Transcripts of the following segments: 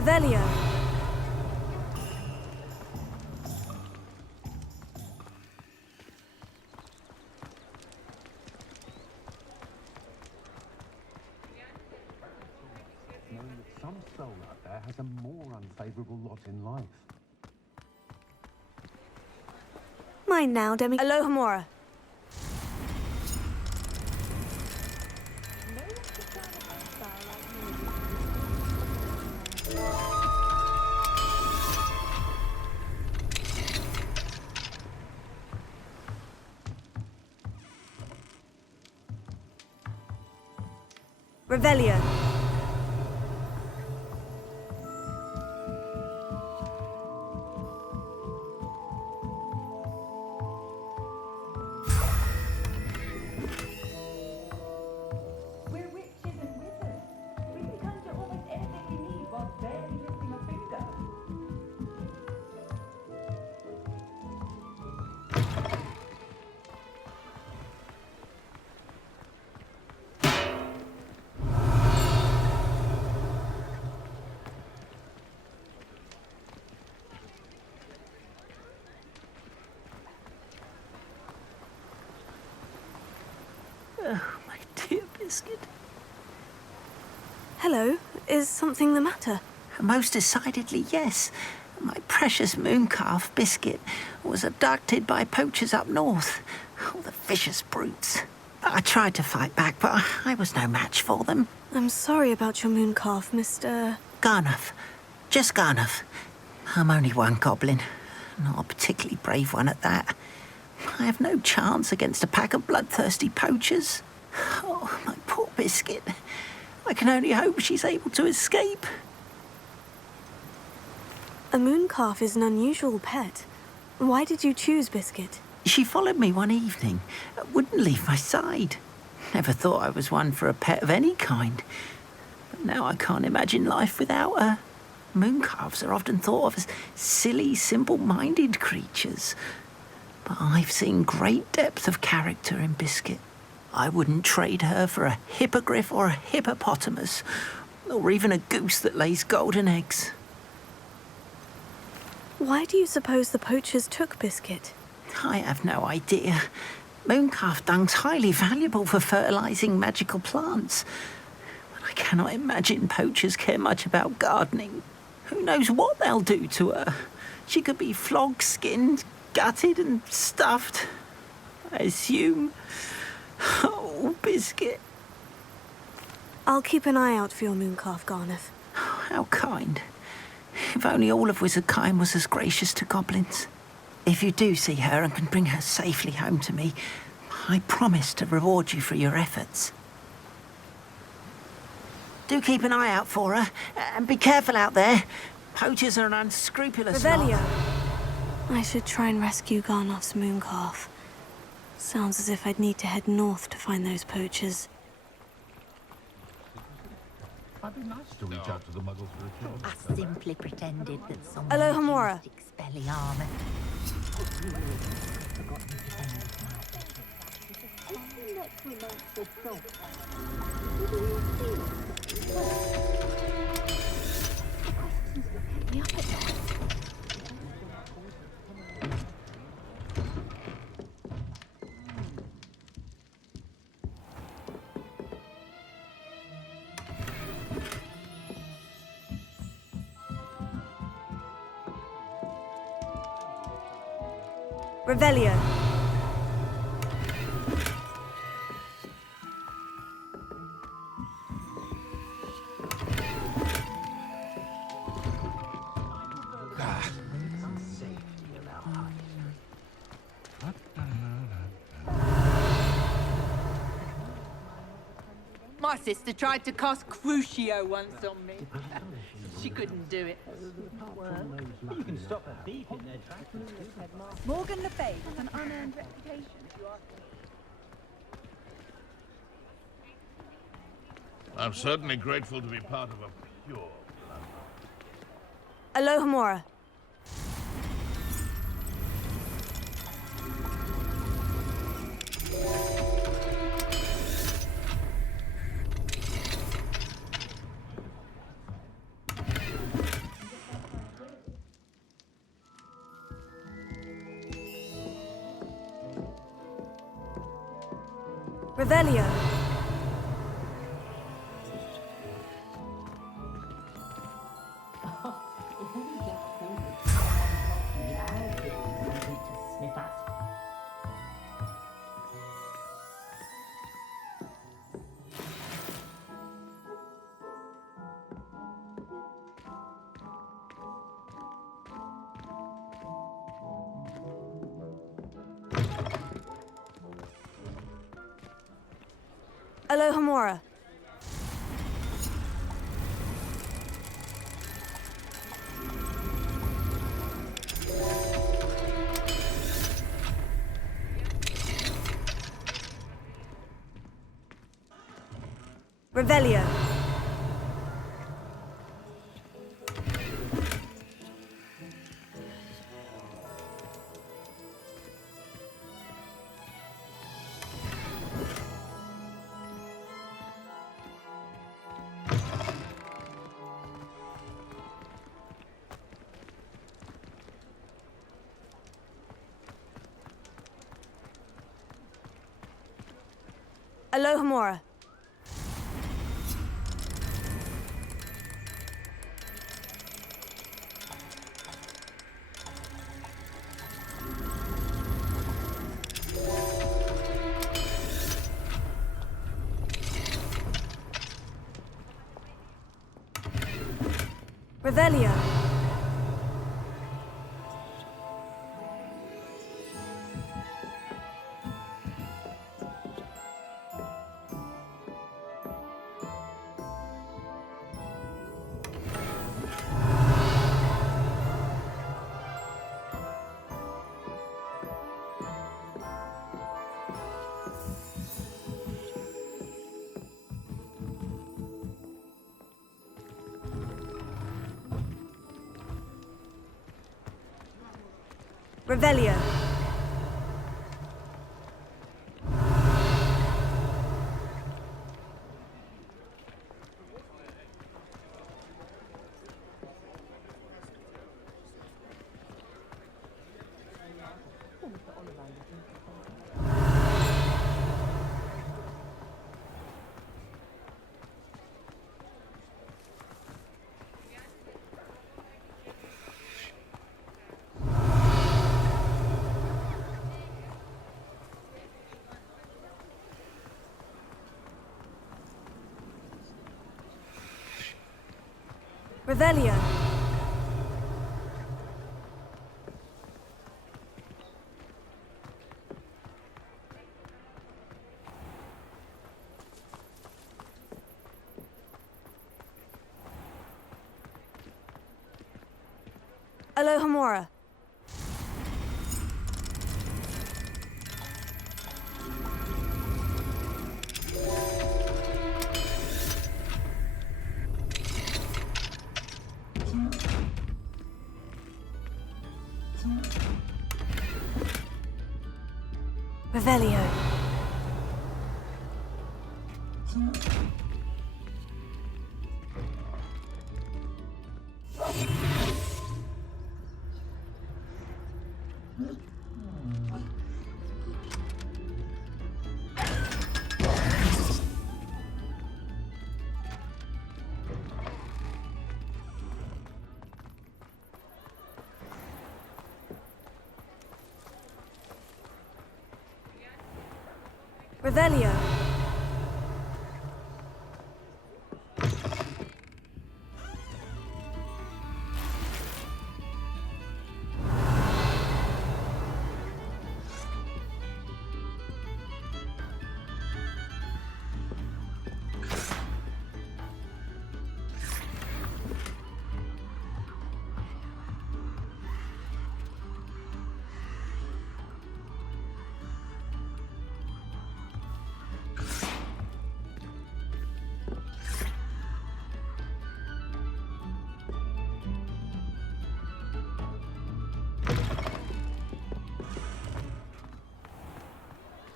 Revelio. Knowing that some soul out there has a more unfavourable lot in life. Mine now, Demi. Alohomora. Revelio. We're witches and wizards. We can conjure almost anything we need while barely lifting a finger. Oh, my dear Biscuit. Hello. Is something the matter? Most decidedly, yes. My precious mooncalf, Biscuit, was abducted by poachers up north. All the vicious brutes. I tried to fight back, but I was no match for them. I'm sorry about your mooncalf, Mr. Garnuff. Just Garnuff. I'm only one goblin. Not a particularly brave one at that. I have no chance against a pack of bloodthirsty poachers. Oh, my poor Biscuit. I can only hope she's able to escape. A mooncalf is an unusual pet. Why did you choose Biscuit? She followed me one evening, wouldn't leave my side. Never thought I was one for a pet of any kind. But now I can't imagine life without her. Mooncalves are often thought of as silly, simple-minded creatures. But I've seen great depth of character in Biscuit. I wouldn't trade her for a hippogriff or a hippopotamus, or even a goose that lays golden eggs. Why do you suppose the poachers took Biscuit? I have no idea. Mooncalf dung's highly valuable for fertilising magical plants. But I cannot imagine poachers care much about gardening. Who knows what they'll do to her? She could be flogged, skinned, gutted and stuffed. I assume. Oh, Biscuit. I'll keep an eye out for your mooncalf, Garnuff. How kind. If only all of Wizardkind was as gracious to goblins. If you do see her and can bring her safely home to me, I promise to reward you for your efforts. Do keep an eye out for her, and be careful out there. Poachers are an unscrupulous lot. Revelio. I should try and rescue Garnuff's mooncalf. Sounds as if I'd need to head north to find those poachers. I'd be nice to reach out to the muggles for a cure. I simply pretended that someone Alohomora. used Expelliarmus. Forgotten to end my Revelio. My sister tried to cast Crucio once on me. She couldn't do it. You can stop a thief in their tracks. Morgan Le Fay has an unearned reputation, if you ask me. I'm certainly grateful to be part of a pure bloodline. Alohomora. Revelio. If only just food was coffee, I'd give you something to sniff at. Alohomora. Revelio. Alohomora. Revelio. Revelio. Revelio. Alohomora. Revelio. Revelio.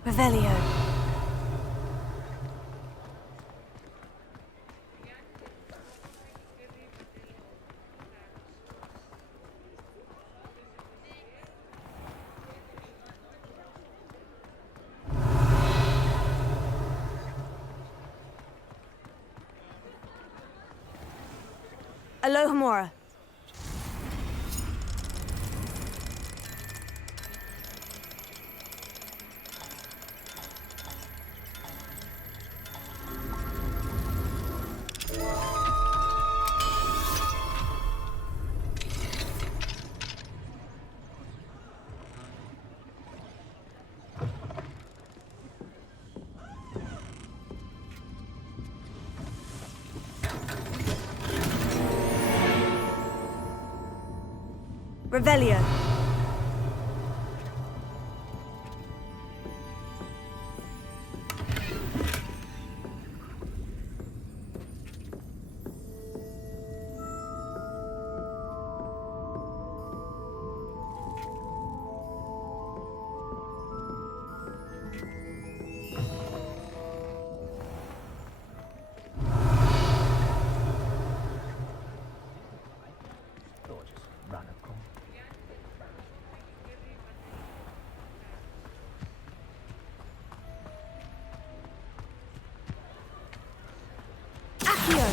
Revelio. Alohomora. Revelio. Or just run across. Accio.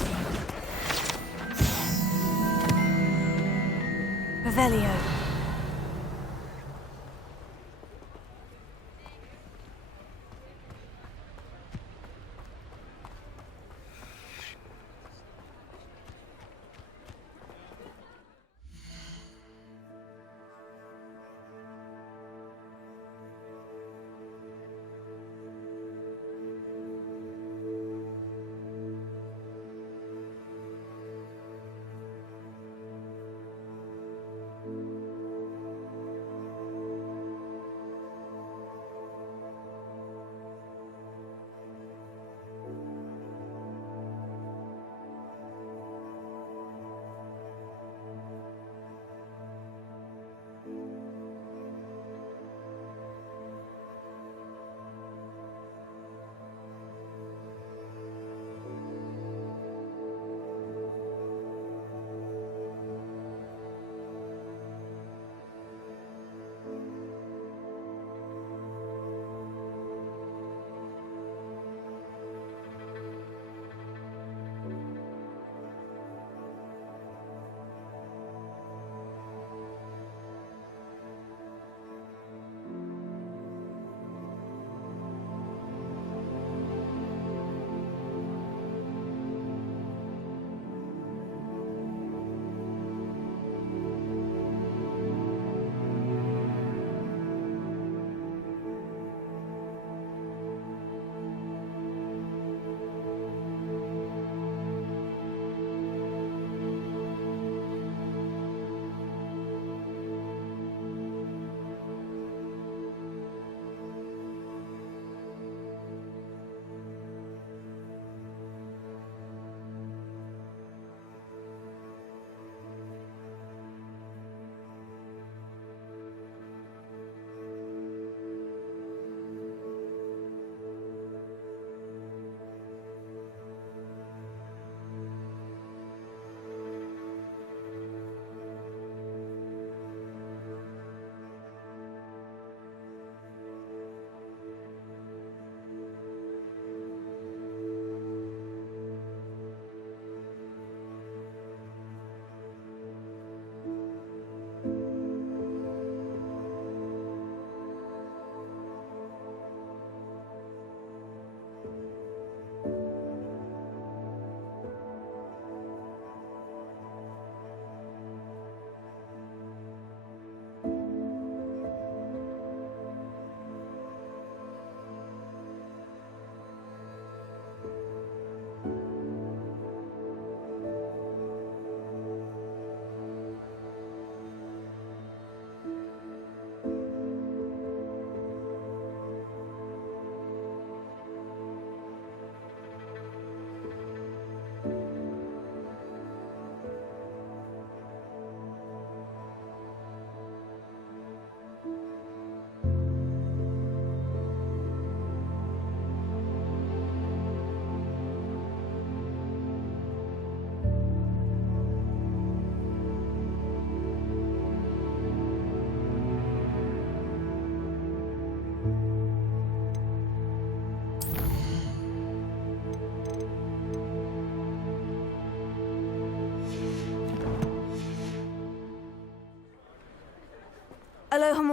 Revelio.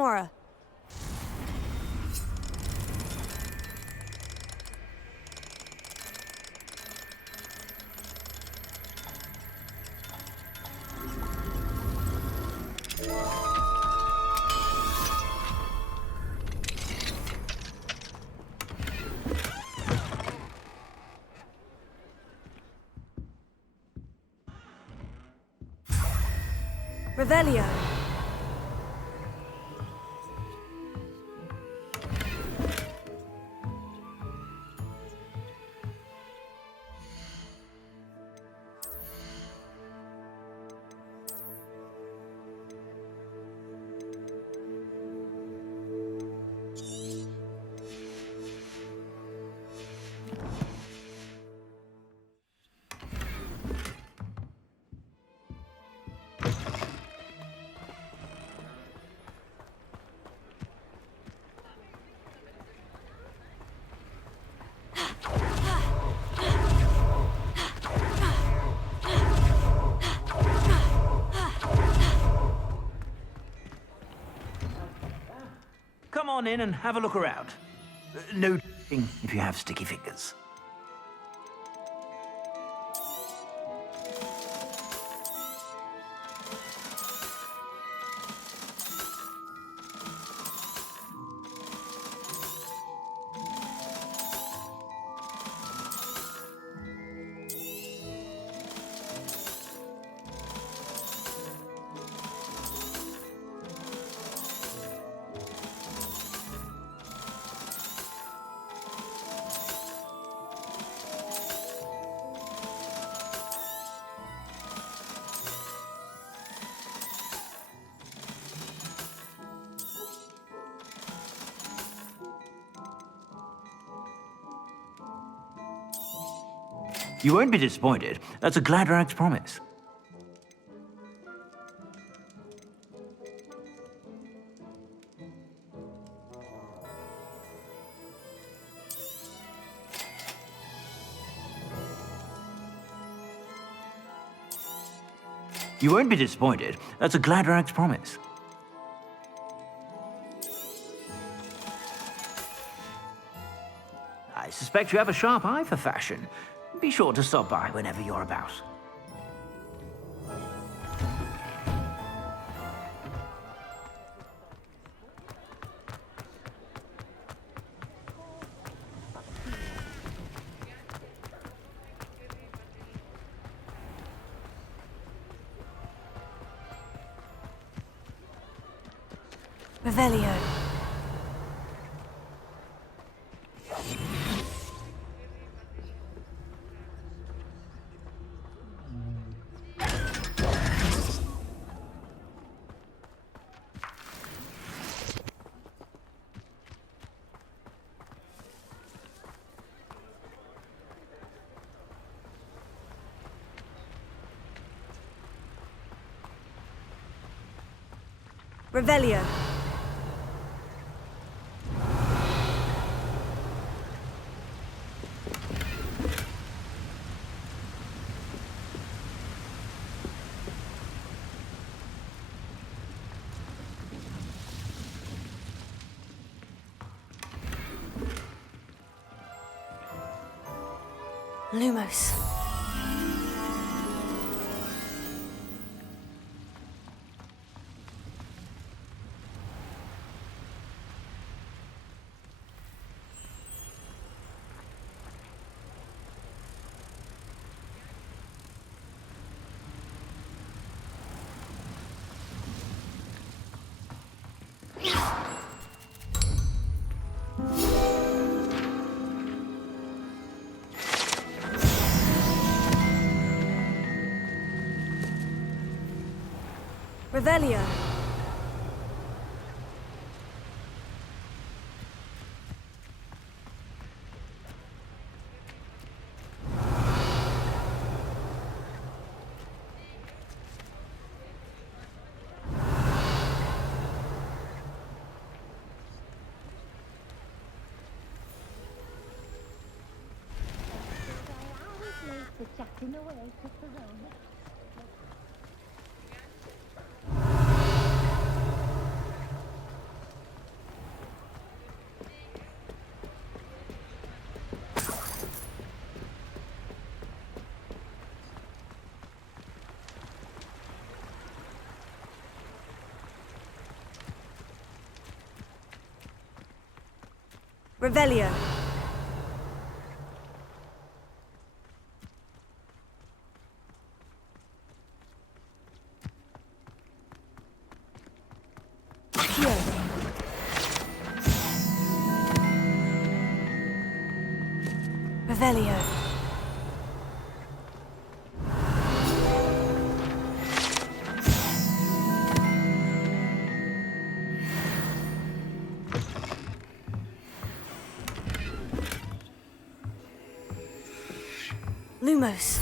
Nora. Revelio. Come on in and have a look around. No if you have sticky fingers. You won't be disappointed. That's a Gladrag's promise. You won't be disappointed. That's a Gladrag's promise. I suspect you have a sharp eye for fashion. Be sure to stop by whenever you're about. Revelio. Revelio. Lumos. Revelio. The chatting away to Corona. Revelio. Revelio. Lumos.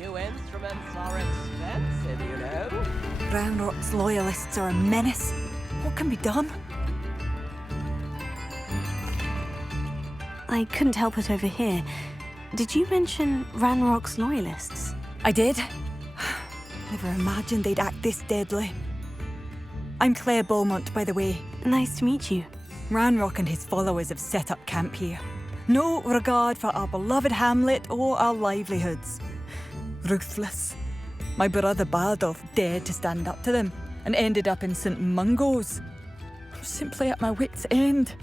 New instruments are expensive, you know. Ranrock's loyalists are a menace. What can be done? I couldn't help but overhear. Did you mention Ranrock's loyalists? I did. Never imagined they'd act this deadly. I'm Claire Beaumont, by the way. Nice to meet you. Ranrock and his followers have set up camp here. No regard for our beloved hamlet or our livelihoods. Ruthless. My brother Bardolph dared to stand up to them and ended up in St. Mungo's. I'm simply at my wit's end.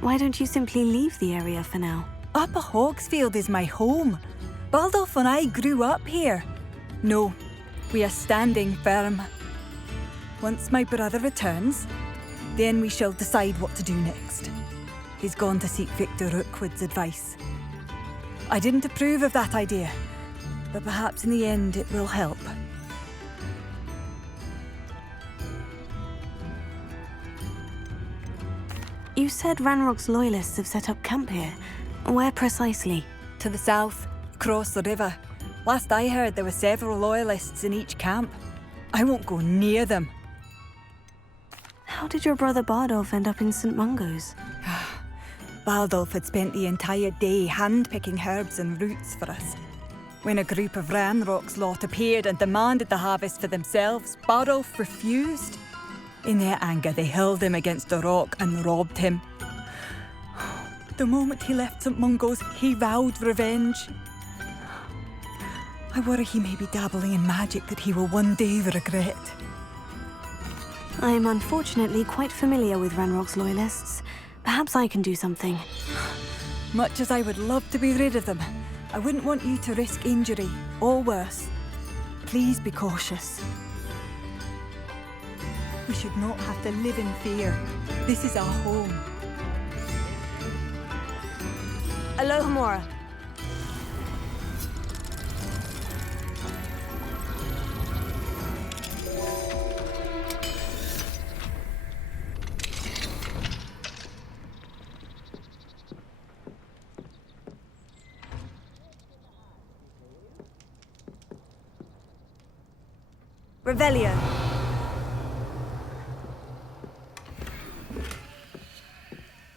Why don't you simply leave the area for now? Upper Hawksfield is my home. Baldolph and I grew up here. No, we are standing firm. Once my brother returns, then we shall decide what to do next. He's gone to seek Victor Rookwood's advice. I didn't approve of that idea, but perhaps in the end it will help. You said Ranrock's loyalists have set up camp here. Where precisely? To the south, across the river. Last I heard, there were several loyalists in each camp. I won't go near them. How did your brother Bardolph end up in St. Mungo's? Baldolph had spent the entire day hand-picking herbs and roots for us. When a group of Ranrock's lot appeared and demanded the harvest for themselves, Bardolph refused. In their anger, they hurled him against a rock and robbed him. The moment he left St. Mungo's, he vowed revenge. I worry he may be dabbling in magic that he will one day regret. I am unfortunately quite familiar with Ranrock's loyalists. Perhaps I can do something. Much as I would love to be rid of them, I wouldn't want you to risk injury, or worse. Please be cautious. We should not have to live in fear. This is our home. Alohomora. Revelio.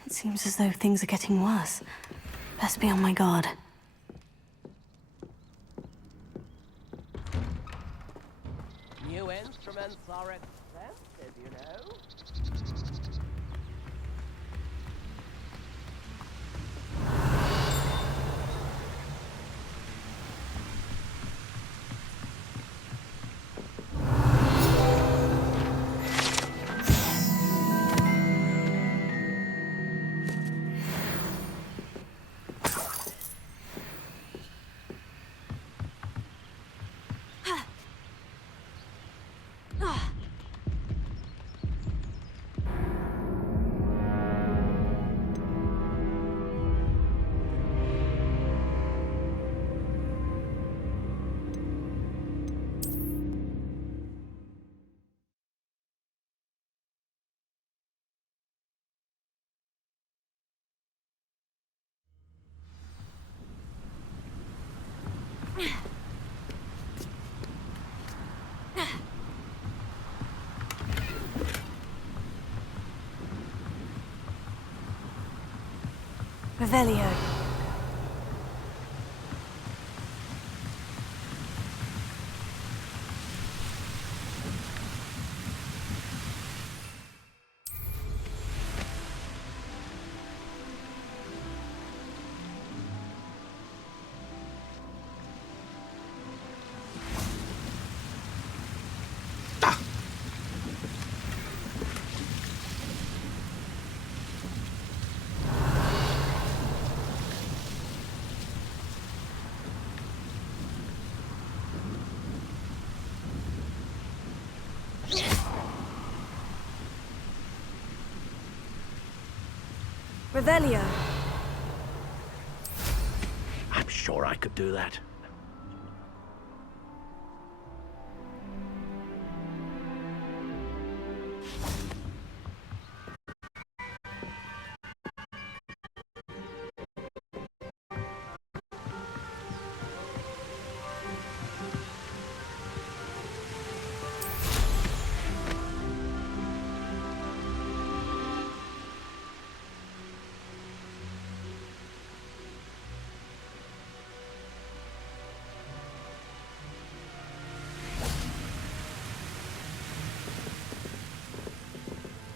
It seems as though things are getting worse. Best be on my guard. New instruments are expensive, you know. Revelio. Revelio. I'm sure I could do that.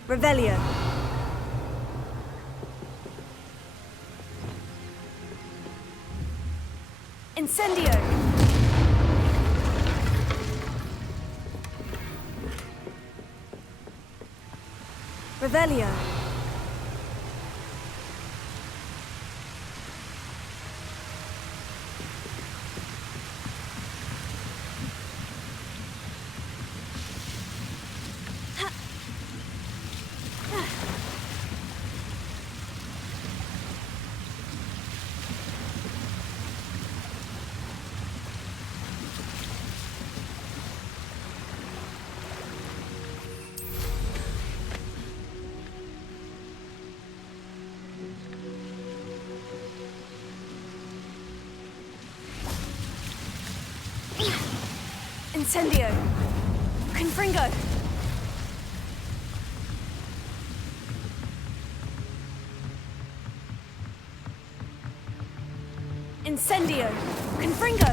Revelio. Incendio. Revelio. Incendio. Confringo. Incendio! Confringo!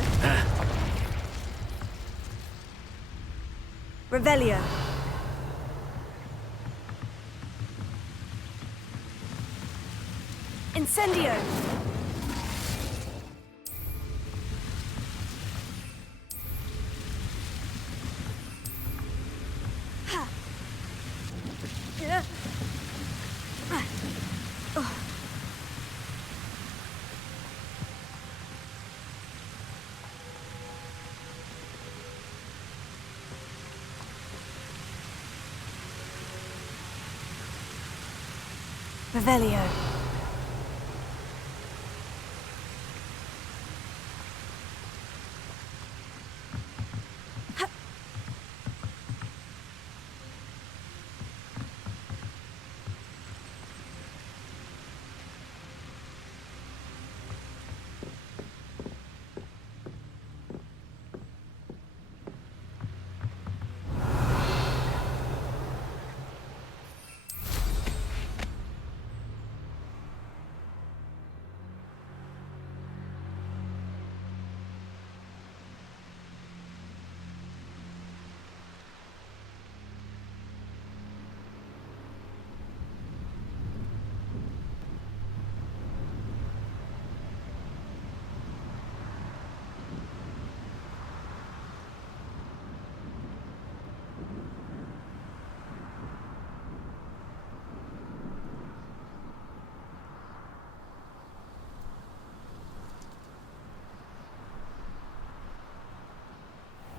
Revelio! Incendio! Ha! Yeah. Revelio.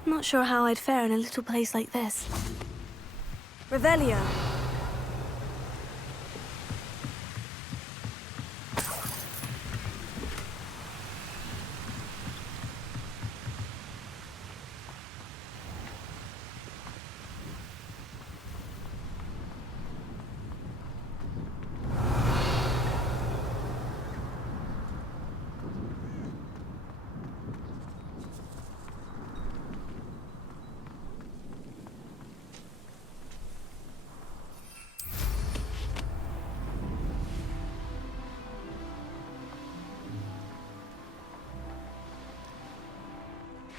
Not sure how I'd fare in a little place like this. Revelio.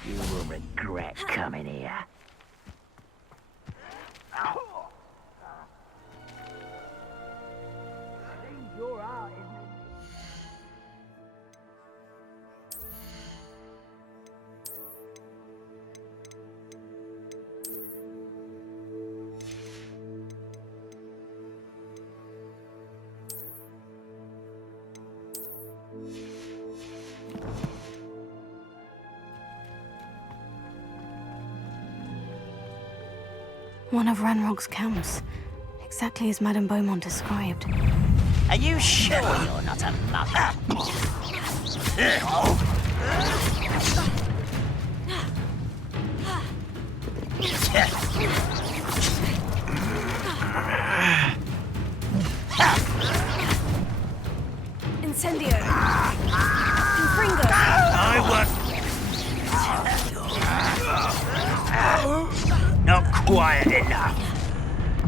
You will regret coming here. One of Ranrock's camps. Exactly as Madame Beaumont described. Are you sure you're not a mother? Incendio! Confringo! Not quiet enough.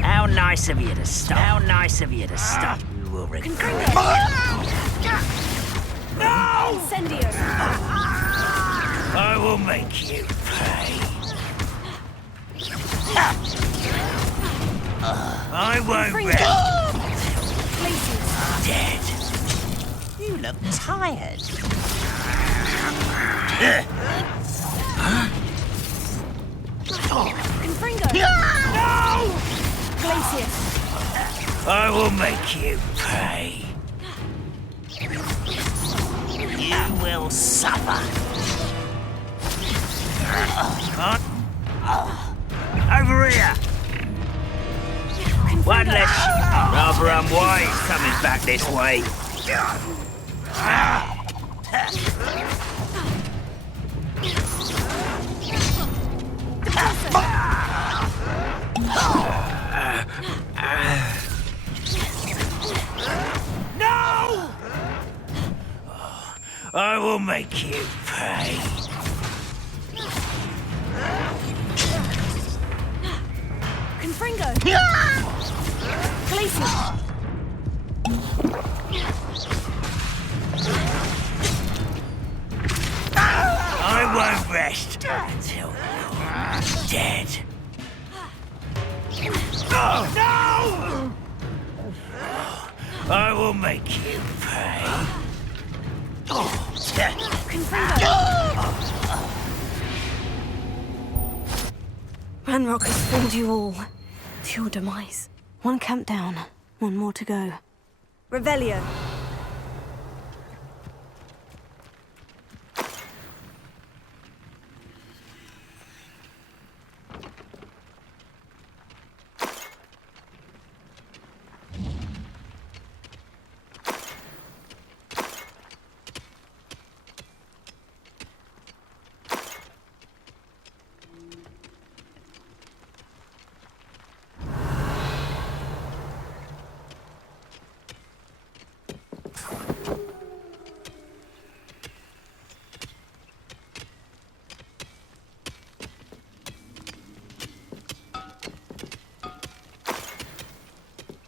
How nice of you to stop. How nice of you to stop. You will regret. No! Incendio! I will make you pay. I won't rest. Dead. You look tired. Confringo! No! Glacius! I will make you pay. You will suffer. Over here. One less rather unwise coming back this way. No! I will make you pay. Confringo! Glacius! won't rest until you're dead. No! I will make you pay. Ranrock has fooled you all. To your demise. One camp down, one more to go. Revelio.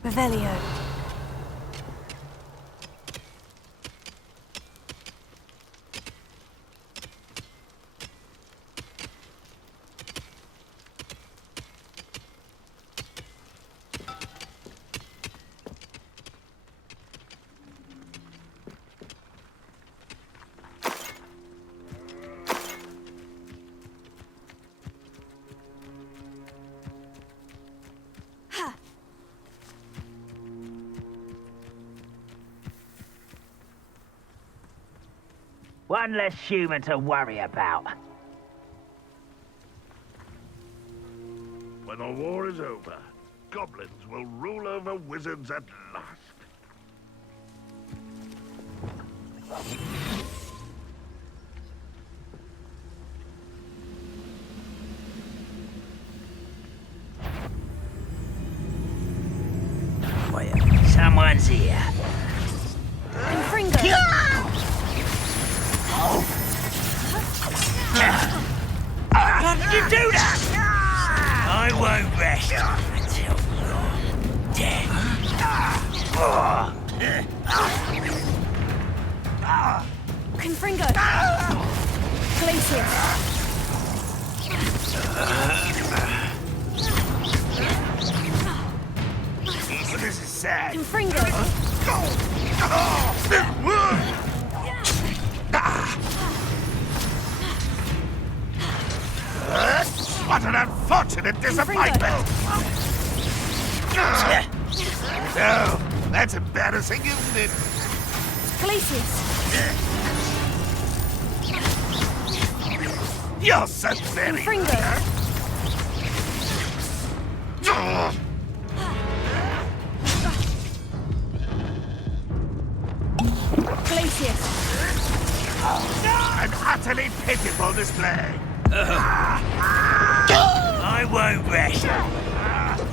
Revelio. One less human to worry about. When the war is over, goblins will rule over wizards at last. Wait, someone's here. Confringo! How did you do that? I won't rest until you're dead. Confringo! Glacius! This is sad. Confringo! What an unfortunate disappointment! No, that's embarrassing, isn't it? Glacius! You're so very... Confringo! Glacius! An utterly pitiful display. I won't rest.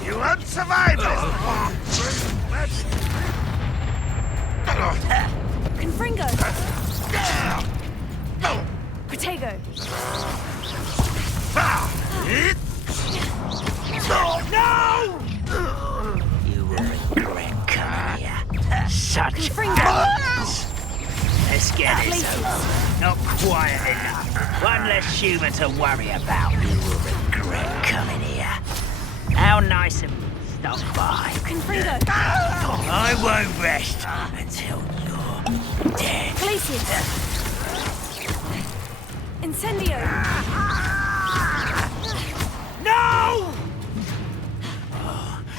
You won't survive this. Confringo! Protego! No! You will regret coming here. Such Confringo! arrogance. Let's get this over. Not quiet enough. One less human to worry about. You will regret coming here. How nice of you to stop by. Confringo! I won't rest until you're dead. Glacius! Incendio! No!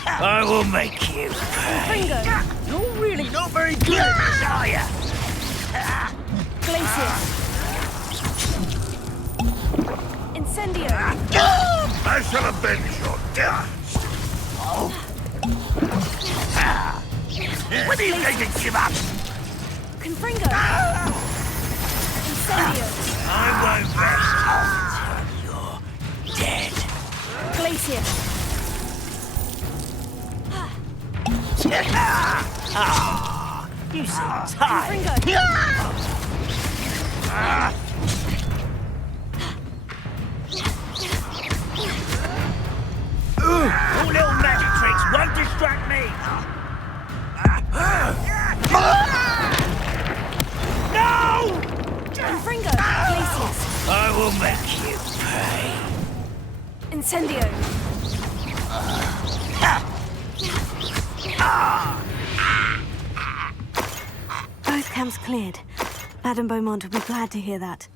I will make you pay. Confringo! You're really not very good at this, are you? Glacius! Incendio! I shall avenge your death. When are you going to give up? Confringo! Incendio! I won't rest until you're dead. Glacius! You seem tired. Confringo! All little magic tricks won't distract me. No! Confringo! Glacius! I will make you pay. Incendio! Both camps cleared. Madame Beaumont will be glad to hear that.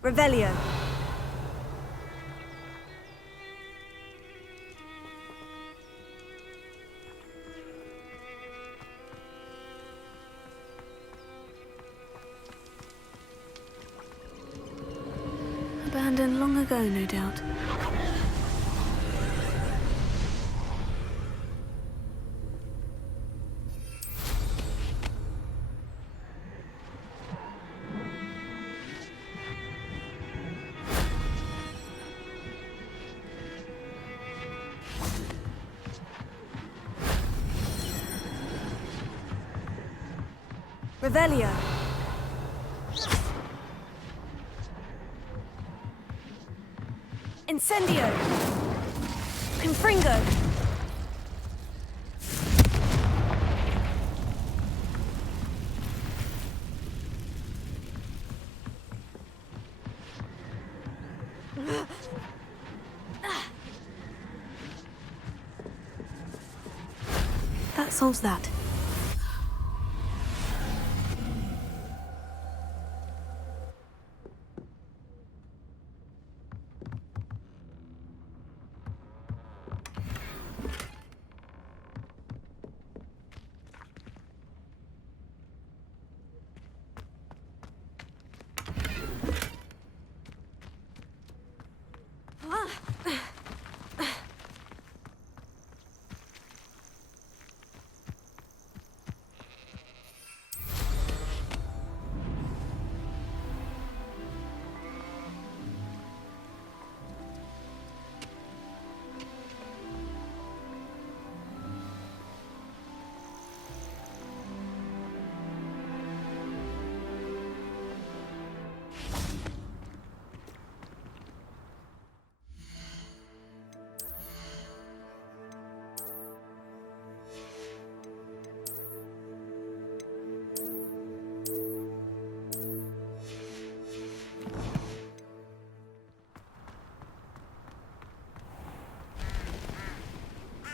Revelio. Abandoned long ago, no doubt. Revelio. Incendio. Confringo. That solves that.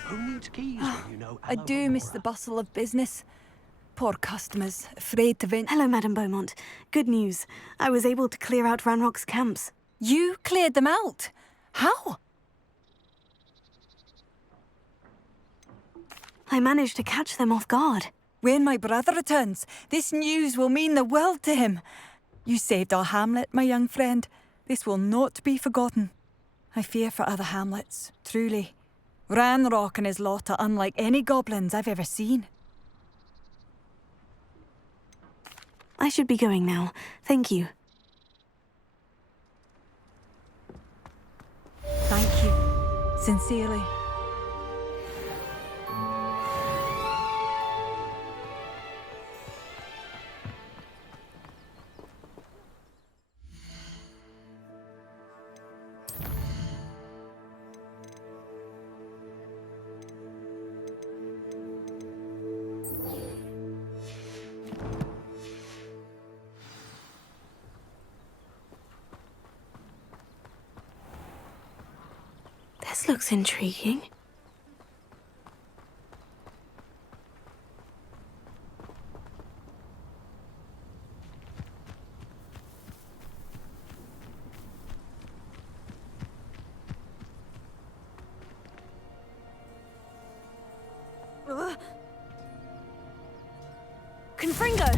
Who needs keys when you know I do miss the bustle of business. Poor customers, afraid to venture. Hello, Madame Beaumont. Good news. I was able to clear out Ranrock's camps. You cleared them out? How? I managed to catch them off guard. When my brother returns, this news will mean the world to him. You saved our hamlet, my young friend. This will not be forgotten. I fear for other hamlets, truly. Ranrock and his lot are unlike any goblins I've ever seen. I should be going now. Thank you. Thank you. Sincerely. This looks intriguing. Confringo!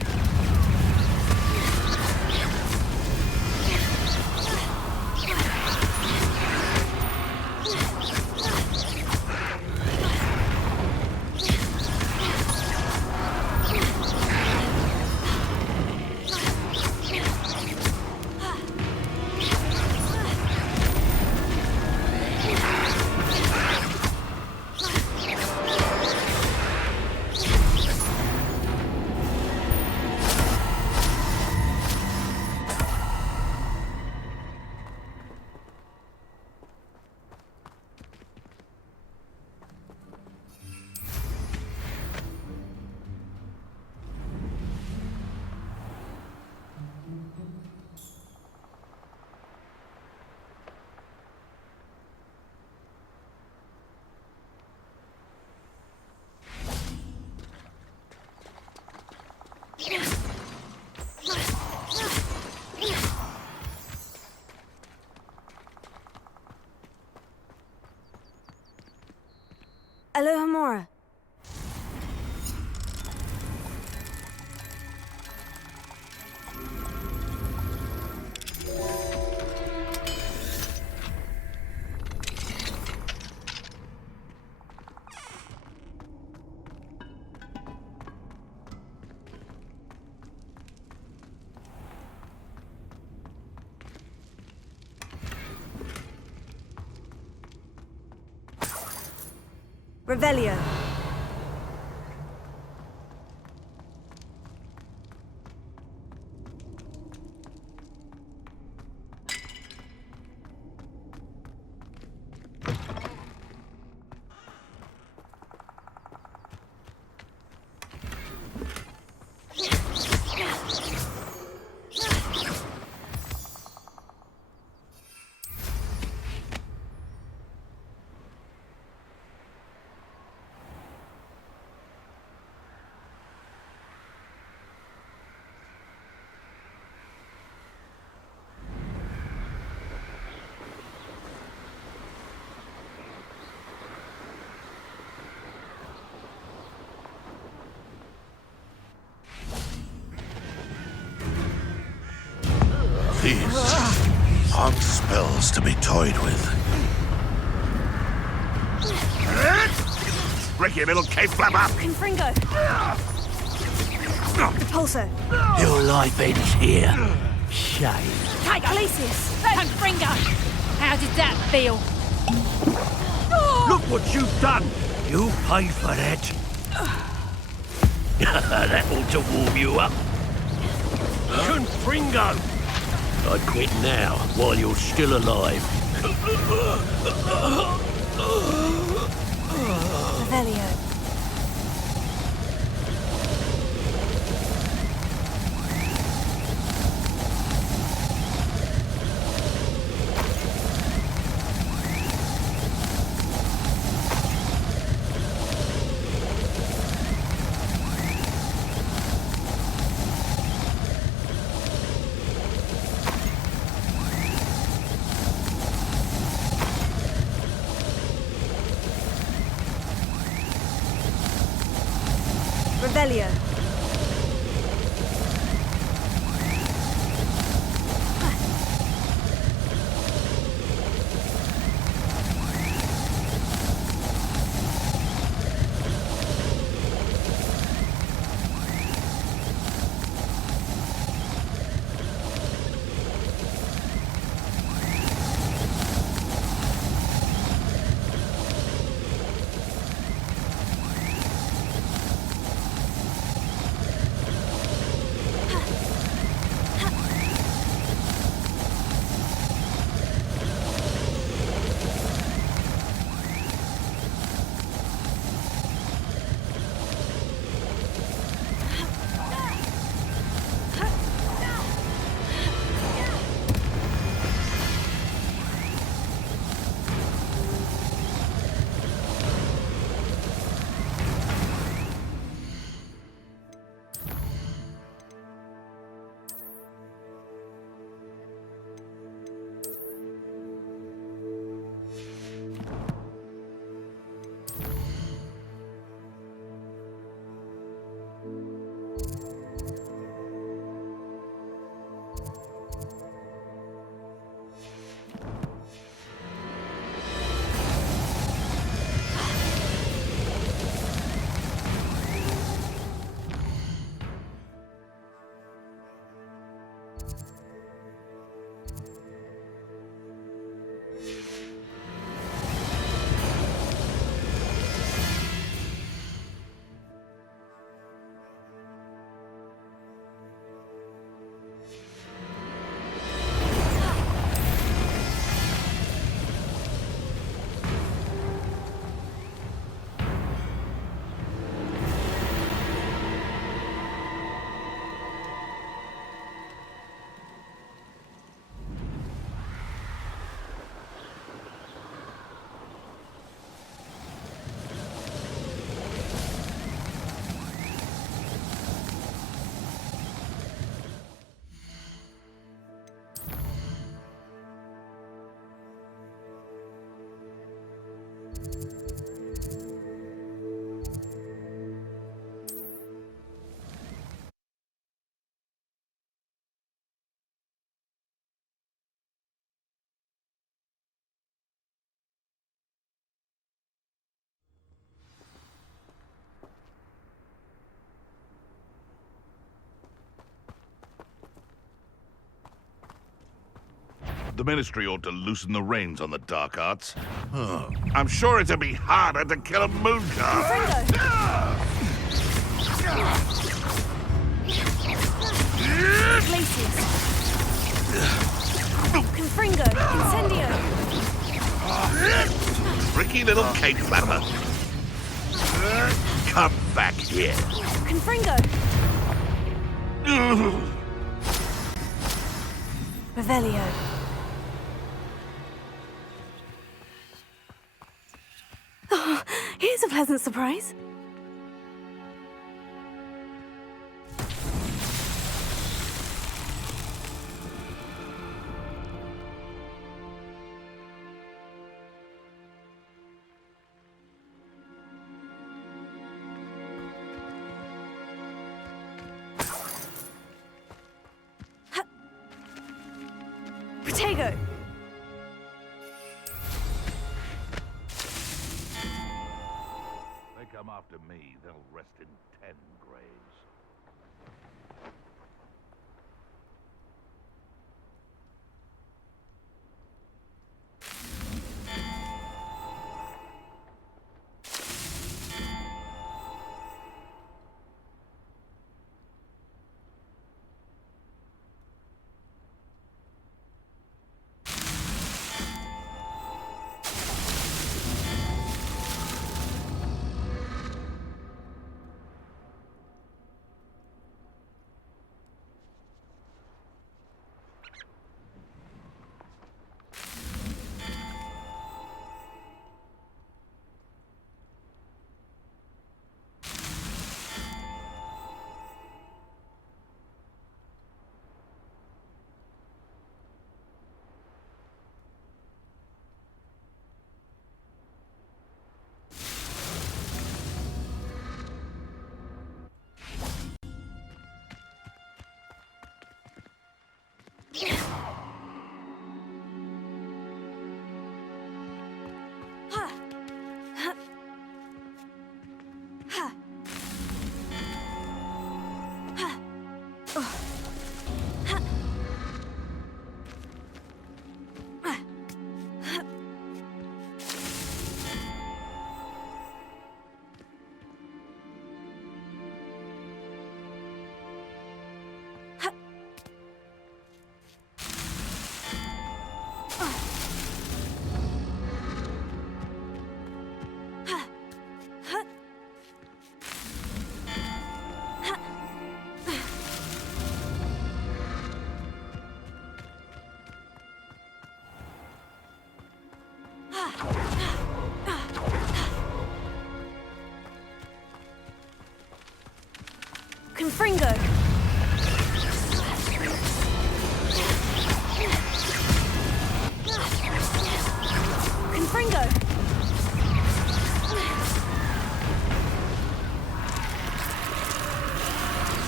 Alohomora. Revelio. These aren't spells to be toyed with. Break your little cave flapper! Confringo. Repulsor. Your life ends here. Shame. Calicius. Confringo! How did that feel? Look what you've done! You pay for that. That ought to warm you up. Confringo! I'd quit now, while you're still alive. Revelio. Revelio. The Ministry ought to loosen the reins on the dark arts. I'm sure it'd be harder to kill a mooncalf. Glacius. Confringo. Incendio. Tricky little cake flatterer. Come back here. Confringo. Revelio. Oh, here's a pleasant surprise. Protego. They come after me, they'll rest in 10 graves. Confringo. Confringo.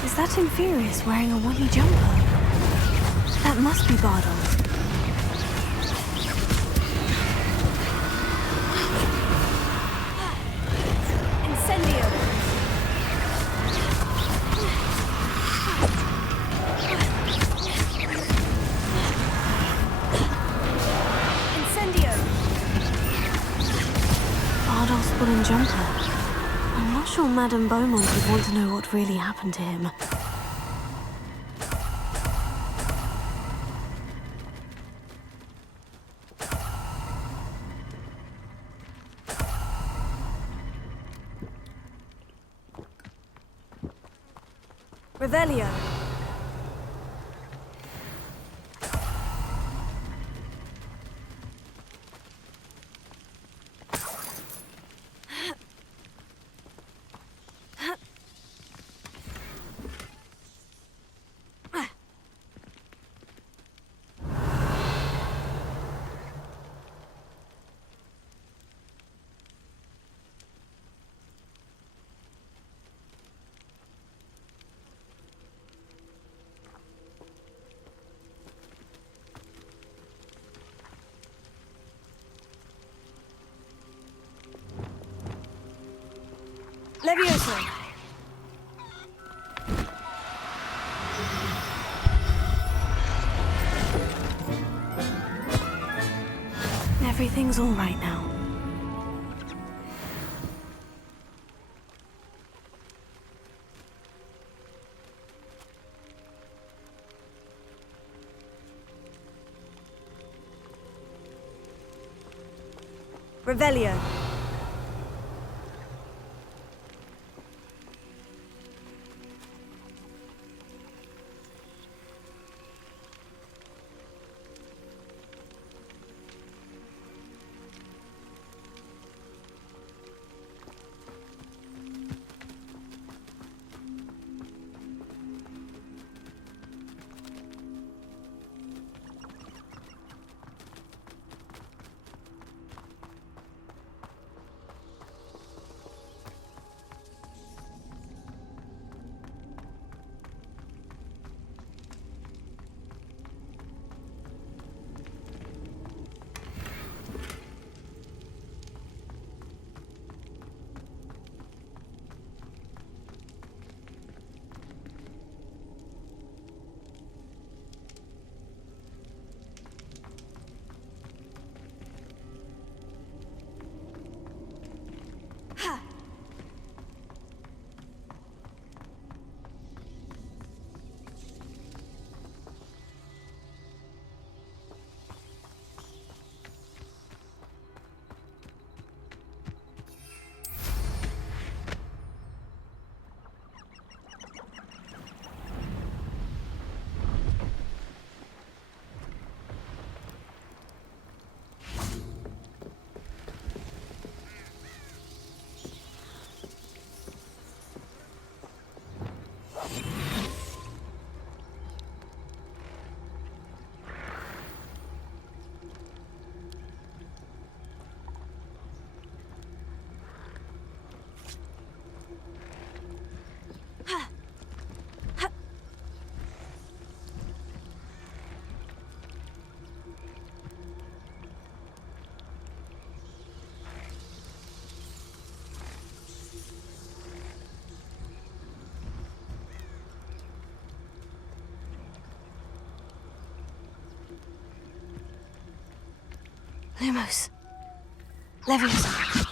Is that Infurious wearing a woolly jumper? That must be Bardold. Woolen jumper. I'm not sure Madame Beaumont would want to know what really happened to him. Revelio. Levioso. Everything's all right now. Revelio. Lumos. Leviosa.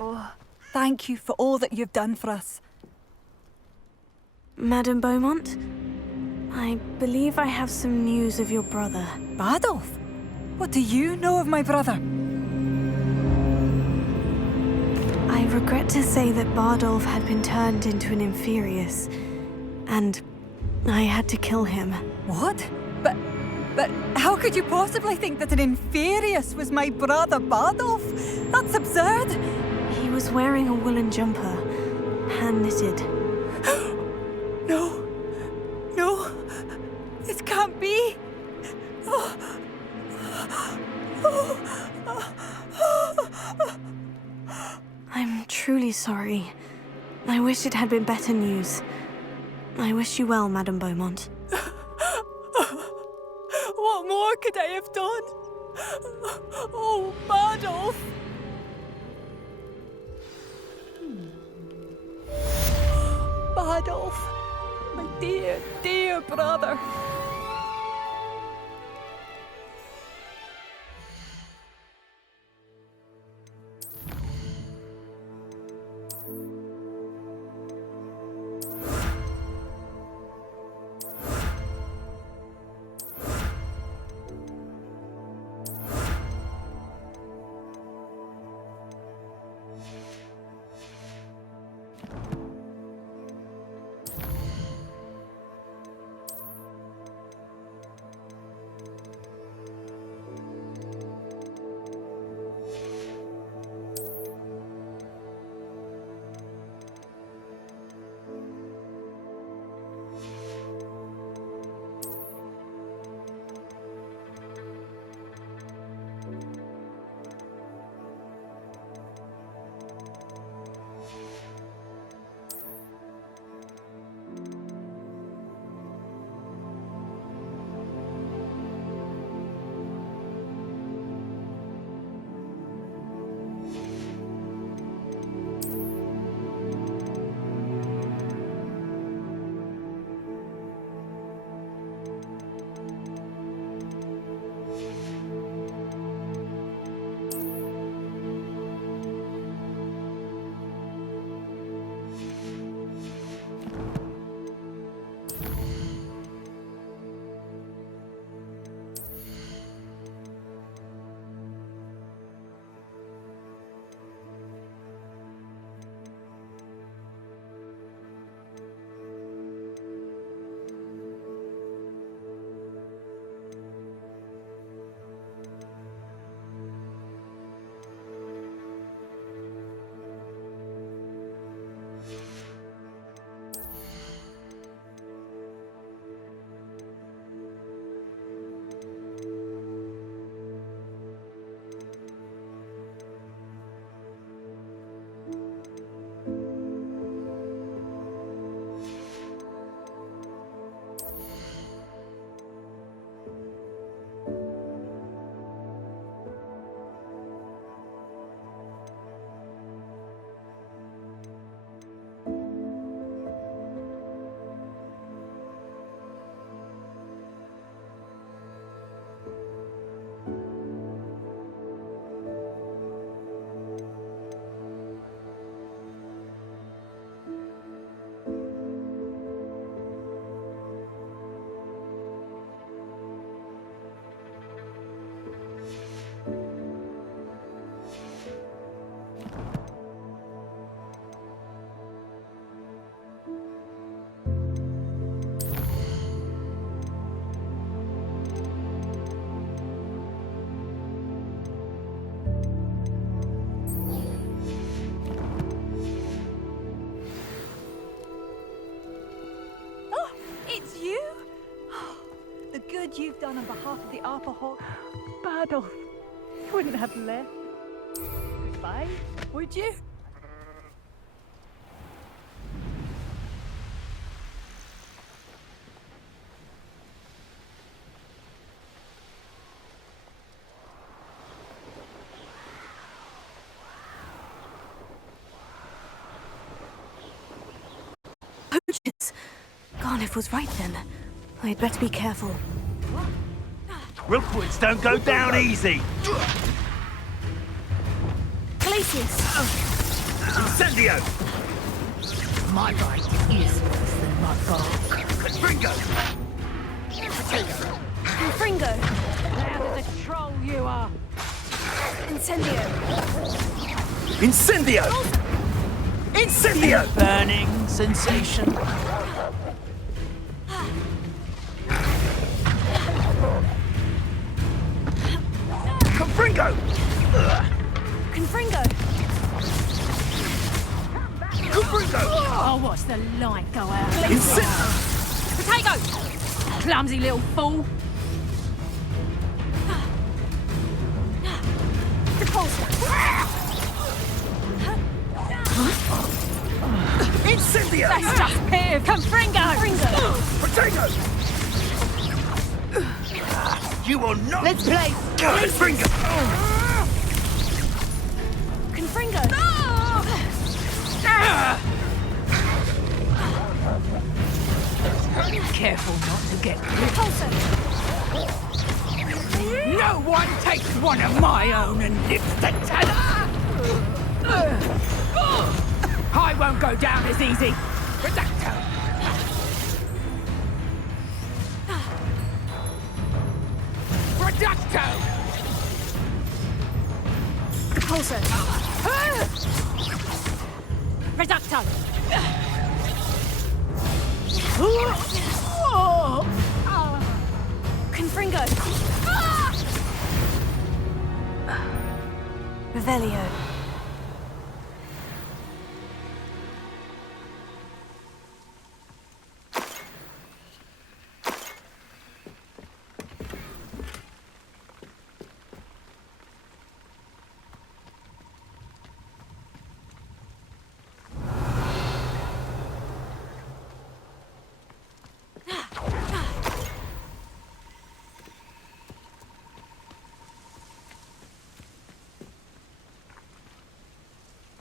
Oh, thank you for all that you've done for us. Madame Beaumont, I believe I have some news of your brother. Bardolph? What do you know of my brother? I regret to say that Bardolph had been turned into an Inferius, and I had to kill him. What? But how could you possibly think that an Inferius was my brother Bardolph? That's absurd! He was wearing a woolen jumper, hand-knitted. No. No. This can't be. I'm truly sorry. I wish it had been better news. I wish you well, Madame Beaumont. What more could I have done? Oh, Bardolph! Bardolph, my dear, dear brother. you? The good you've done on behalf of the Upper Hog. Bardolph, you wouldn't have left. Goodbye. Would you? Poachers! Garniff was right then. I'd better be careful. Rookwoods don't go down easy. Glacius! Incendio! My bite is worse than my bark. Confringo! Confringo! Loud as a troll you are. Incendio! Incendio! Incendio! Burning sensation. Confringo! Confringo! Confringo! I'll watch the light go out. Incendio! Potato! Clumsy little fool. Incendio! That's just here. Confringo! Potato! You will not... Let's play. Confringo! Confringo! Careful not to get Repulsor! No one takes one of my own and lives to tell her! I won't go down as easy. Reducto! Reducto! Repulsor! Reducto! Confringo! Revelio.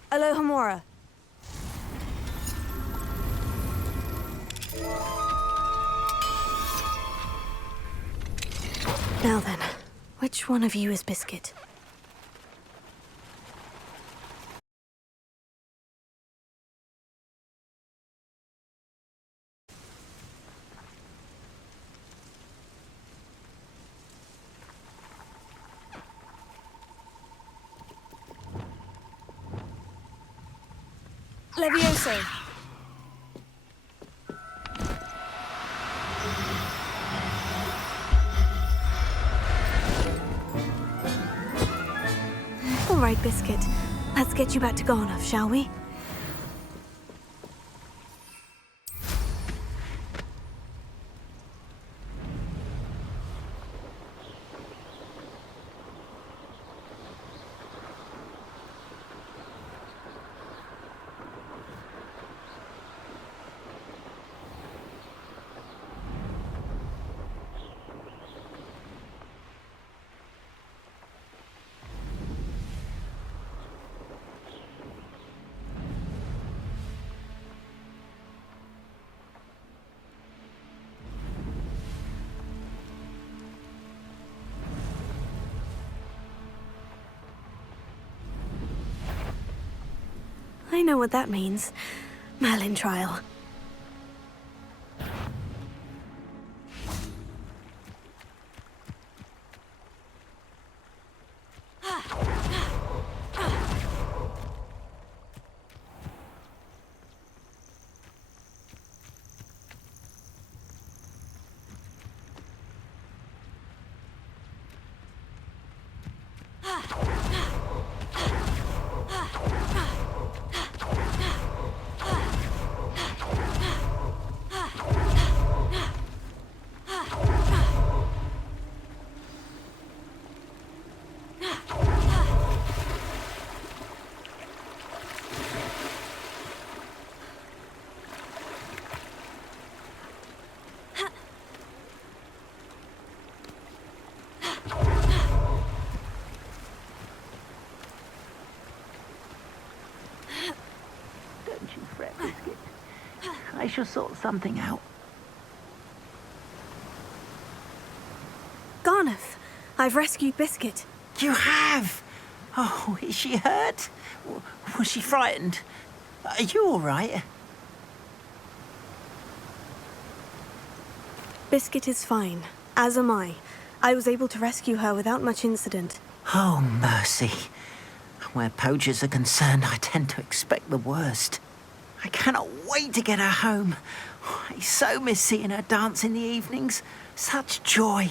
Alohomora. Now then, which one of you is Biscuit? Levioso. All right, Biscuit. Let's get you back to Garnoff, shall we? I know what that means. Merlin trial. shall sort something out. Garnath, I've rescued Biscuit. You have? Oh, is she hurt? Was she frightened? Are you all right? Biscuit is fine, as am I. I was able to rescue her without much incident. Oh, mercy. Where poachers are concerned, I tend to expect the worst. I cannot wait to get her home. I so miss seeing her dance in the evenings. Such joy.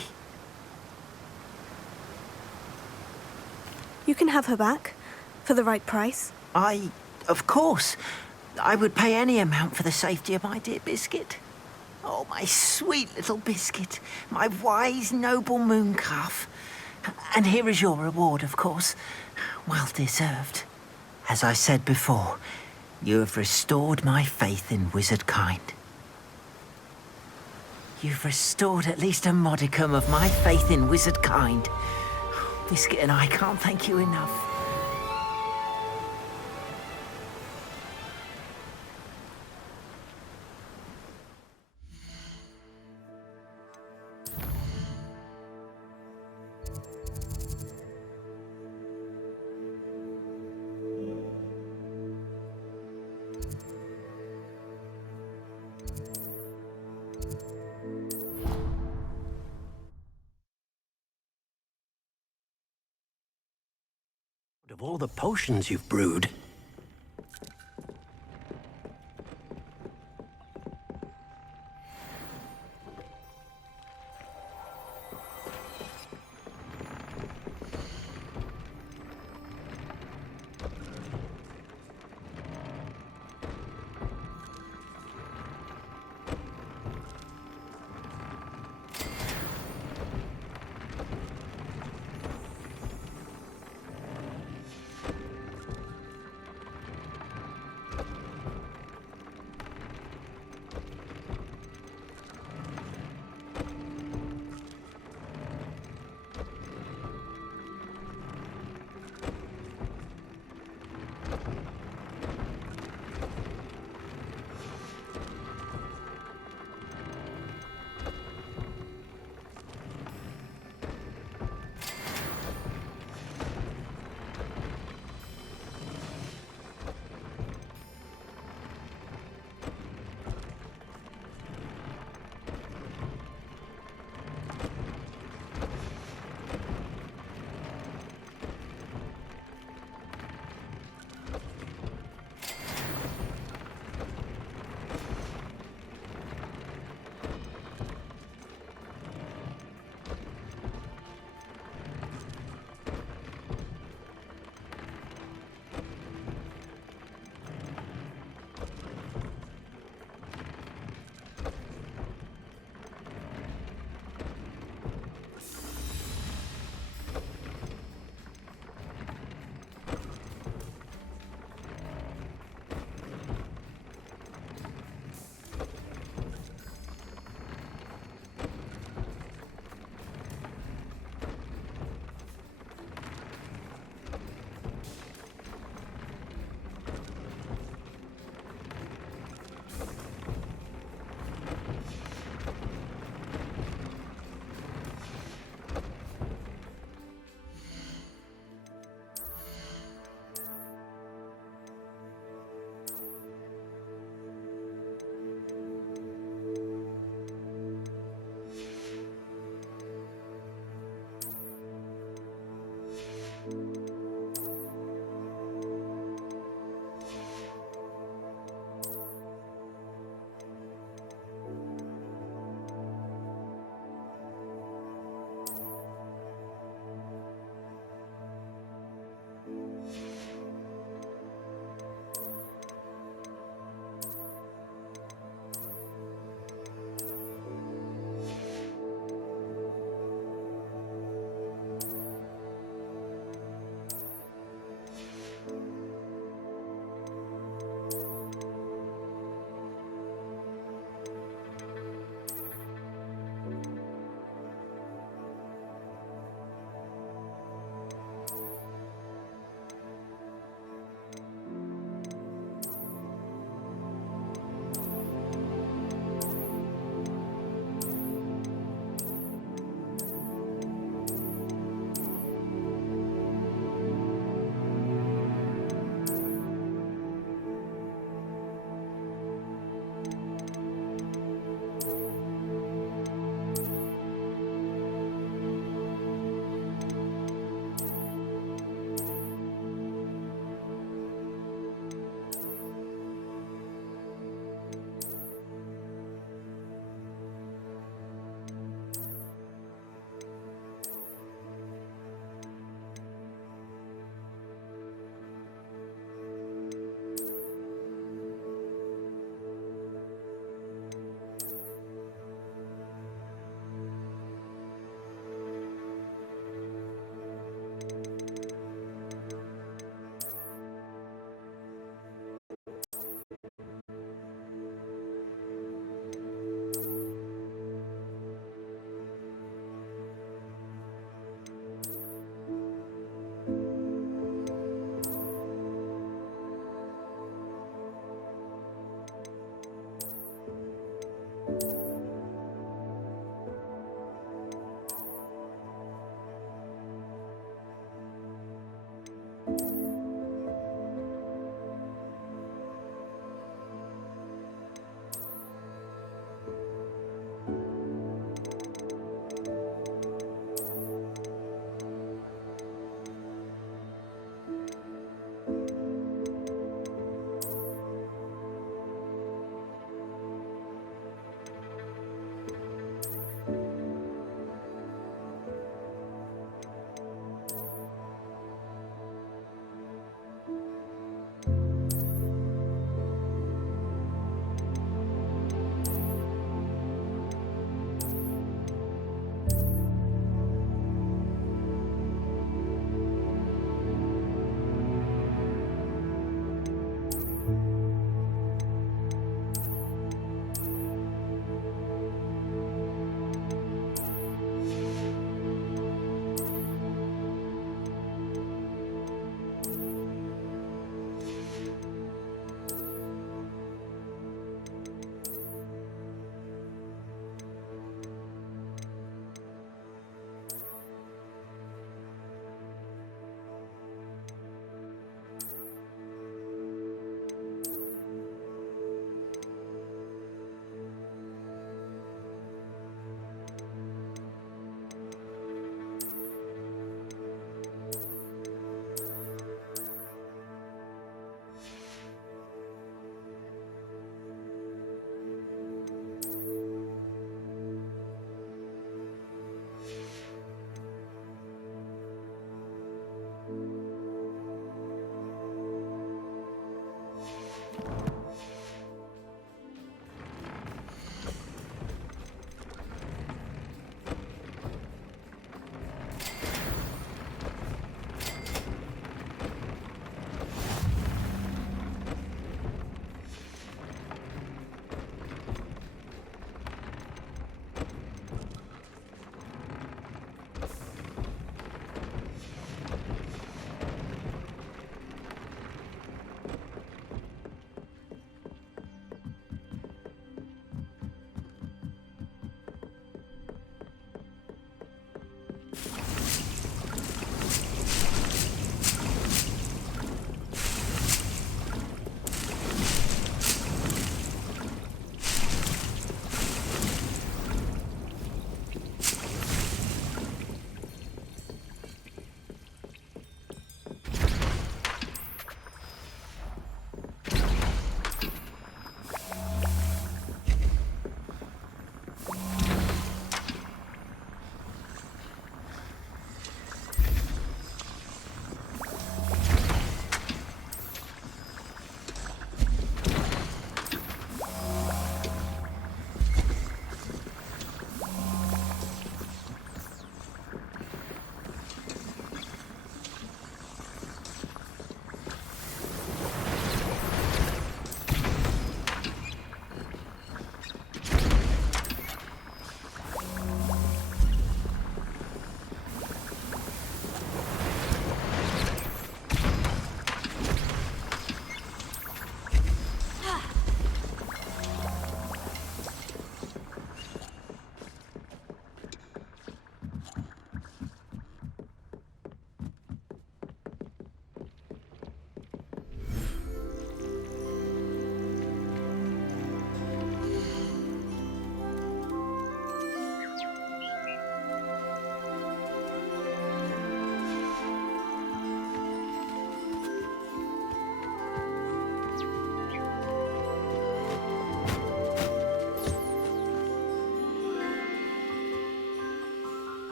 You can have her back, for the right price. Of course, I would pay any amount for the safety of my dear Biscuit. Oh, my sweet little Biscuit, my wise, noble moon calf. And here is your reward, of course. Well deserved. As I said before, you have restored my faith in wizard kind. You've restored at least a modicum of my faith in wizard kind. Biscuit and I can't thank you enough. Of all the potions you've brewed.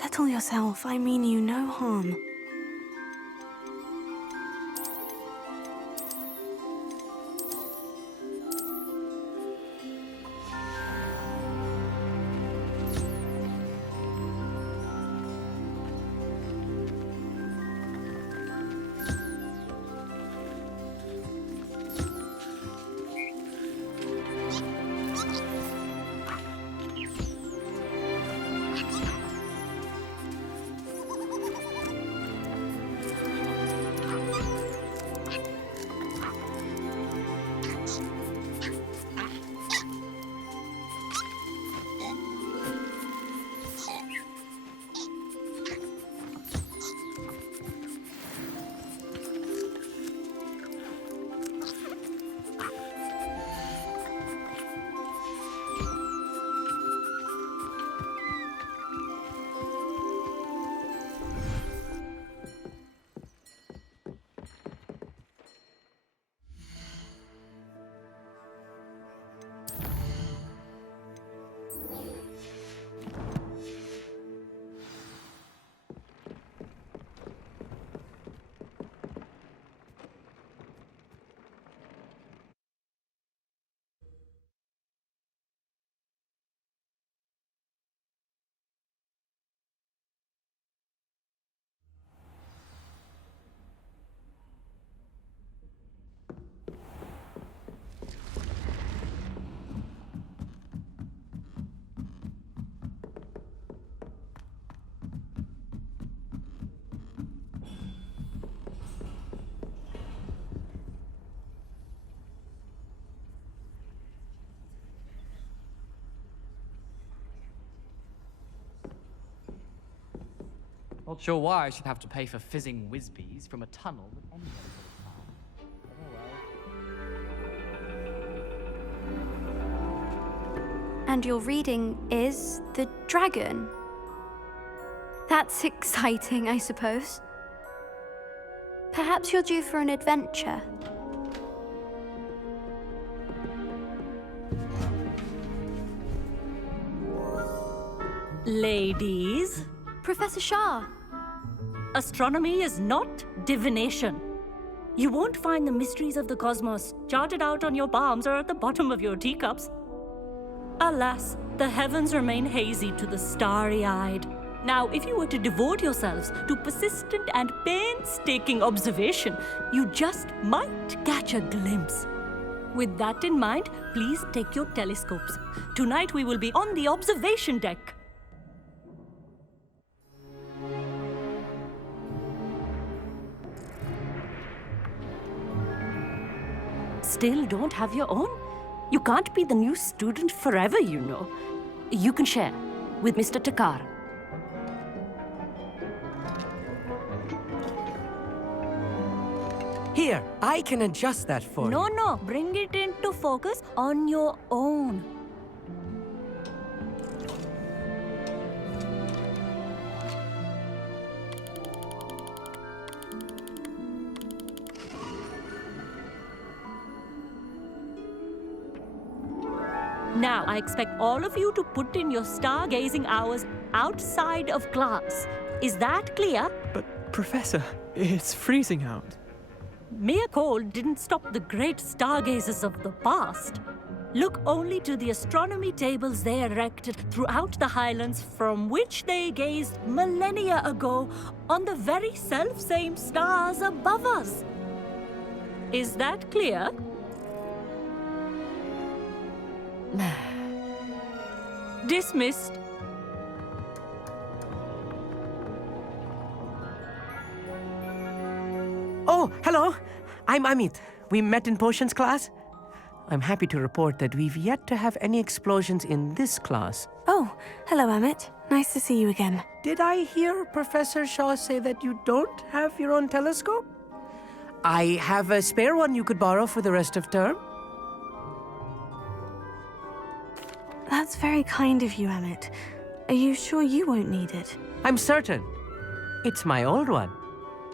Settle yourself. I mean you no harm. Not sure why I should have to pay for fizzing whiz-bees from a tunnel that anyone could have found. And your reading is The Dragon. That's exciting, I suppose. Perhaps you're due for an adventure. Ladies, Professor Shah. astronomy is not divination. You won't find the mysteries of the cosmos charted out on your palms or at the bottom of your teacups. Alas, the heavens remain hazy to the starry-eyed. Now, if you were to devote yourselves to persistent and painstaking observation, you just might catch a glimpse. With that in mind, please take your telescopes. Tonight we will be on the observation deck. Still don't have your own? You can't be the new student forever, you know. You can share with Mr. Takar. Here, I can adjust that for you. No, bring it into focus on your own. Now, I expect all of you to put in your stargazing hours outside of class. Is that clear? But, Professor, it's freezing out. Mere cold didn't stop the great stargazers of the past. Look only to the astronomy tables they erected throughout the highlands from which they gazed millennia ago on the very self-same stars above us. Is that clear? Dismissed. Oh, hello. I'm Amit. We met in potions class. I'm happy to report that we've yet to have any explosions in this class. Oh, hello, Amit. Nice to see you again. Did I hear Professor Shaw say that you don't have your own telescope? I have a spare one you could borrow for the rest of term. That's very kind of you, Amit. Are you sure you won't need it? I'm certain. It's my old one.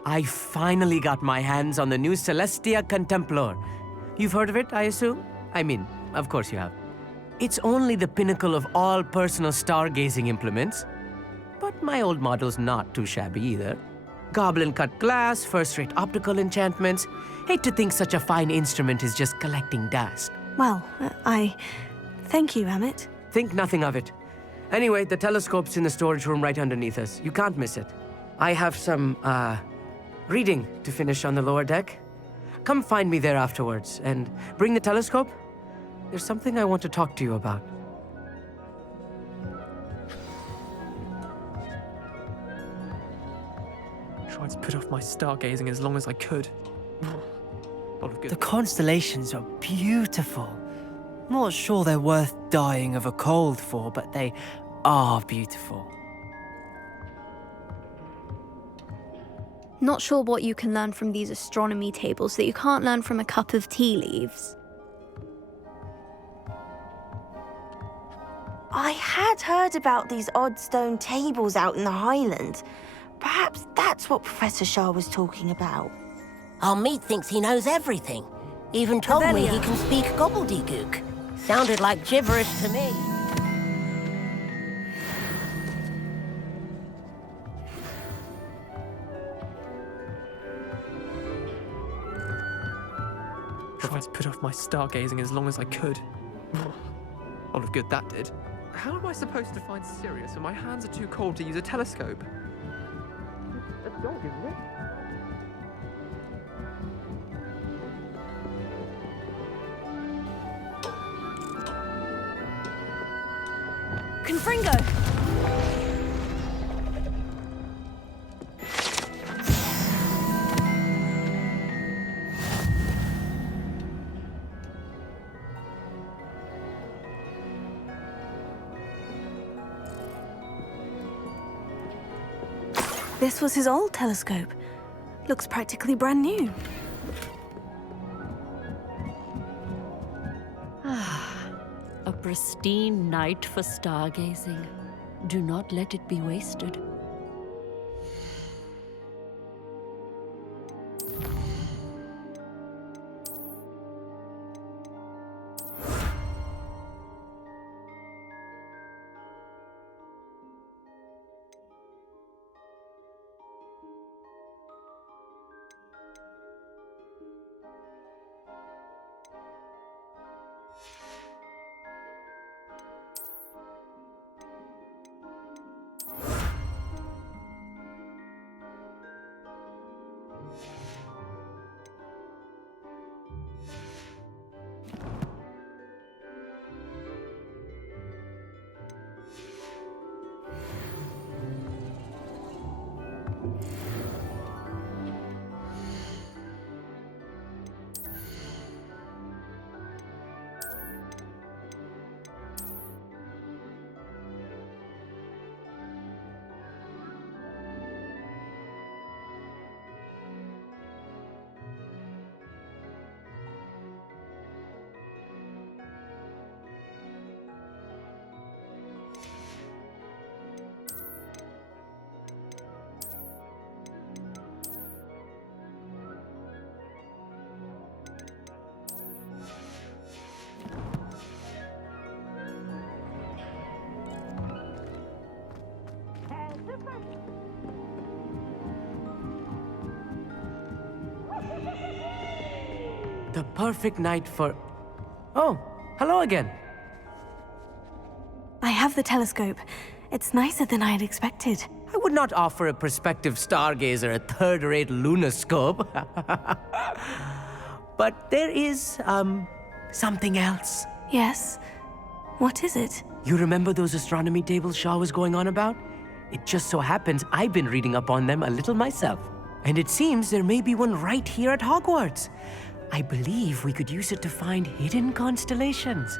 I finally got my hands on the new Celestia Contemplar. You've heard of it, I assume? I mean, of course you have. It's only the pinnacle of all personal stargazing implements. But but my old model's not too shabby either. Goblin-cut glass, first-rate optical enchantments. Hate to think such a fine instrument is just collecting dust. Well, thank you, Amit. Think nothing of it. Anyway, the telescope's in the storage room right underneath us. You can't miss it. I have some, reading to finish on the lower deck. Come find me there afterwards, and bring the telescope. There's something I want to talk to you about. Tried to put off my stargazing as long as I could. The constellations are beautiful. Not sure they're worth dying of a cold for, but they are beautiful. Not sure what you can learn from these astronomy tables that you can't learn from a cup of tea leaves. I had heard about these odd stone tables out in the Highland. Perhaps that's what Professor Shah was talking about. Our meat thinks he knows everything. Even told me he can speak gobbledygook. Sounded like gibberish to me. Tried to put off my stargazing as long as I could. A lot of good that did. How am I supposed to find Sirius when my hands are too cold to use a telescope? A dog, isn't it? Confringo! This was his old telescope. Looks practically brand new. A pristine night for stargazing. Do not let it be wasted. The perfect night for... Oh, hello again. I have the telescope. It's nicer than I had expected. I would not offer a prospective stargazer a third-rate lunoscope. But there is, something else. Yes? What is it? You remember those astronomy tables Shaw was going on about? It just so happens I've been reading up on them a little myself. And it seems there may be one right here at Hogwarts. I believe we could use it to find hidden constellations.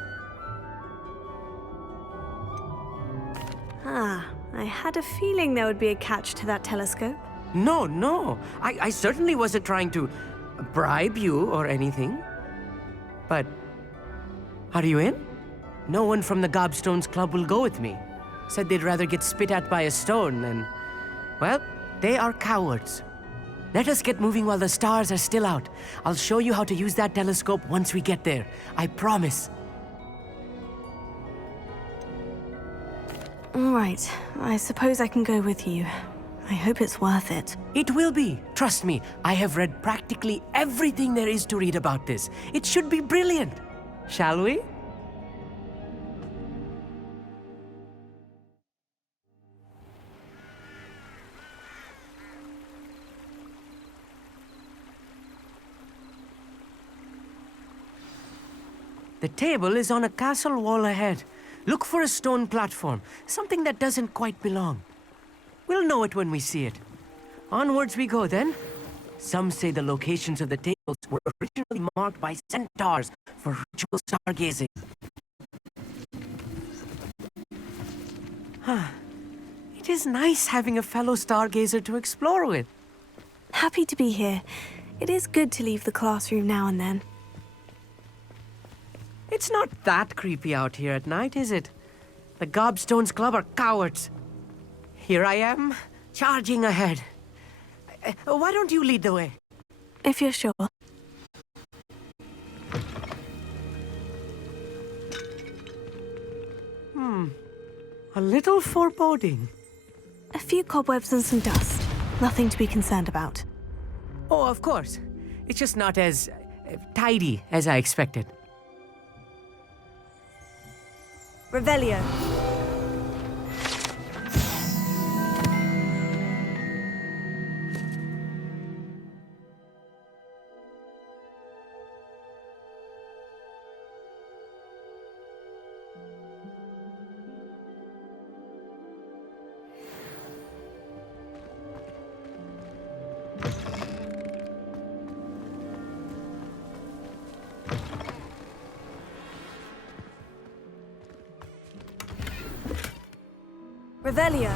I had a feeling there would be a catch to that telescope. No. I certainly wasn't trying to bribe you or anything. But are you in? No one from the Gobstones Club will go with me. Said they'd rather get spit at by a stone than... Well, they are cowards. Let us get moving while the stars are still out. I'll show you how to use that telescope once we get there. I promise. All right, I suppose I can go with you. I hope it's worth it. It will be. Trust me, I have read practically everything there is to read about this. It should be brilliant. Shall we? The table is on a castle wall ahead. Look for a stone platform, something that doesn't quite belong. We'll know it when we see it. Onwards we go then. Some say the locations of the tables were originally marked by centaurs for ritual stargazing. It is nice having a fellow stargazer to explore with. Happy to be here. It is good to leave the classroom now and then. It's not that creepy out here at night, is it? The Gobstones Club are cowards. Here I am, charging ahead. Why don't you lead the way? If you're sure. A little foreboding. A few cobwebs and some dust. Nothing to be concerned about. Oh, of course. It's just not as tidy as I expected. Revelio. Revelio.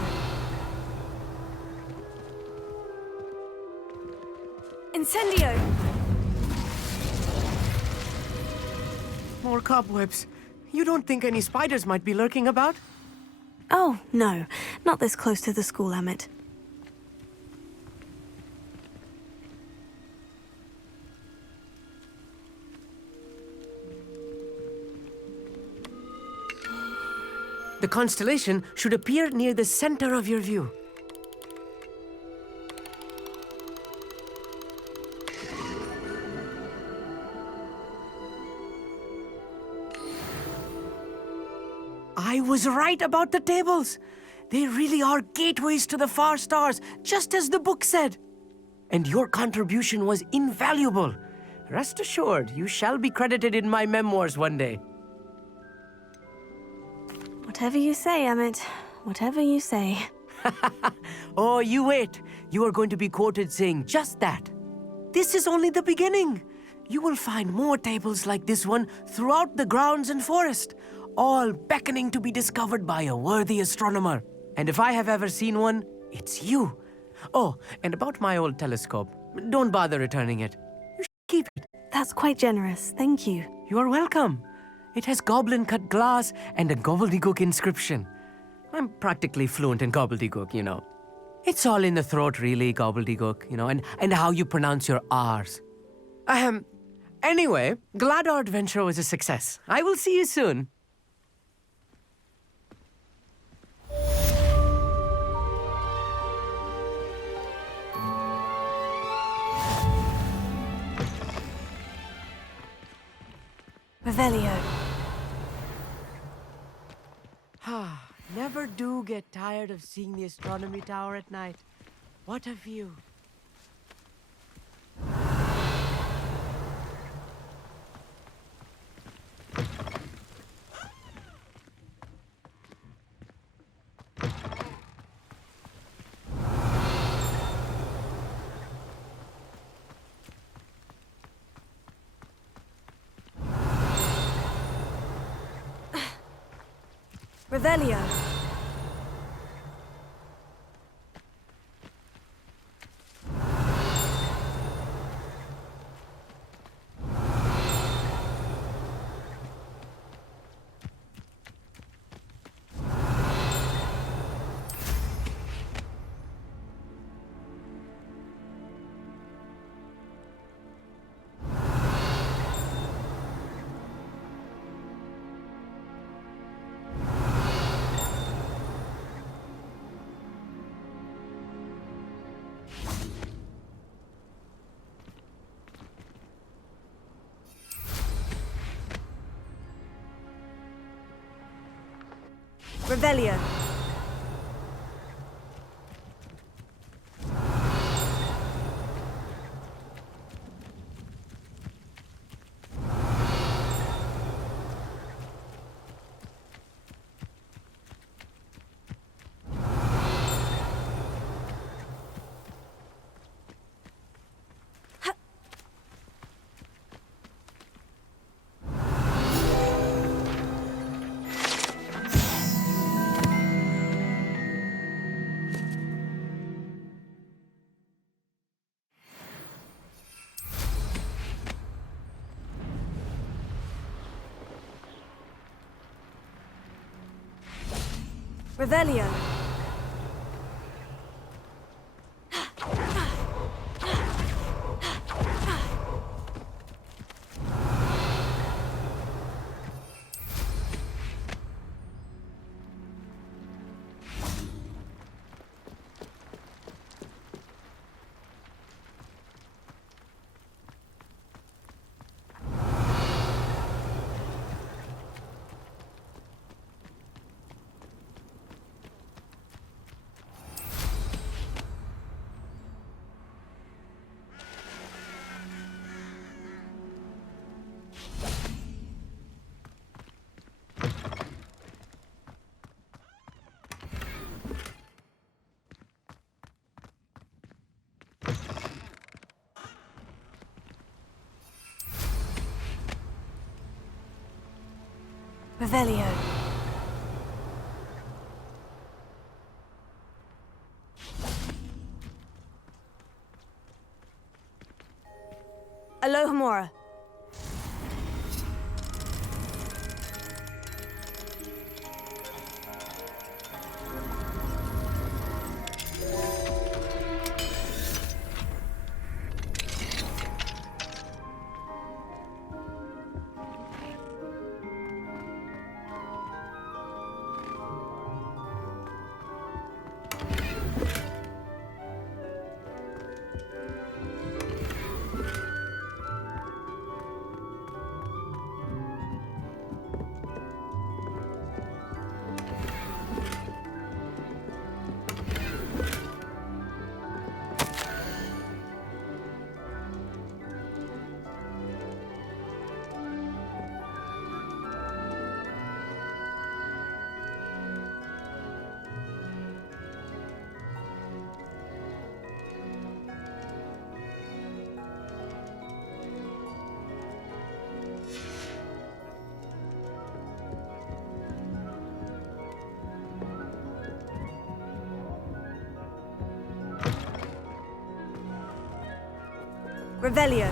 Incendio. More cobwebs. You don't think any spiders might be lurking about? Oh, no. Not this close to the school, Emmett. The constellation should appear near the center of your view. I was right about the tables. They really are gateways to the far stars, just as the book said. And your contribution was invaluable. Rest assured, you shall be credited in my memoirs one day. Whatever you say, Emmett. Whatever you say. Oh, you wait. You are going to be quoted saying just that. This is only the beginning. You will find more tables like this one throughout the grounds and forest, all beckoning to be discovered by a worthy astronomer. And if I have ever seen one, it's you. Oh, and about my old telescope, don't bother returning it. You should keep it. That's quite generous. Thank you. You are welcome. It has goblin-cut glass and a gobbledygook inscription. I'm practically fluent in gobbledygook, you know. It's all in the throat, really, gobbledygook, you know, and how you pronounce your R's. Anyway, glad our adventure was a success. I will see you soon. Revelio. Never do get tired of seeing the astronomy tower at night. What a view. Revelio. Revelio. Revelio. Revelio. Alohomora. Revelio.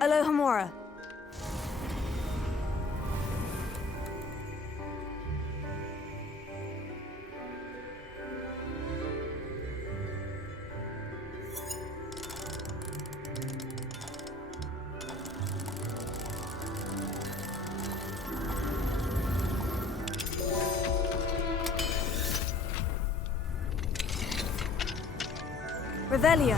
Alohomora. Revelio.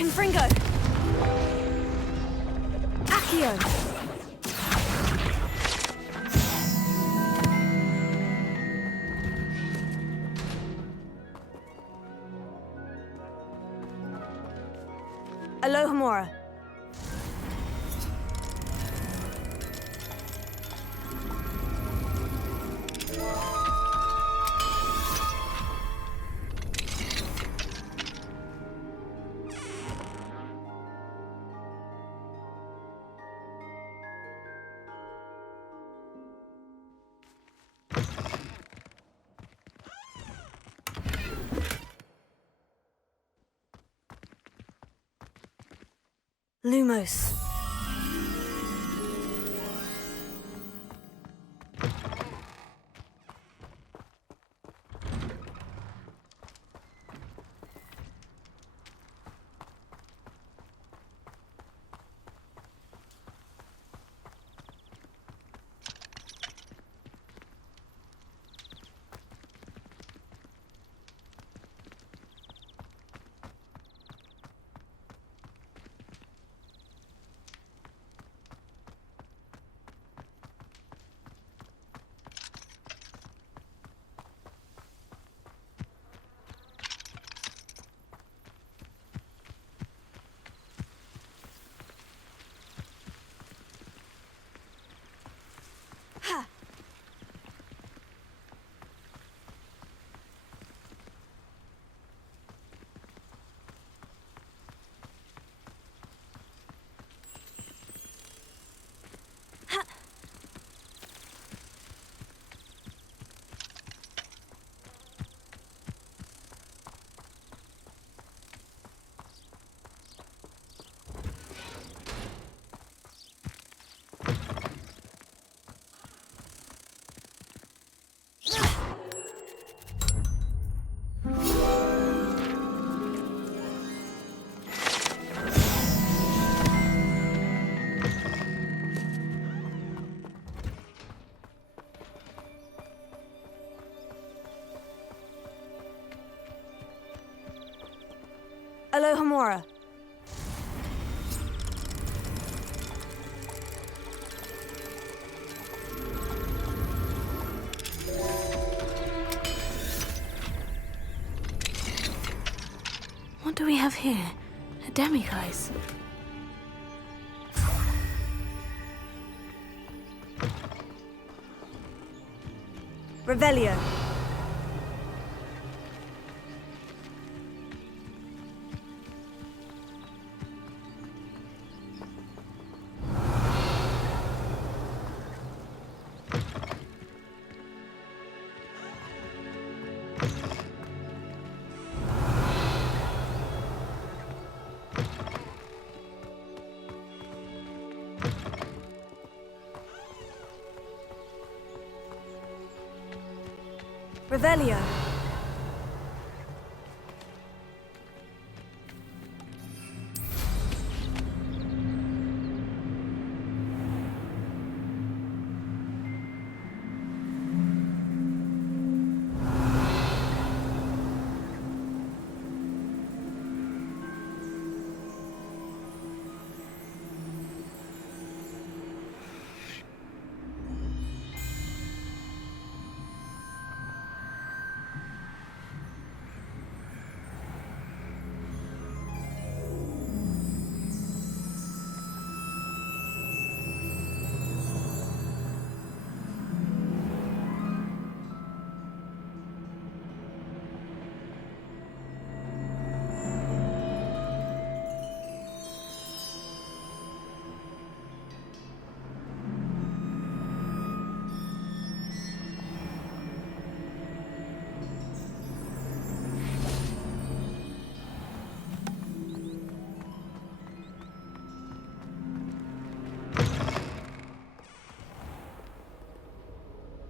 Confringo. Accio. Alohomora. Lumos. Alohomora. What do we have here? A demiguise. Revelio. Revelio.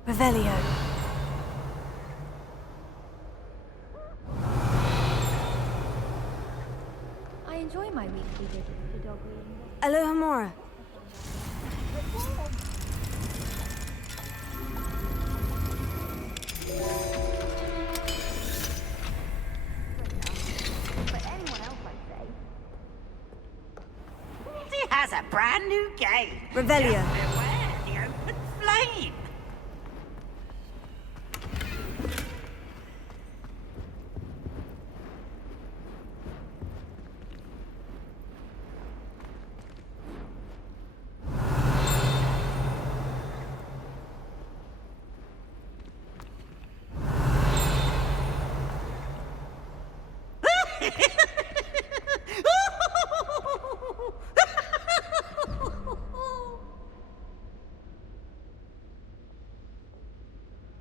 Revelio. I enjoy my weekly visit to the dog reading. Alohomora. But anyone else, I'd say. He has a brand new game. Revelio. Just beware the open flame.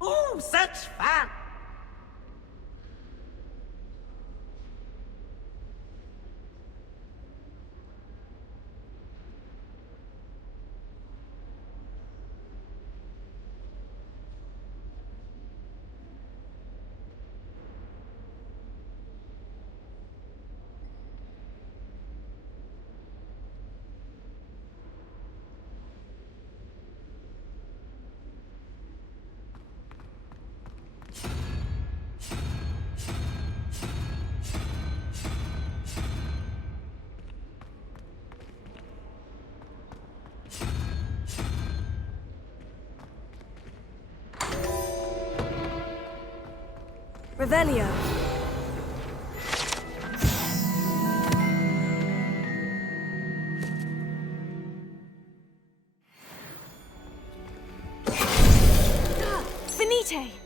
Oh, such fun! Revelio. Finite!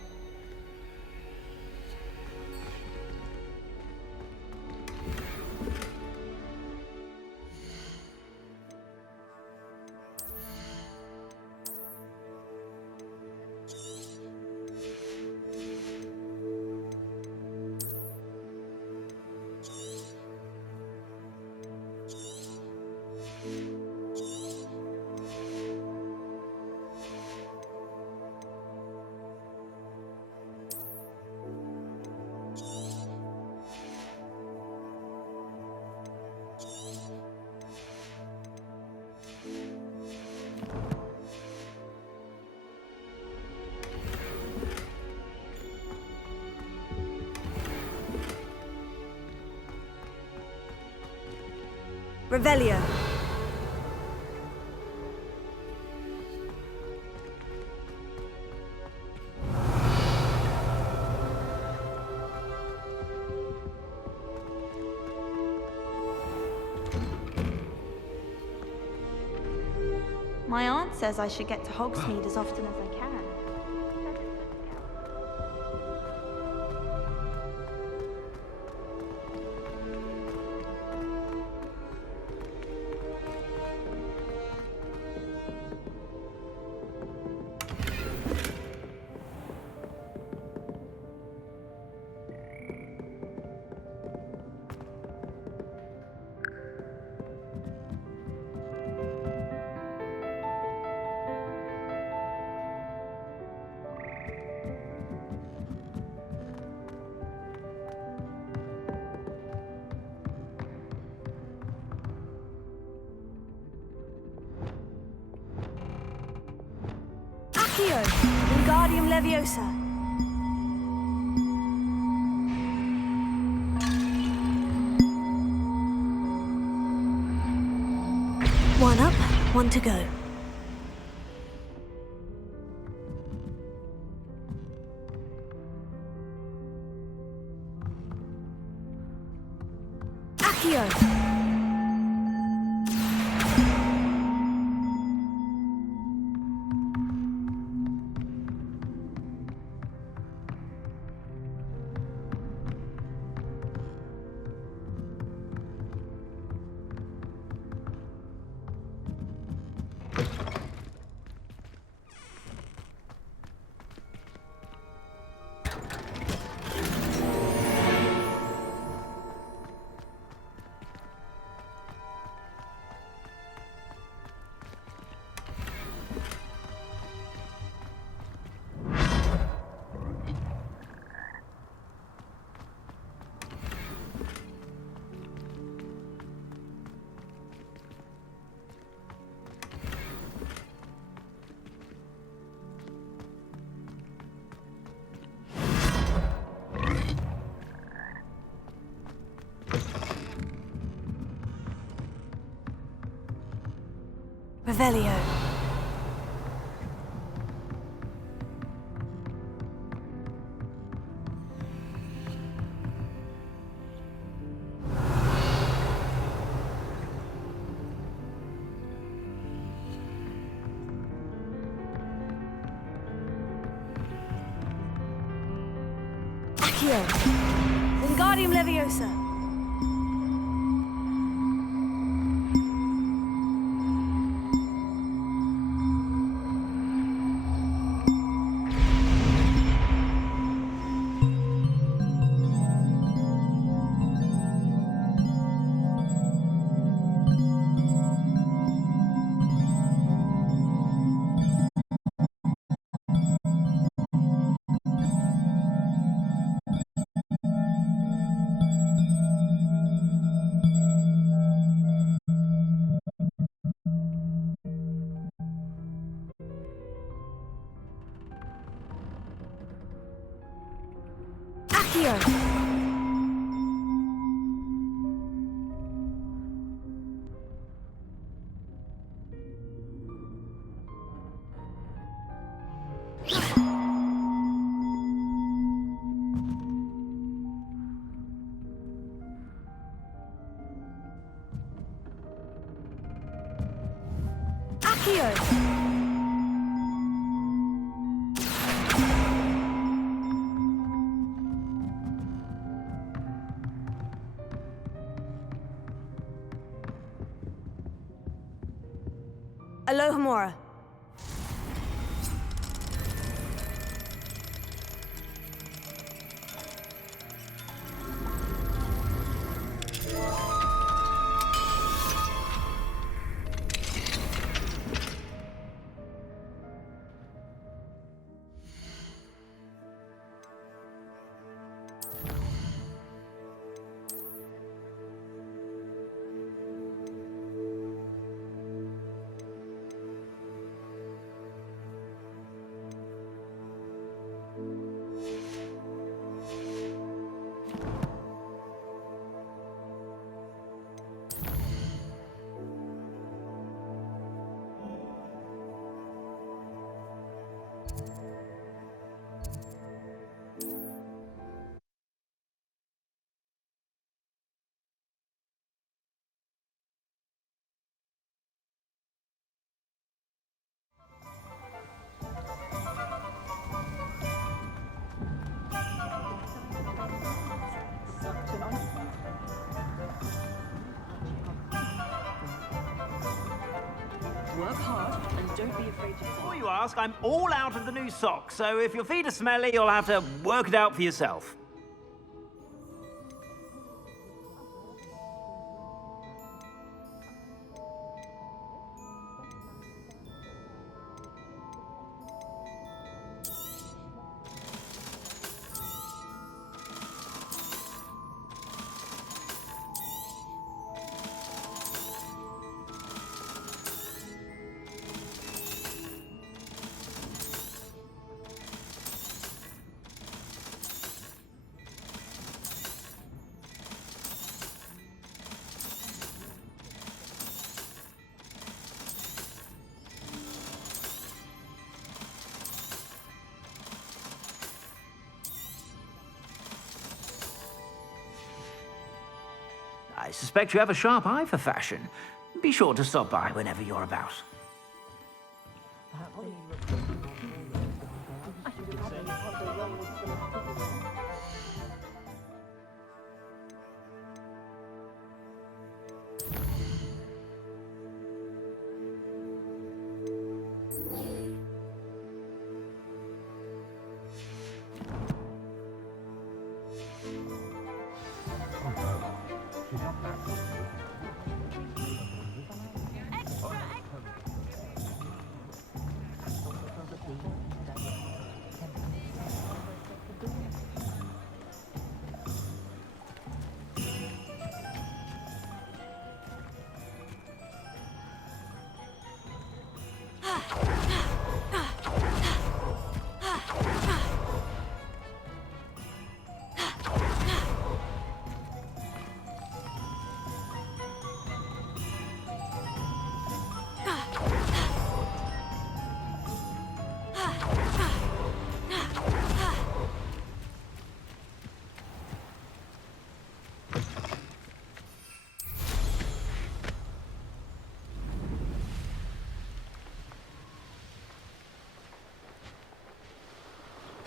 Revelio. My aunt says I should get to Hogsmeade as often as I can. Accio. Wingardium Leviosa. One up, one to go. Accio. Revelio. Accio. Wingardium Leviosa. Accio. Here. Alohomora. Work hard and don't be afraid to Before you ask, I'm all out of the new socks, so if your feet are smelly, you'll have to work it out for yourself. I suspect you have a sharp eye for fashion. Be sure to stop by whenever you're about.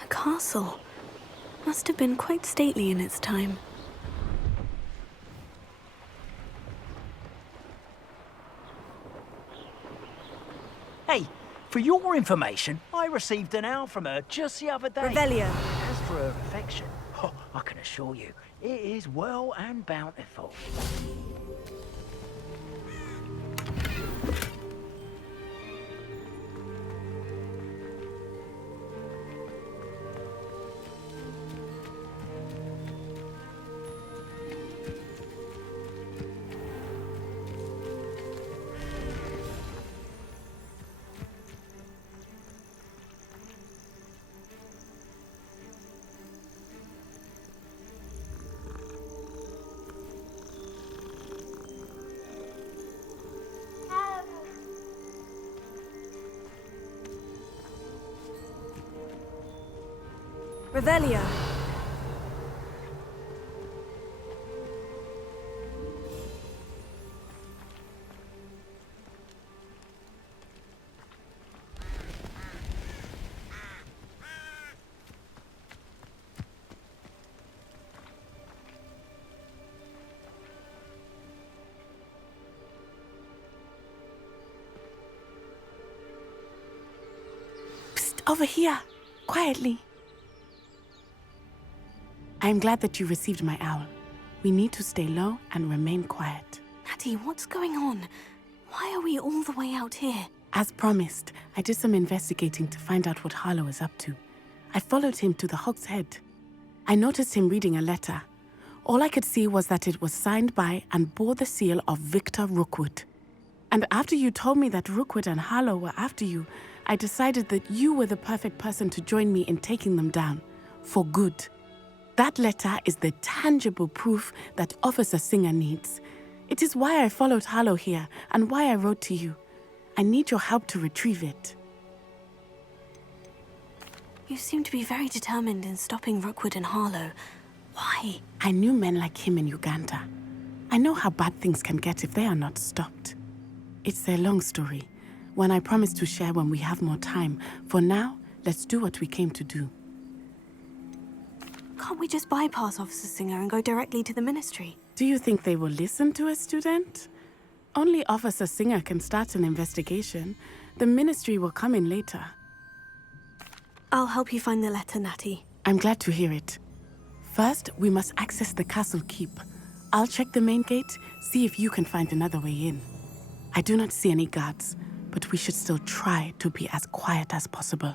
A castle. Must have been quite stately in its time. Hey, for your information, I received an owl from her just the other day. Revelio. As for her affection, I can assure you, it is well and bountiful. Revelio. Over here, quietly. I'm glad that you received my owl. We need to stay low and remain quiet. Natty, what's going on? Why are we all the way out here? As promised, I did some investigating to find out what Harlow is up to. I followed him to the Hog's Head. I noticed him reading a letter. All I could see was that it was signed by and bore the seal of Victor Rookwood. And after you told me that Rookwood and Harlow were after you, I decided that you were the perfect person to join me in taking them down. For good. That letter is the tangible proof that Officer Singer needs. It is why I followed Harlow here and why I wrote to you. I need your help to retrieve it. You seem to be very determined in stopping Rookwood and Harlow. Why? I knew men like him in Uganda. I know how bad things can get if they are not stopped. It's a long story, one I promise to share when we have more time. For now, let's do what we came to do. Can't we just bypass Officer Singer and go directly to the ministry? Do you think they will listen to a student? Only Officer Singer can start an investigation. The ministry will come in later. I'll help you find the letter, Natty. I'm glad to hear it. First, we must access the castle keep. I'll check the main gate, see if you can find another way in. I do not see any guards, but we should still try to be as quiet as possible.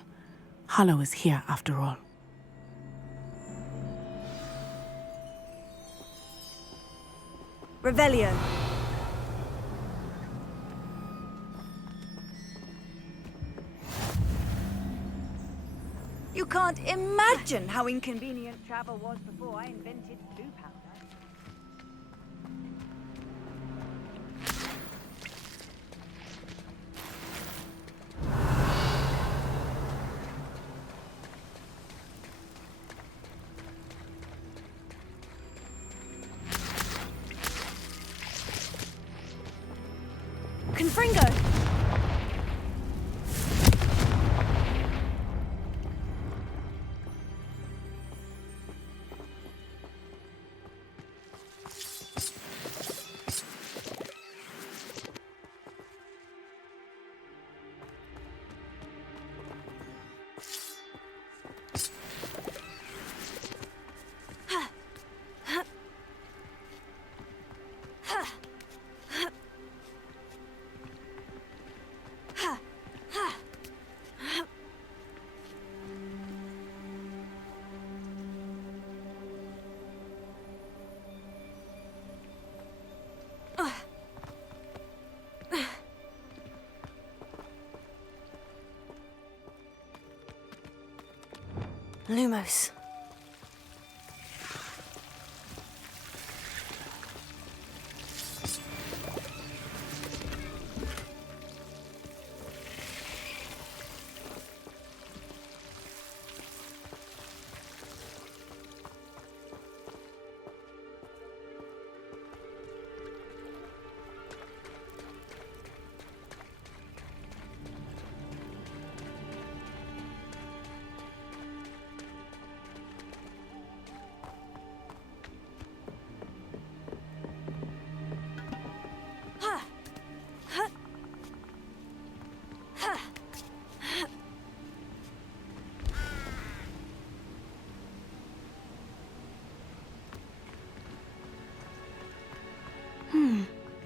Harlow is here after all. Revelio. You can't imagine how inconvenient travel was before I invented blue powder. Confringo! Lumos.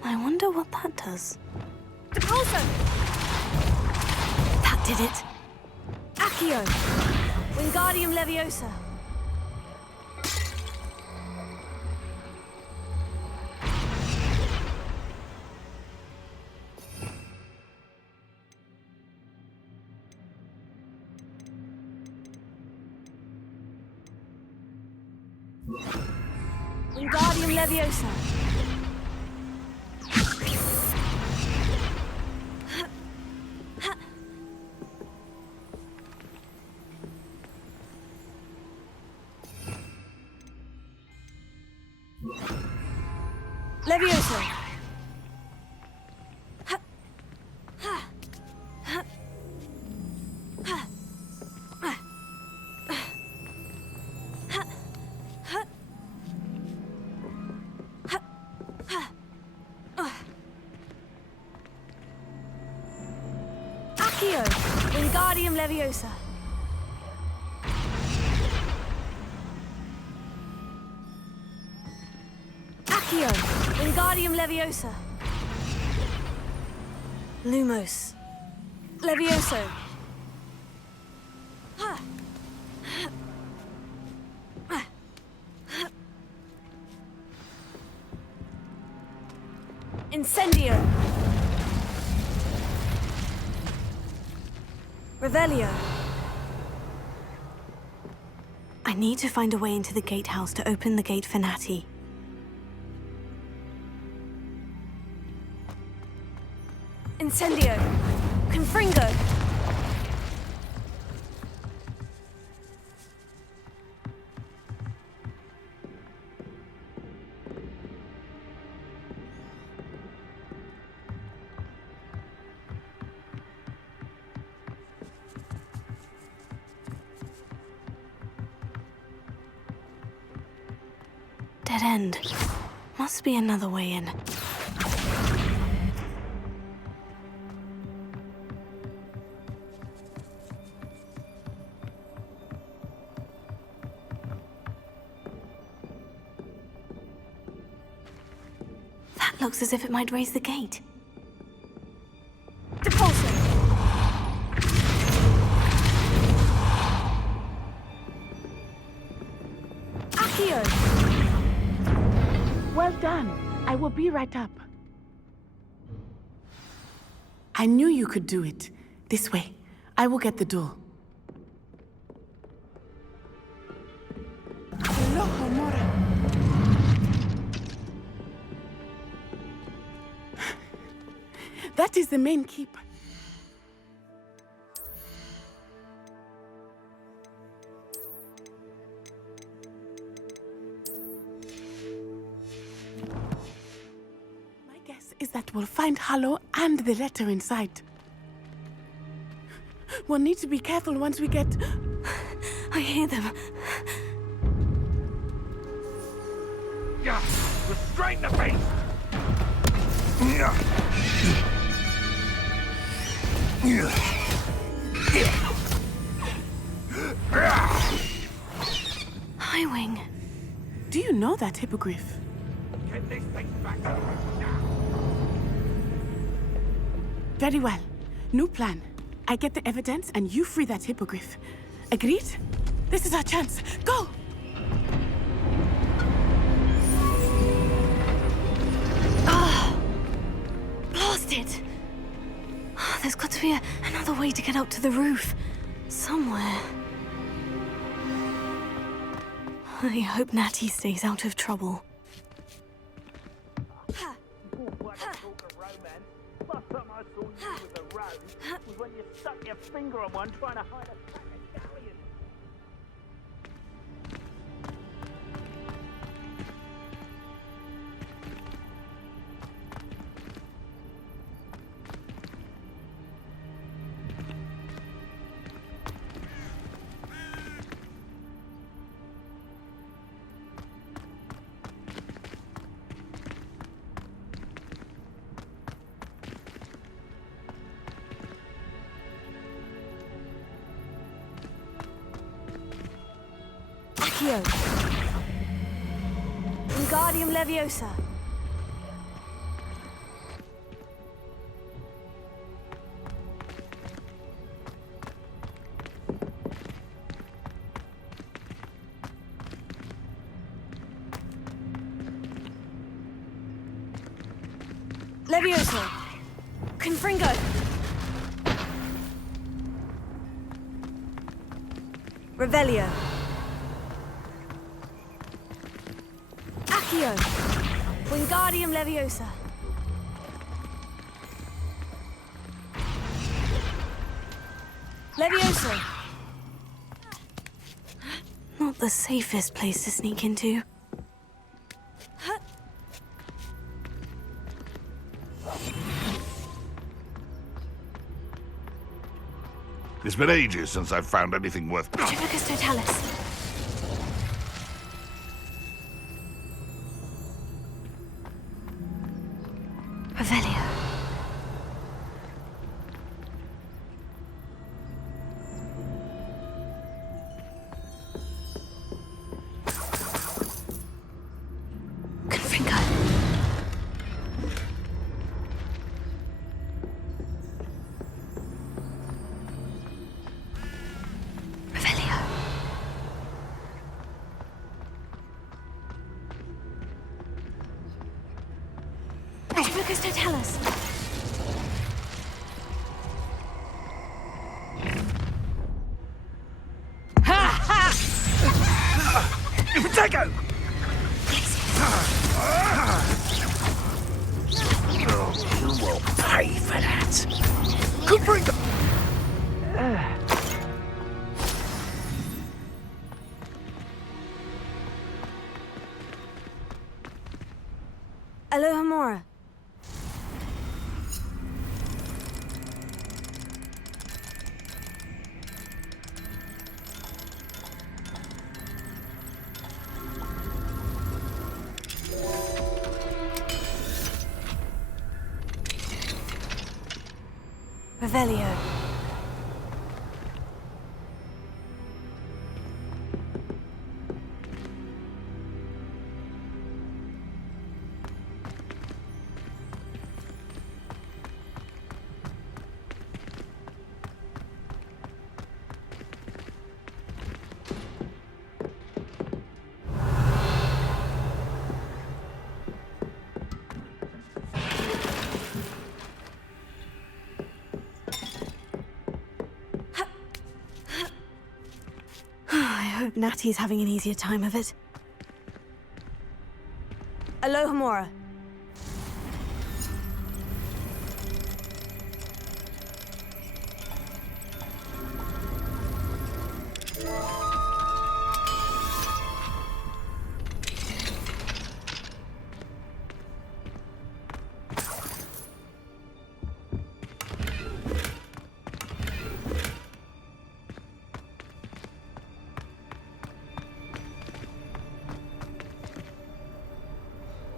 I wonder what that does. Depulso! That did it. Accio! Wingardium Leviosa! Wingardium Leviosa! Leviosa! Accio! Wingardium Leviosa! Accio, Wingardium Leviosa. Lumos. Levioso. Incendio. Revelio. I need to find a way into the gatehouse to open the gate for Natty. Incendio. Confringo. Dead end. Must be another way in. That looks as if it might raise the gate. Depulso! Accio! Well done. I will be right up. I knew you could do it. This way. I will get the door. That is the main keep. My guess is that we'll find Harlow and the letter inside. We'll need to be careful once we get... I hear them. Yeah, restrain the beast! Yeah. Highwing. Do you know that hippogriff? Get this thing back now. Very well. New plan. I get the evidence and you free that hippogriff. Agreed? This is our chance. Go! Blasted! There's got to be another way to get up to the roof. Somewhere. I hope Natty stays out of trouble. Last time I saw you with a rose was when you stuck your finger on one trying to hide a pack of galleons. Accio. Wingardium Leviosa. Leviosa. Confringo. Revelio. Accio. Wingardium Leviosa. Leviosa. Not the safest place to sneak into. It's been ages since I've found anything worth... Retrivicus Totalis. Revelio. Confringo. Focus, Totalis. Potato! You will pay for that. Confringo! Alohomora. Revelio. I hope Natty's having an easier time of it. Alohomora.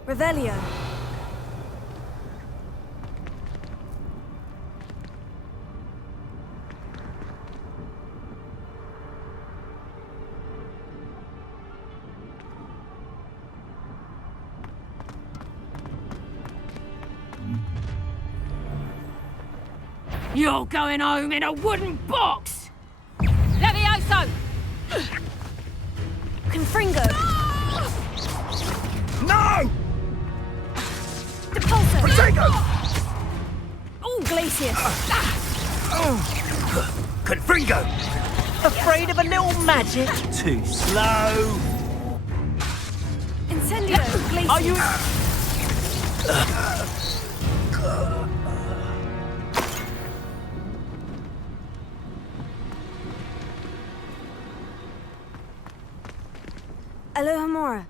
Revelio. You're going home in a wooden box! Levioso! Confringo. No! Depulso. Potato! Oh, Glacius. Confringo! Afraid of a little magic? Too slow. Incendio. Glacius. Are you... Alohomora.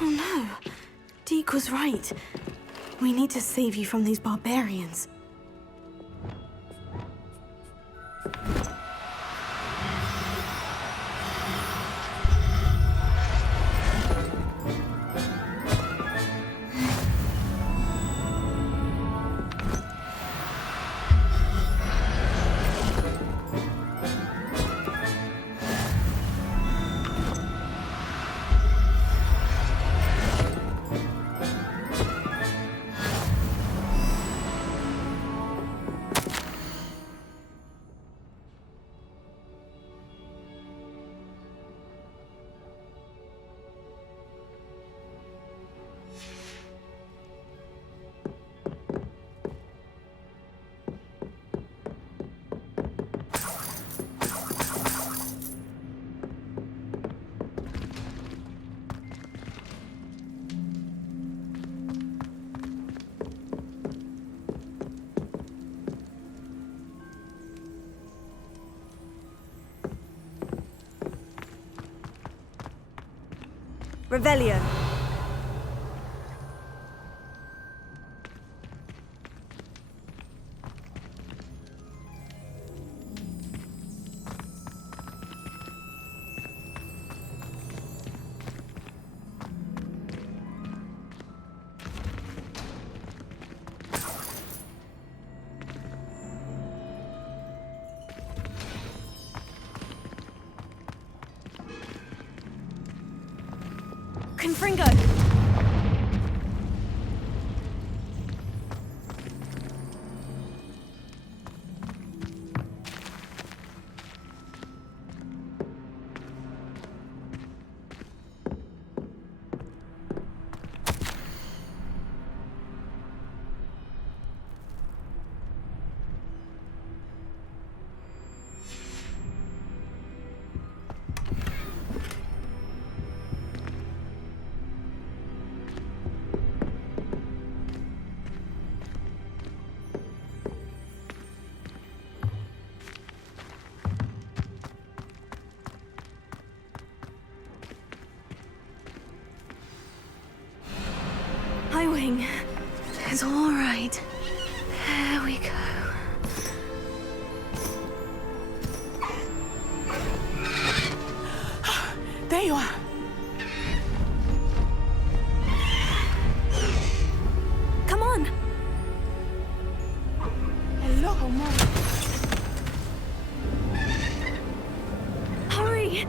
Oh no. Deke was right. We need to save you from these barbarians. Revelio. Fringo! Highwing. It's all right. There we go. There you are. Come on. Hello, Mom. Hurry.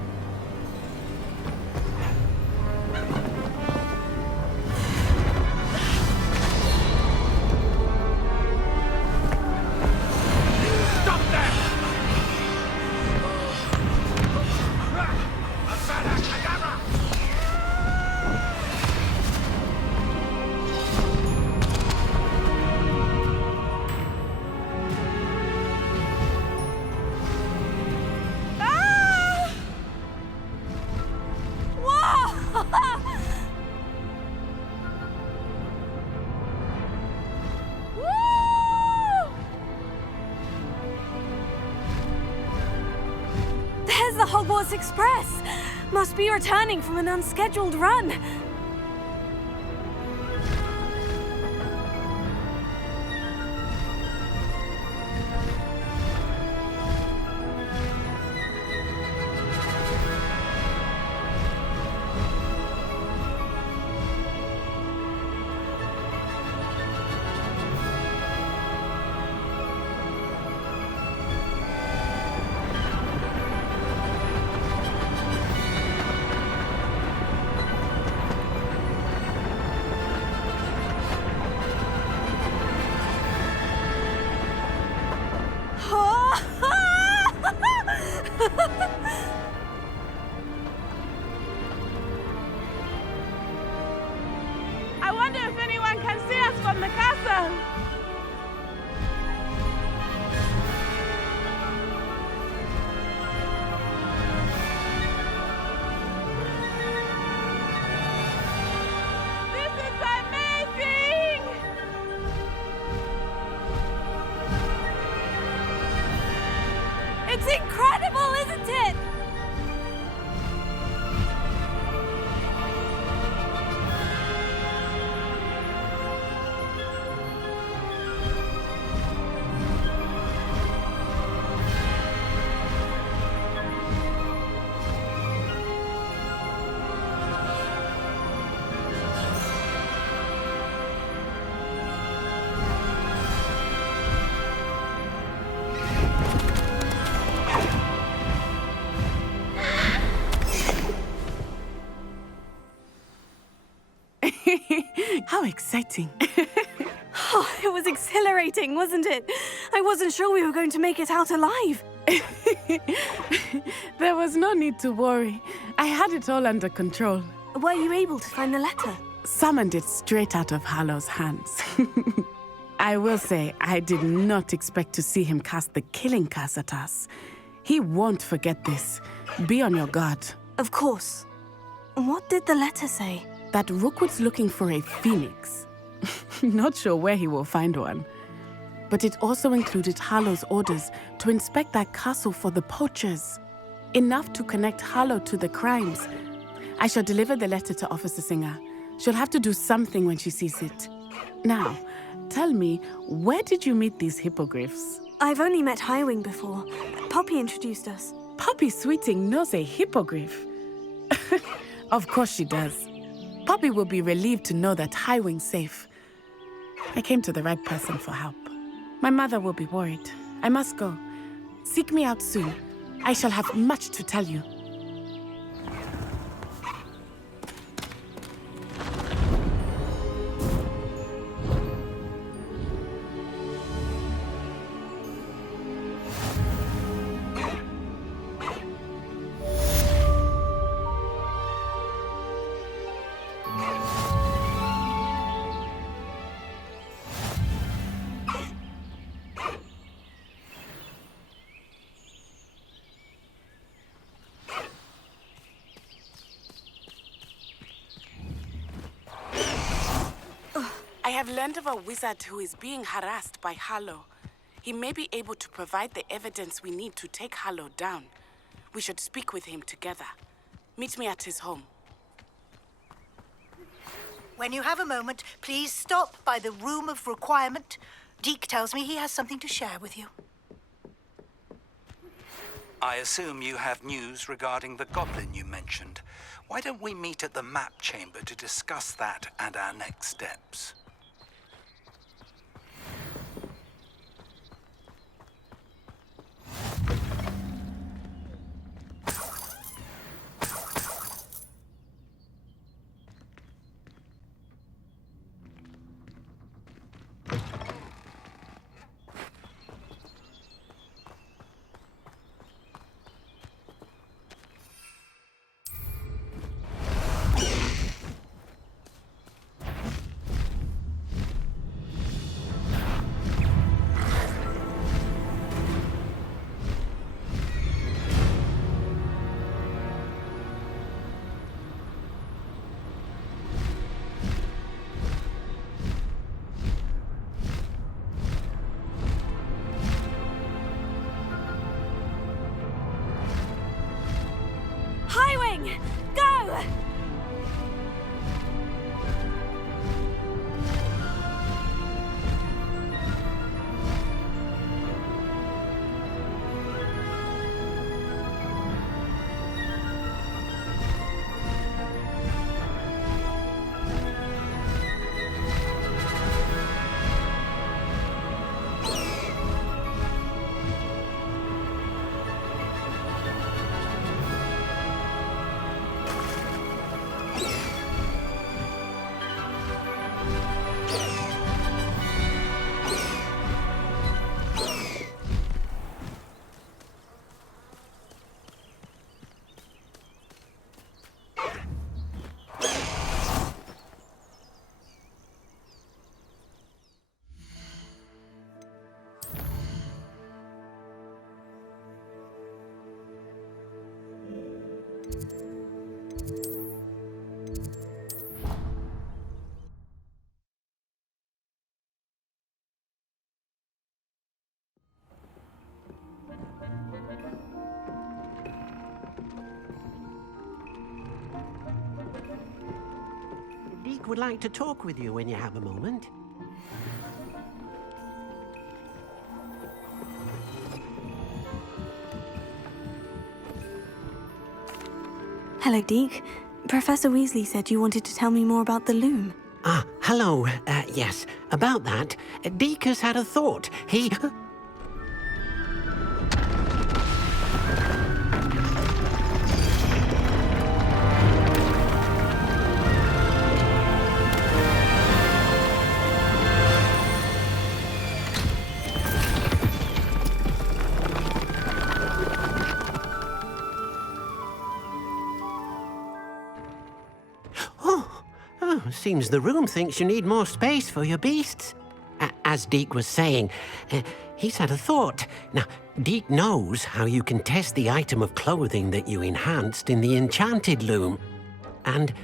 There's the Hogwarts Express! Must be returning from an unscheduled run. I wonder if anyone can see us from the castle. This is amazing! It's incredible, isn't it? How exciting. Oh, it was exhilarating, wasn't it? I wasn't sure we were going to make it out alive. There was no need to worry. I had it all under control. Were you able to find the letter? Summoned it straight out of Hallow's hands. I will say, I did not expect to see him cast the killing curse at us. He won't forget this. Be on your guard. Of course. What did the letter say? That Rookwood's looking for a phoenix. Not sure where he will find one. But it also included Hallow's orders to inspect that castle for the poachers. Enough to connect Hallow to the crimes. I shall deliver the letter to Officer Singer. She'll have to do something when she sees it. Now, tell me, where did you meet these hippogriffs? I've only met Highwing before. Poppy introduced us. Poppy Sweeting knows a hippogriff. Of course she does. Poppy will be relieved to know that Highwing's safe. I came to the right person for help. My mother will be worried. I must go. Seek me out soon. I shall have much to tell you. have learned of a wizard who is being harassed by Harlow. He may be able to provide the evidence we need to take Harlow down. We should speak with him together. Meet me at his home. When you have a moment, please stop by the Room of Requirement. Deke tells me he has something to share with you. I assume you have news regarding the goblin you mentioned. Why don't we meet at the map chamber to discuss that and our next steps? Highwing! Go! Deke would like to talk with you when you have a moment. Hello, Deke. Professor Weasley said you wanted to tell me more about the loom. Ah, hello. Yes, about that. Deke has had a thought. He... Seems the room thinks you need more space for your beasts. As Deke was saying, he's had a thought. Now, Deke knows how you can test the item of clothing that you enhanced in the enchanted loom. And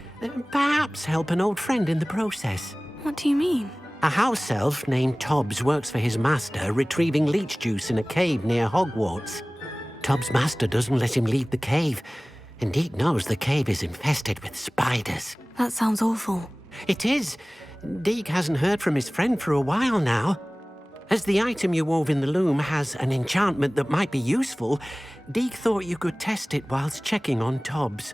perhaps help an old friend in the process. What do you mean? A house elf named Tobbs works for his master, retrieving leech juice in a cave near Hogwarts. Tobbs' master doesn't let him leave the cave, and Deke knows the cave is infested with spiders. That sounds awful. It is. Deke hasn't heard from his friend for a while now. As the item you wove in the loom has an enchantment that might be useful, Deke thought you could test it whilst checking on Tobbs.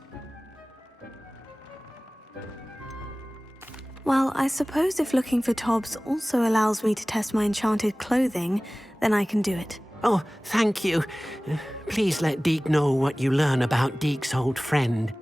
Well, I suppose if looking for Tobbs also allows me to test my enchanted clothing, then I can do it. Oh, thank you. Please let Deke know what you learn about Deke's old friend.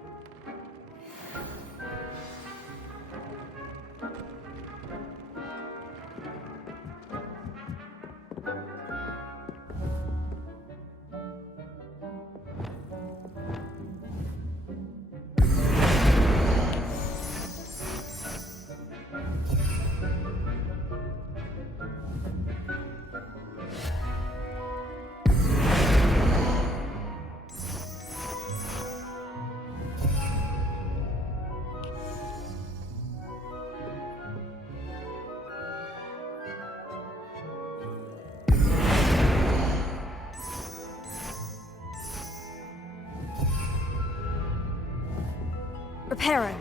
Reparo.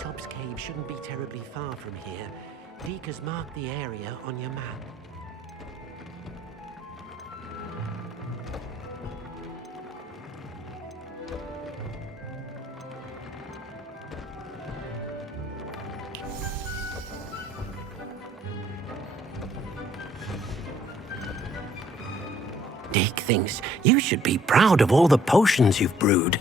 Tobbs Cave shouldn't be terribly far from here. Deke has marked the area on your map. Deke thinks you should be proud of all the potions you've brewed.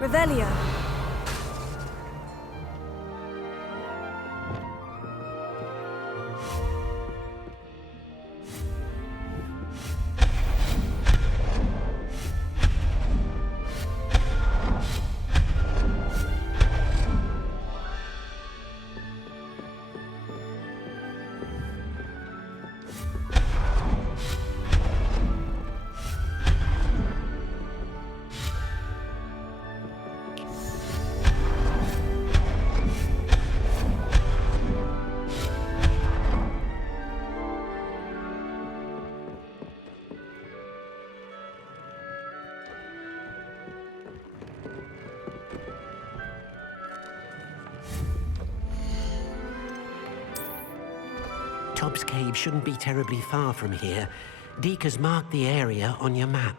Revelio. Tobbs Cave shouldn't be terribly far from here. Deke has marked the area on your map.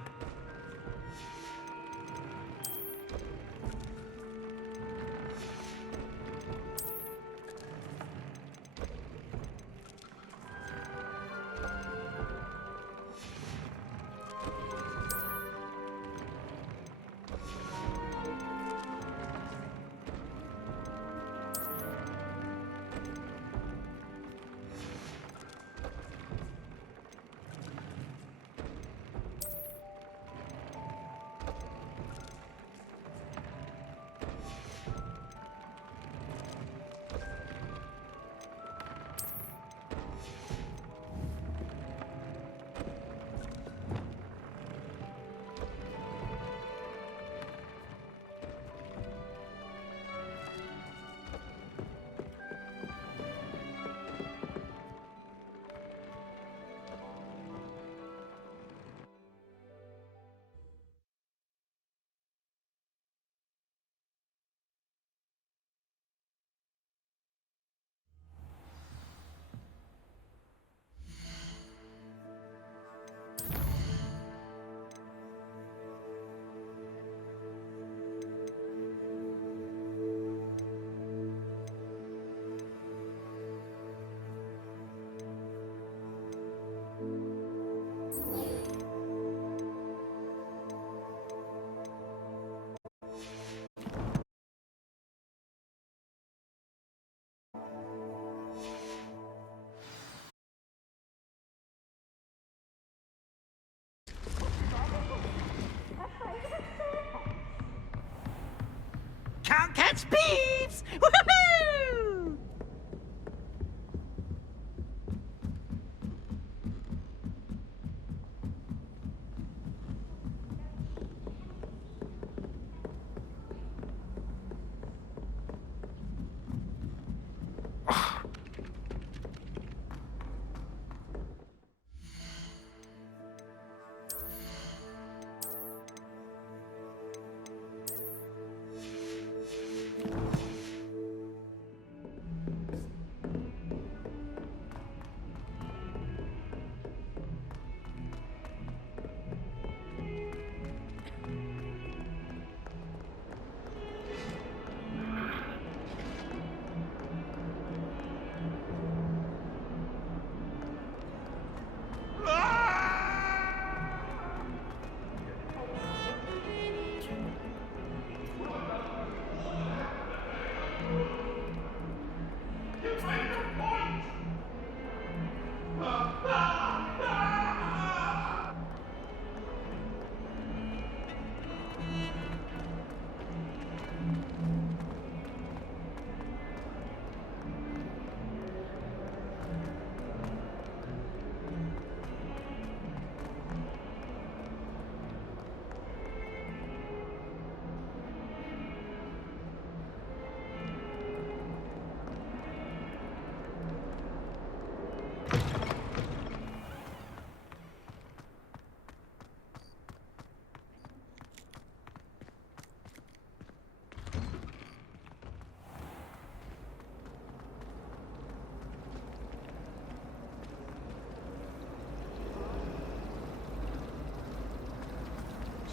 Can't catch beeps! Woohoo!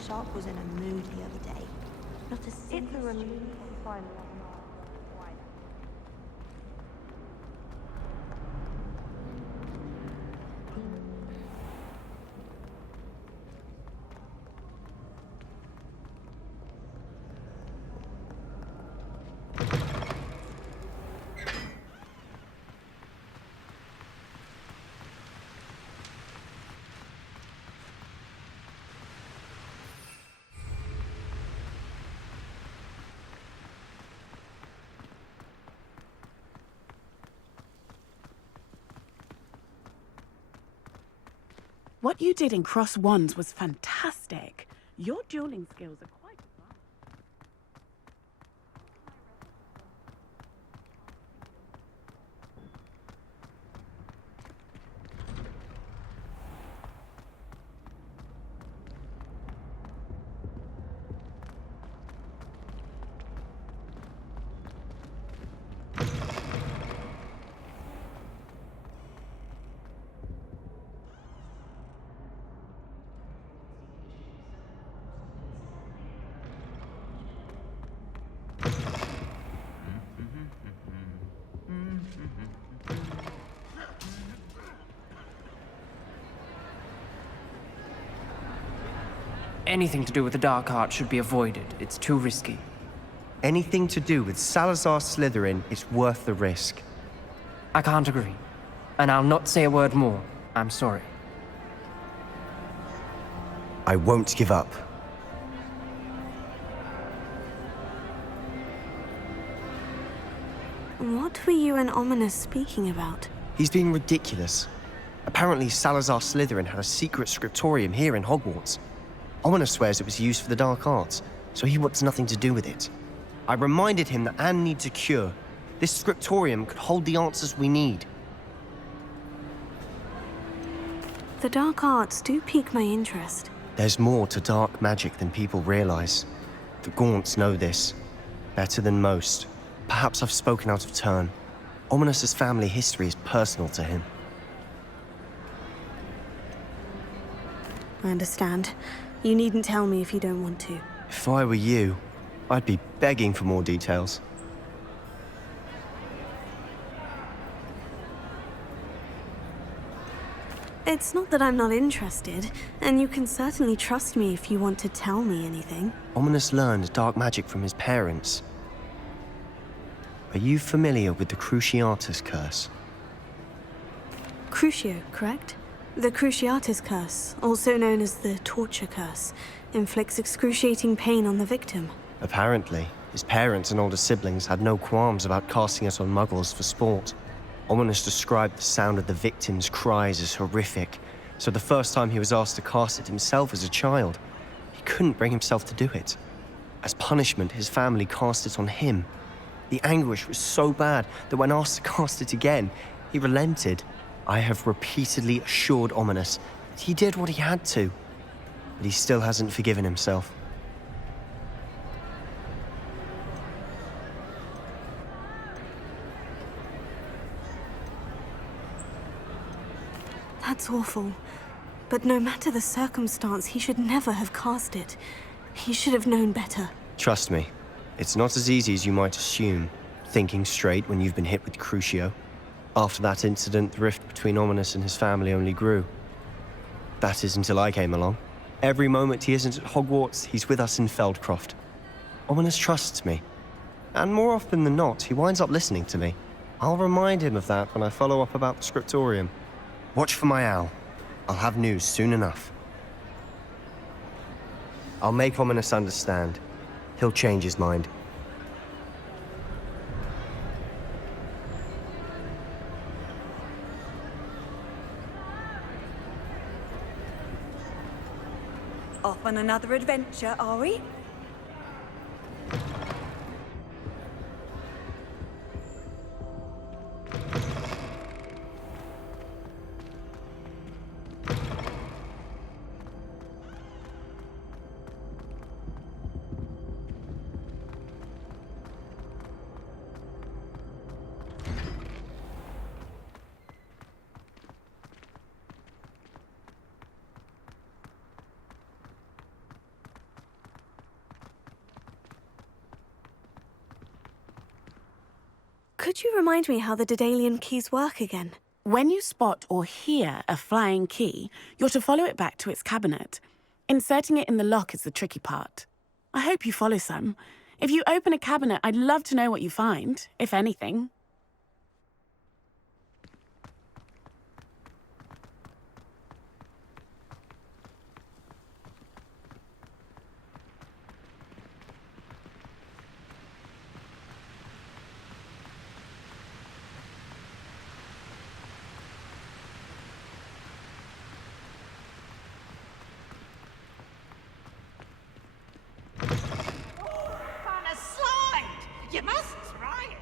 Sharp was in a mood the other day. Not a single relief finally. What you did in Cross Wands was fantastic. Your dueling skills are quite advanced. Anything to do with the dark art should be avoided. It's too risky. Anything to do with Salazar Slytherin is worth the risk. I can't agree. And I'll not say a word more. I'm sorry. I won't give up. What were you and Ominous speaking about? He's being ridiculous. Apparently, Salazar Slytherin had a secret scriptorium here in Hogwarts. Ominous swears it was used for the dark arts, so he wants nothing to do with it. I reminded him that Anne needs a cure. This scriptorium could hold the answers we need. The dark arts do pique my interest. There's more to dark magic than people realize. The Gaunts know this. Better than most. Perhaps I've spoken out of turn. Ominous's family history is personal to him. I understand. You needn't tell me if you don't want to. If I were you, I'd be begging for more details. It's not that I'm not interested, and you can certainly trust me if you want to tell me anything. Ominous learned dark magic from his parents. Are you familiar with the Cruciatus Curse? Crucio, correct? The Cruciatus Curse, also known as the Torture Curse, inflicts excruciating pain on the victim. Apparently, his parents and older siblings had no qualms about casting it on muggles for sport. Ominous described the sound of the victim's cries as horrific, so the first time he was asked to cast it himself as a child, he couldn't bring himself to do it. As punishment, his family cast it on him. The anguish was so bad that when asked to cast it again, he relented. I have repeatedly assured Ominous that he did what he had to, but he still hasn't forgiven himself. That's awful. But no matter the circumstance, he should never have cast it. He should have known better. Trust me, it's not as easy as you might assume, thinking straight when you've been hit with Crucio. After that incident, the rift between Ominous and his family only grew. That is until I came along. Every moment he isn't at Hogwarts, he's with us in Feldcroft. Ominous trusts me. And more often than not, he winds up listening to me. I'll remind him of that when I follow up about the scriptorium. Watch for my owl. I'll have news soon enough. I'll make Ominous understand. He'll change his mind. Off on another adventure, are we? Could you remind me how the Daedalian keys work again? When you spot or hear a flying key, you're to follow it back to its cabinet. Inserting it in the lock is the tricky part. I hope you follow some. If you open a cabinet, I'd love to know what you find, if anything. You must try it.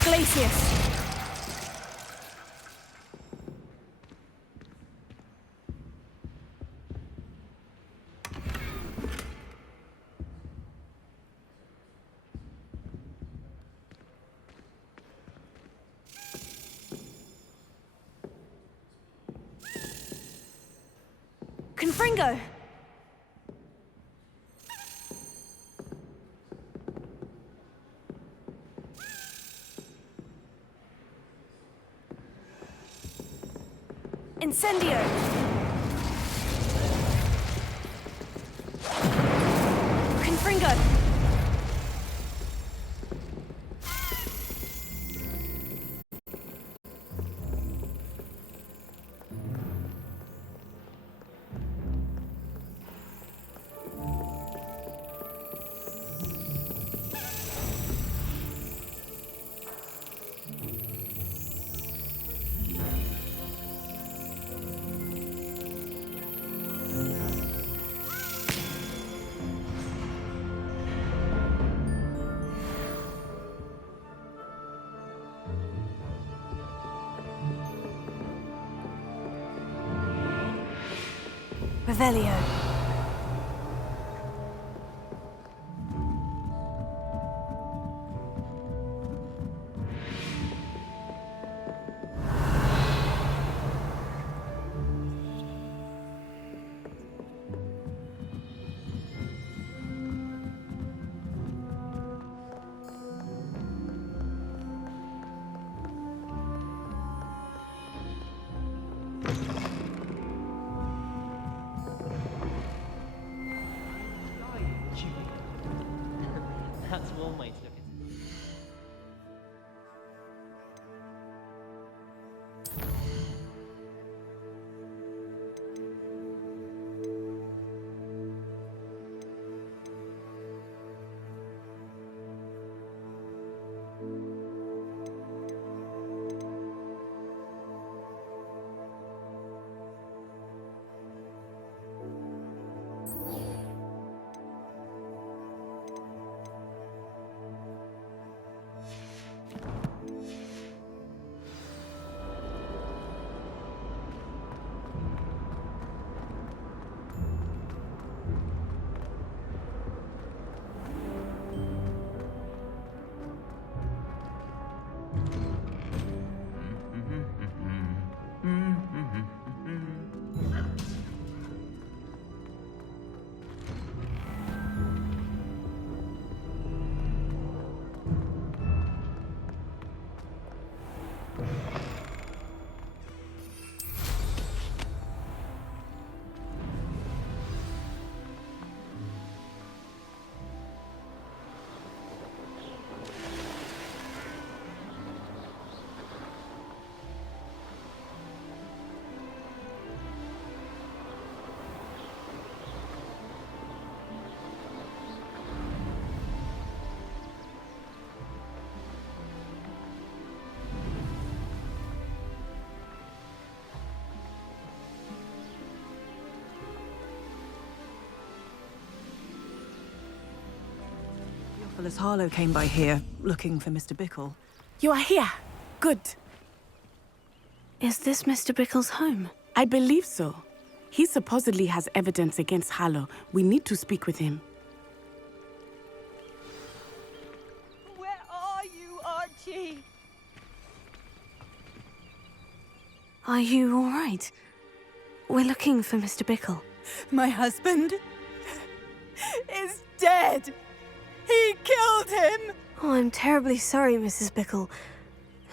Glacius! Confringo! Incendio! Confringo! Revelio. That's one way to look at it. Theophilus Harlow came by here, looking for Mr. Bickle. You are here. Good. Is this Mr. Bickle's home? I believe so. He supposedly has evidence against Harlow. We need to speak with him. Where are you, Archie? Are you all right? We're looking for Mr. Bickle. My husband is dead. He killed him. Oh, I'm terribly sorry, Mrs. Bickle.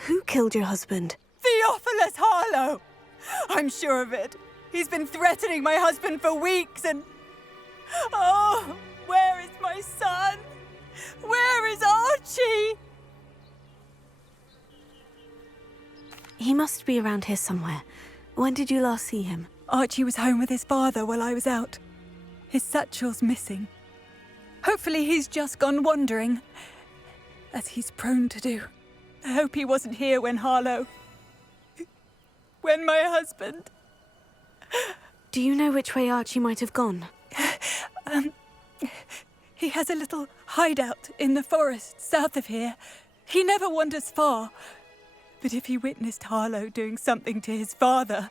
Who killed your husband? Theophilus Harlow. I'm sure of it. He's been threatening my husband for weeks and... Oh, where is my son? Where is Archie? He must be around here somewhere. When did you last see him? Archie was home with his father while I was out. His satchel's missing. Hopefully he's just gone wandering, as he's prone to do. I hope he wasn't here when Harlow... when my husband... Do you know which way Archie might have gone? He has a little hideout in the forest south of here. He never wanders far. But if he witnessed Harlow doing something to his father,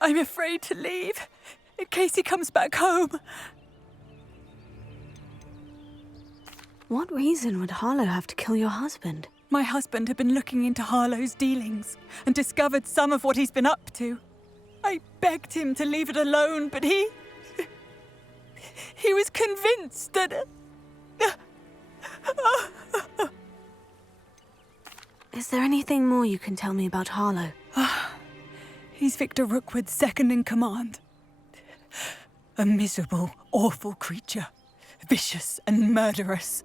I'm afraid to leave, in case he comes back home. What reason would Harlow have to kill your husband? My husband had been looking into Harlow's dealings and discovered some of what he's been up to. I begged him to leave it alone, but he was convinced that... Is there anything more you can tell me about Harlow? He's Victor Rookwood's second in command. A miserable, awful creature. Vicious and murderous.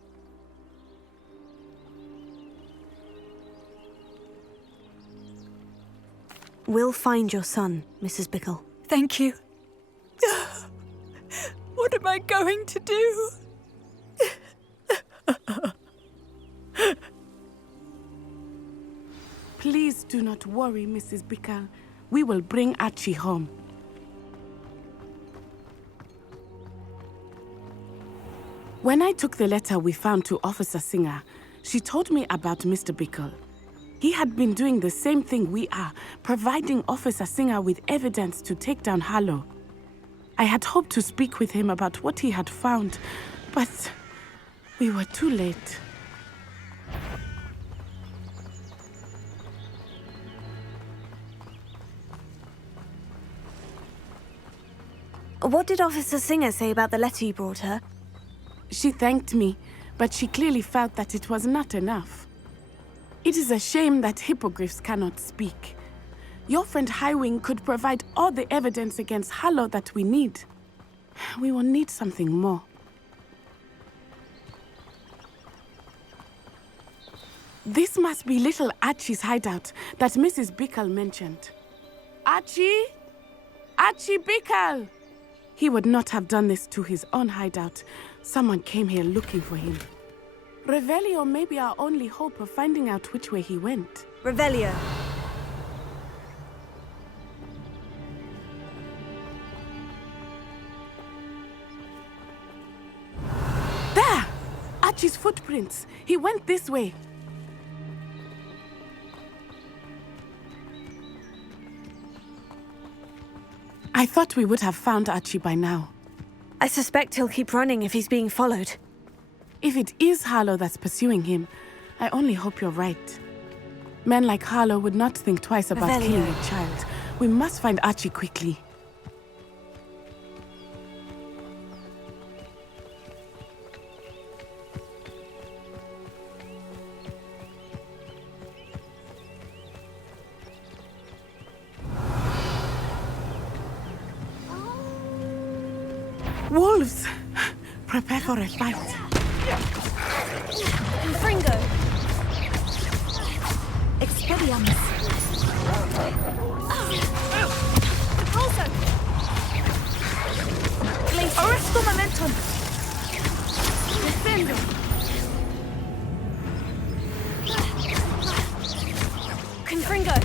We'll find your son, Mrs. Bickle. Thank you. What am I going to do? Please do not worry, Mrs. Bickle. We will bring Archie home. When I took the letter we found to Officer Singer, she told me about Mr. Bickle. He had been doing the same thing we are, providing Officer Singer with evidence to take down Harlow. I had hoped to speak with him about what he had found, but we were too late. What did Officer Singer say about the letter you brought her? She thanked me, but she clearly felt that it was not enough. It is a shame that hippogriffs cannot speak. Your friend Highwing could provide all the evidence against Harlow that we need. We will need something more. This must be little Archie's hideout that Mrs. Bickle mentioned. Archie? Archie Bickle! He would not have done this to his own hideout. Someone came here looking for him. Revelio may be our only hope of finding out which way he went. Revelio. There! Archie's footprints. He went this way. I thought we would have found Archie by now. I suspect he'll keep running if he's being followed. If it is Harlow that's pursuing him, I only hope you're right. Men like Harlow would not think twice about killing a child. We must find Archie quickly. Wolves! Prepare for a fight. Fringo! Expelliarmus! Repulso! Arresto momentum! Defendo! Confringo!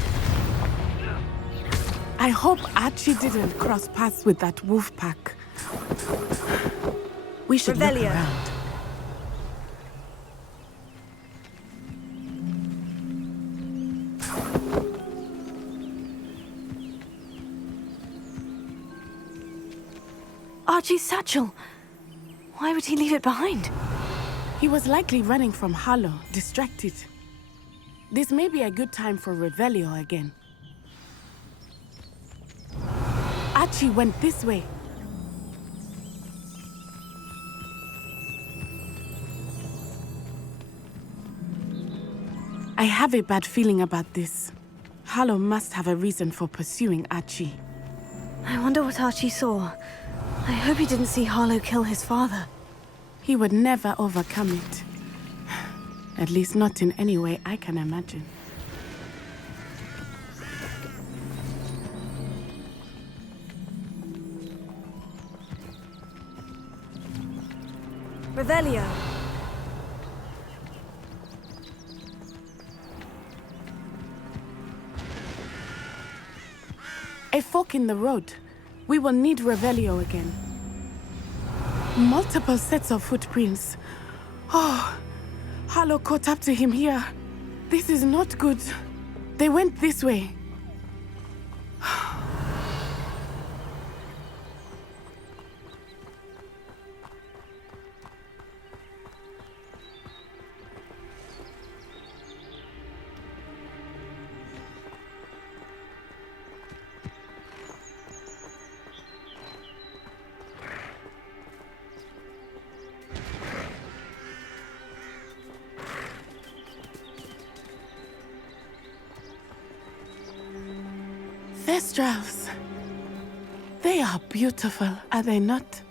I hope Archie didn't cross paths with that wolf pack. We should look around. Archie's satchel. Why would he leave it behind? He was likely running from Harlow, distracted. This may be a good time for Revelio again. Archie went this way. I have a bad feeling about this. Harlow must have a reason for pursuing Archie. I wonder what Archie saw. I hope he didn't see Harlow kill his father. He would never overcome it. At least not in any way I can imagine. Revelio. A fork in the road. We will need Revelio again. Multiple sets of footprints. Oh, Harlow caught up to him here. This is not good. They went this way. Thestrals. They are beautiful, are they not?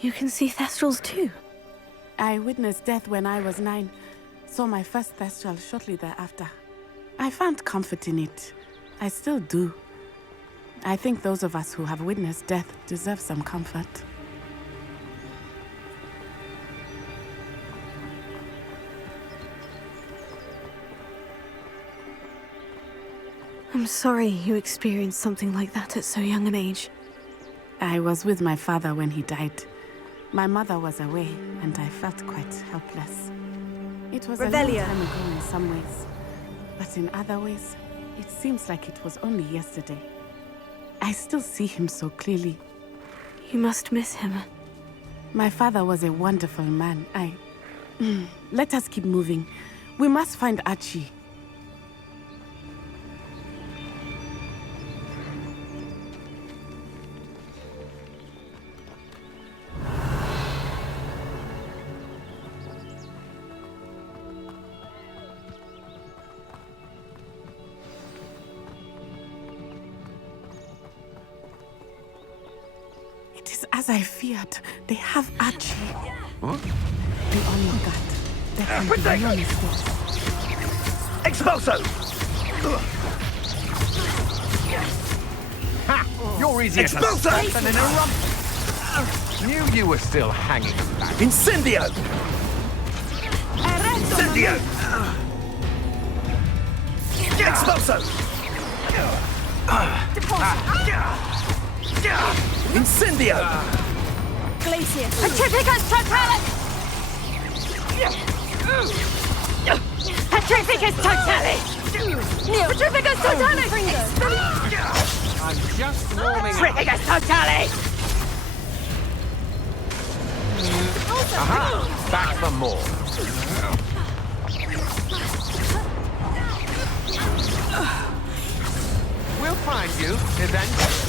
You can see Thestrals too? I witnessed death when I was 9. Saw my first Thestral shortly thereafter. I found comfort in it. I still do. I think those of us who have witnessed death deserve some comfort. I'm sorry you experienced something like that at so young an age. I was with my father when he died. My mother was away, and I felt quite helpless. It was a long Revelio. time ago in some ways, but in other ways, it seems like it was only yesterday. I still see him so clearly. You must miss him. My father was a wonderful man. Let us keep moving. We must find Archie. It is as I feared. They have Archie. What? Be on your guard. There can be no mistake. Expulso! Ha! You're easier Expulso! to than in a rump. Knew you were still hanging back. Incendio! Incendio! Expulso! Incendio! Glacius. Petrificus totalis! Petrificus totalis! Petrificus totalis! I'm just warming up. Petrificus totalis! Aha! Back for more. We'll find you eventually.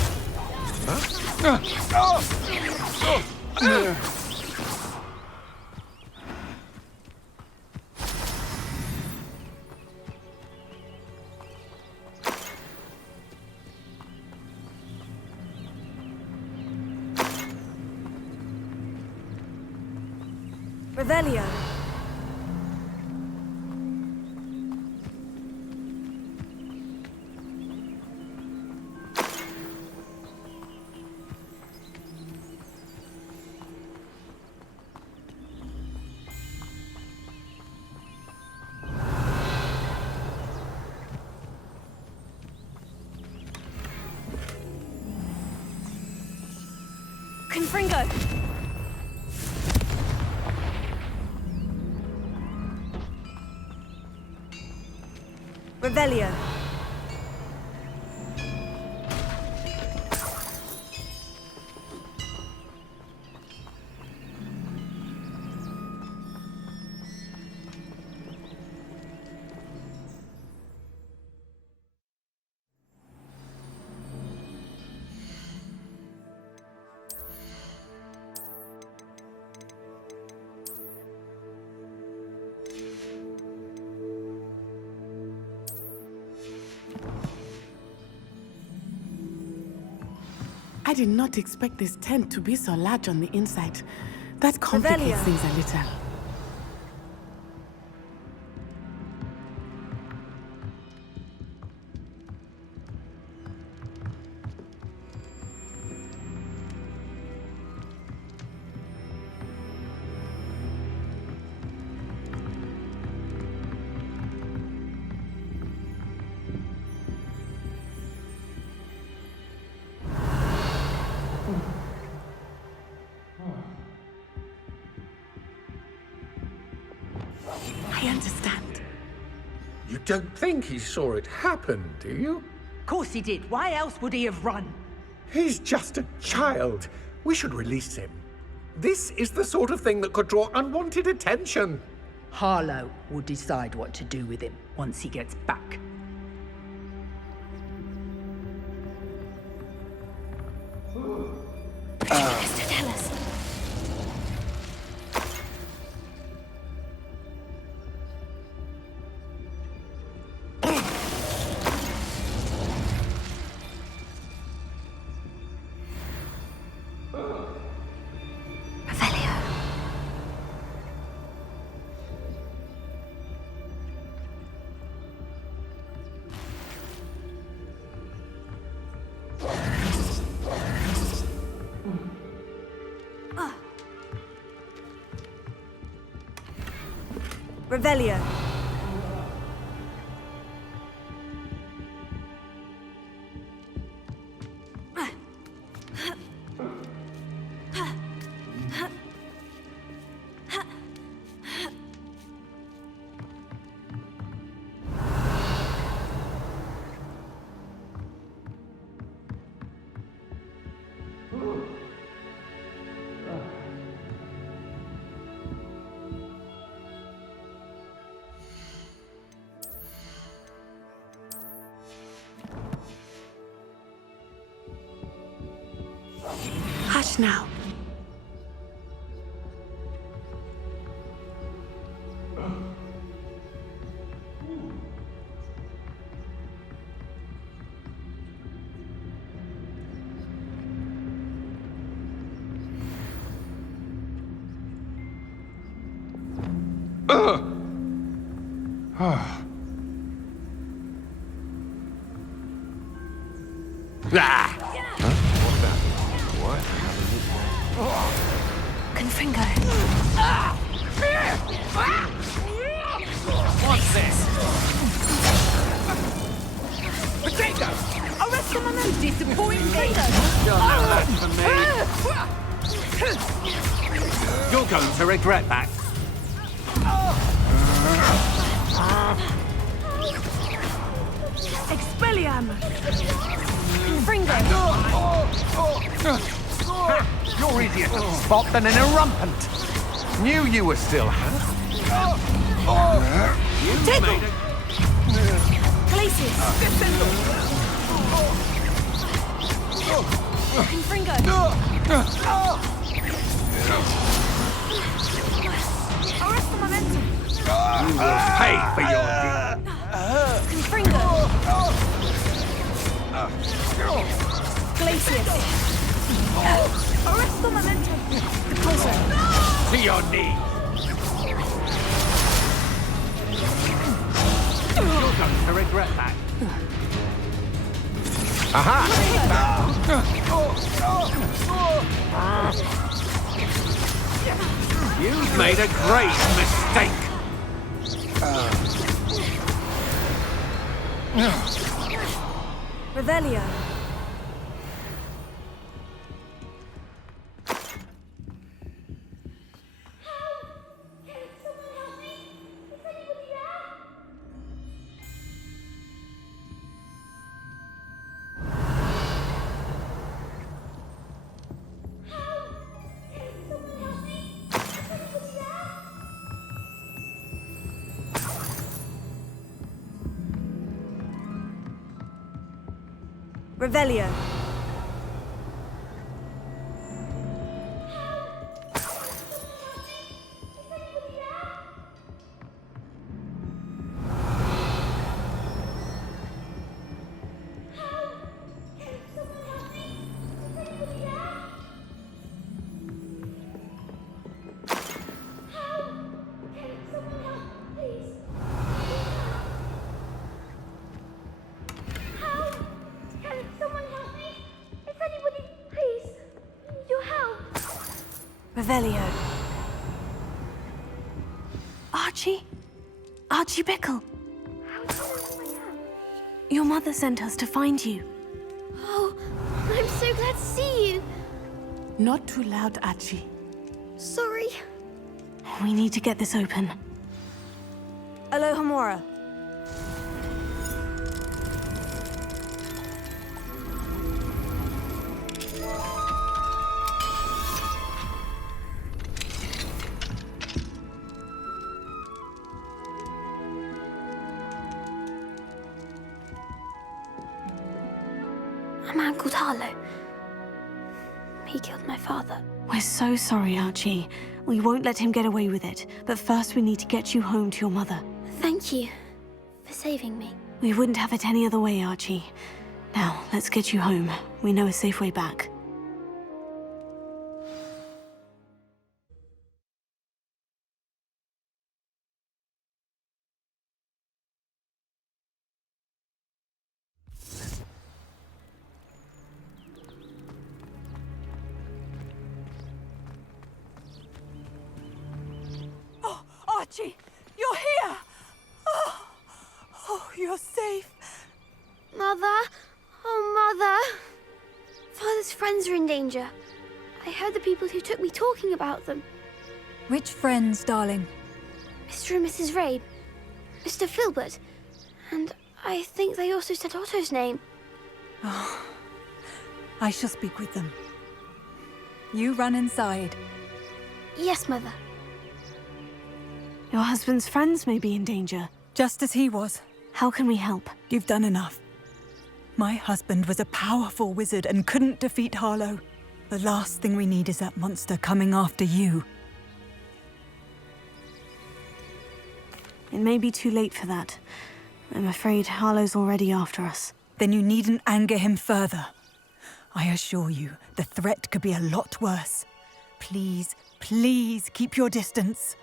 Revelio. Confringo! Revelio. I did not expect this tent to be so large on the inside. That complicates things a little. don't think he saw it happen, do you? Of course he did. Why else would he have run? He's just a child. We should release him. This is the sort of thing that could draw unwanted attention. Harlow will decide what to do with him once he gets back. Mr. Tell us. Revelio. Hush now. Confringo. What's this? Potato! Arrest him and then disappoint me! You're no match for me. You're going to regret that. Expelliarmus! Confringo. You're easier to spot than an irrumpent. Knew you were still hands. Take made him. Places. Confringo. Arrest the momentum. You will pay for your deed. Confringo. Glacius. Arrest the momentum. Closer. To your knees. You're going to regret that. Aha! You've made a great mistake. Revelio. Revelio. Revelio. Archie? Archie Bickle. Your mother sent us to find you. Oh, I'm so glad to see you. Not too loud, Archie. Sorry. We need to get this open. Alohomora. A man called Harlow. He killed my father. We're so sorry, Archie. We won't let him get away with it. But first we need to get you home to your mother. Thank you for saving me. We wouldn't have it any other way, Archie. Now, let's get you home. We know a safe way back. Oh, Archie, you're here! Oh, you're safe. Mother? Oh, Mother! Father's friends are in danger. I heard the people who took me talking about them. Which friends, darling? Mr. and Mrs. Rabe, Mr. Filbert, and I think they also said Otto's name. Oh, I shall speak with them. You run inside. Yes, Mother. Your husband's friends may be in danger. Just as he was. How can we help? You've done enough. My husband was a powerful wizard and couldn't defeat Harlow. The last thing we need is that monster coming after you. It may be too late for that. I'm afraid Harlow's already after us. Then you needn't anger him further. I assure you, the threat could be a lot worse. Please, please keep your distance.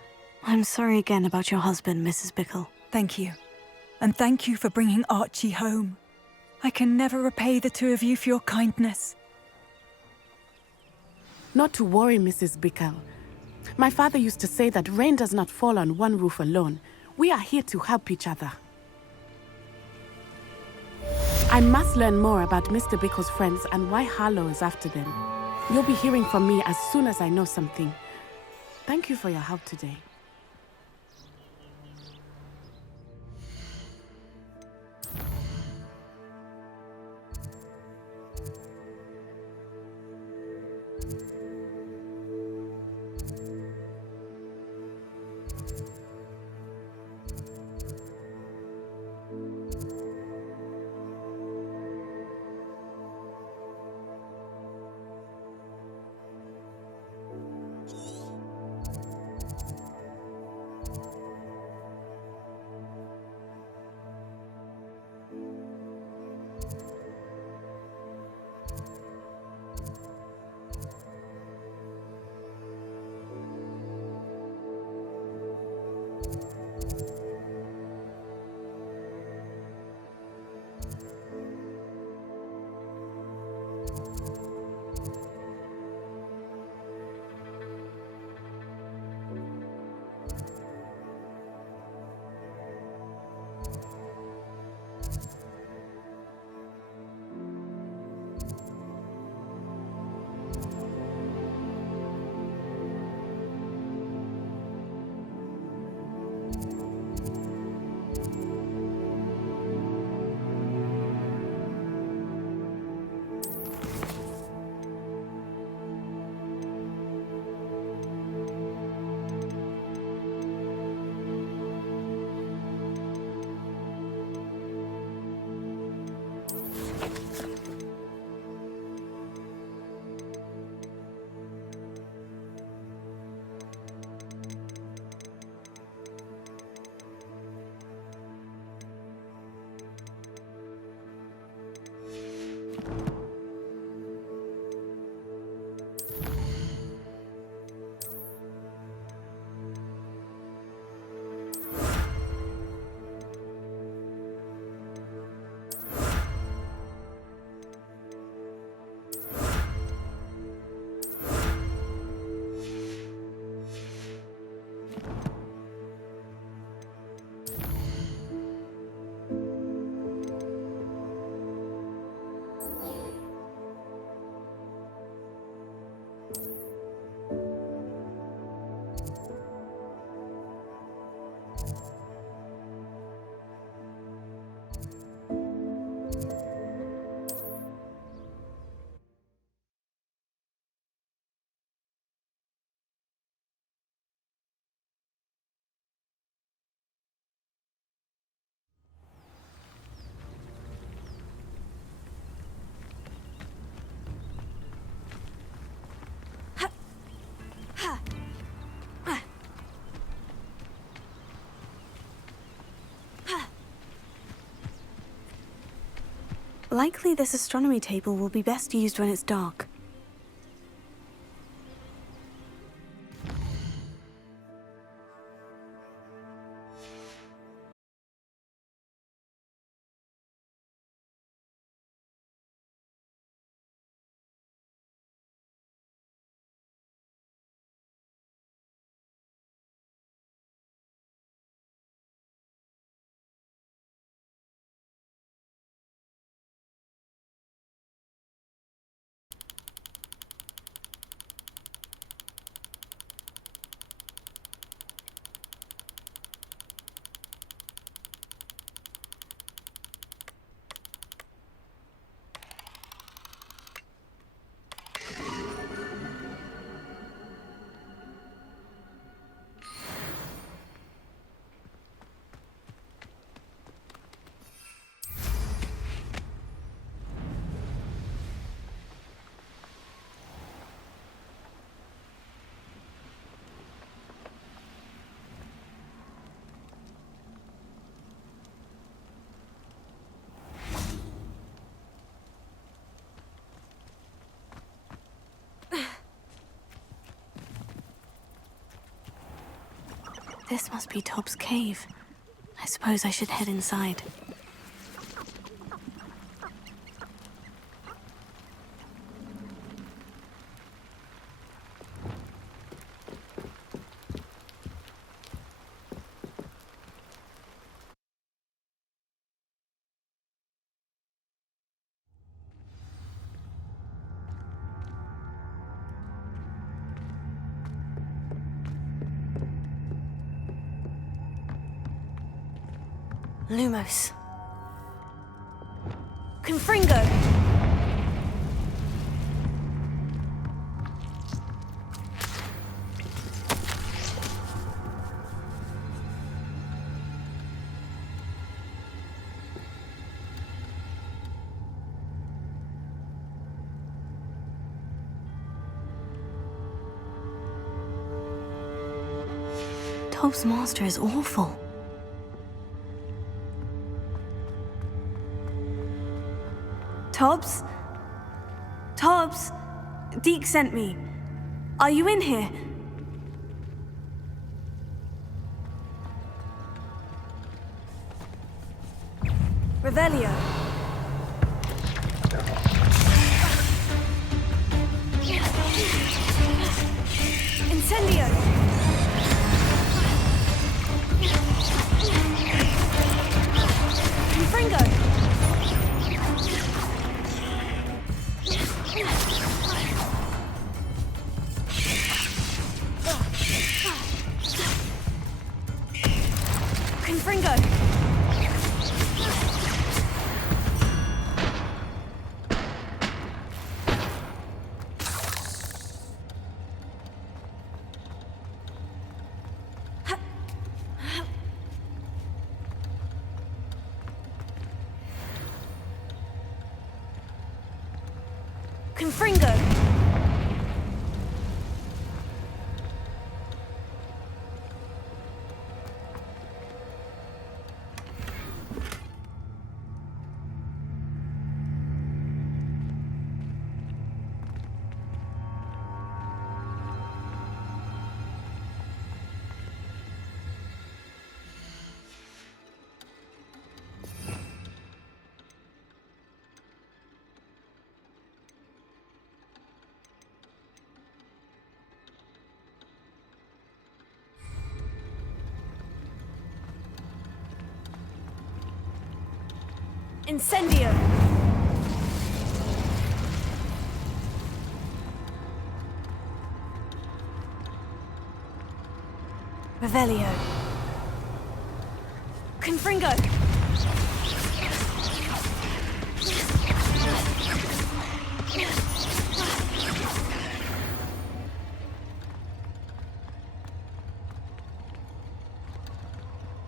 I'm sorry again about your husband, Mrs. Bickle. Thank you. And thank you for bringing Archie home. I can never repay the two of you for your kindness. Not to worry, Mrs. Bickle. My father used to say that rain does not fall on one roof alone. We are here to help each other. I must learn more about Mr. Bickle's friends and why Harlow is after them. You'll be hearing from me as soon as I know something. Thank you for your help today. Likely this astronomy table will be best used when it's dark. This must be Tob's cave. I suppose I should head inside. Lumos. Confringo! Tob's master is awful. Tobbs? Tobbs? Deke sent me. Are you in here? Revelio. Incendio. Confringo. Confringo! Confringo! Incendio! Revelio. Confringo!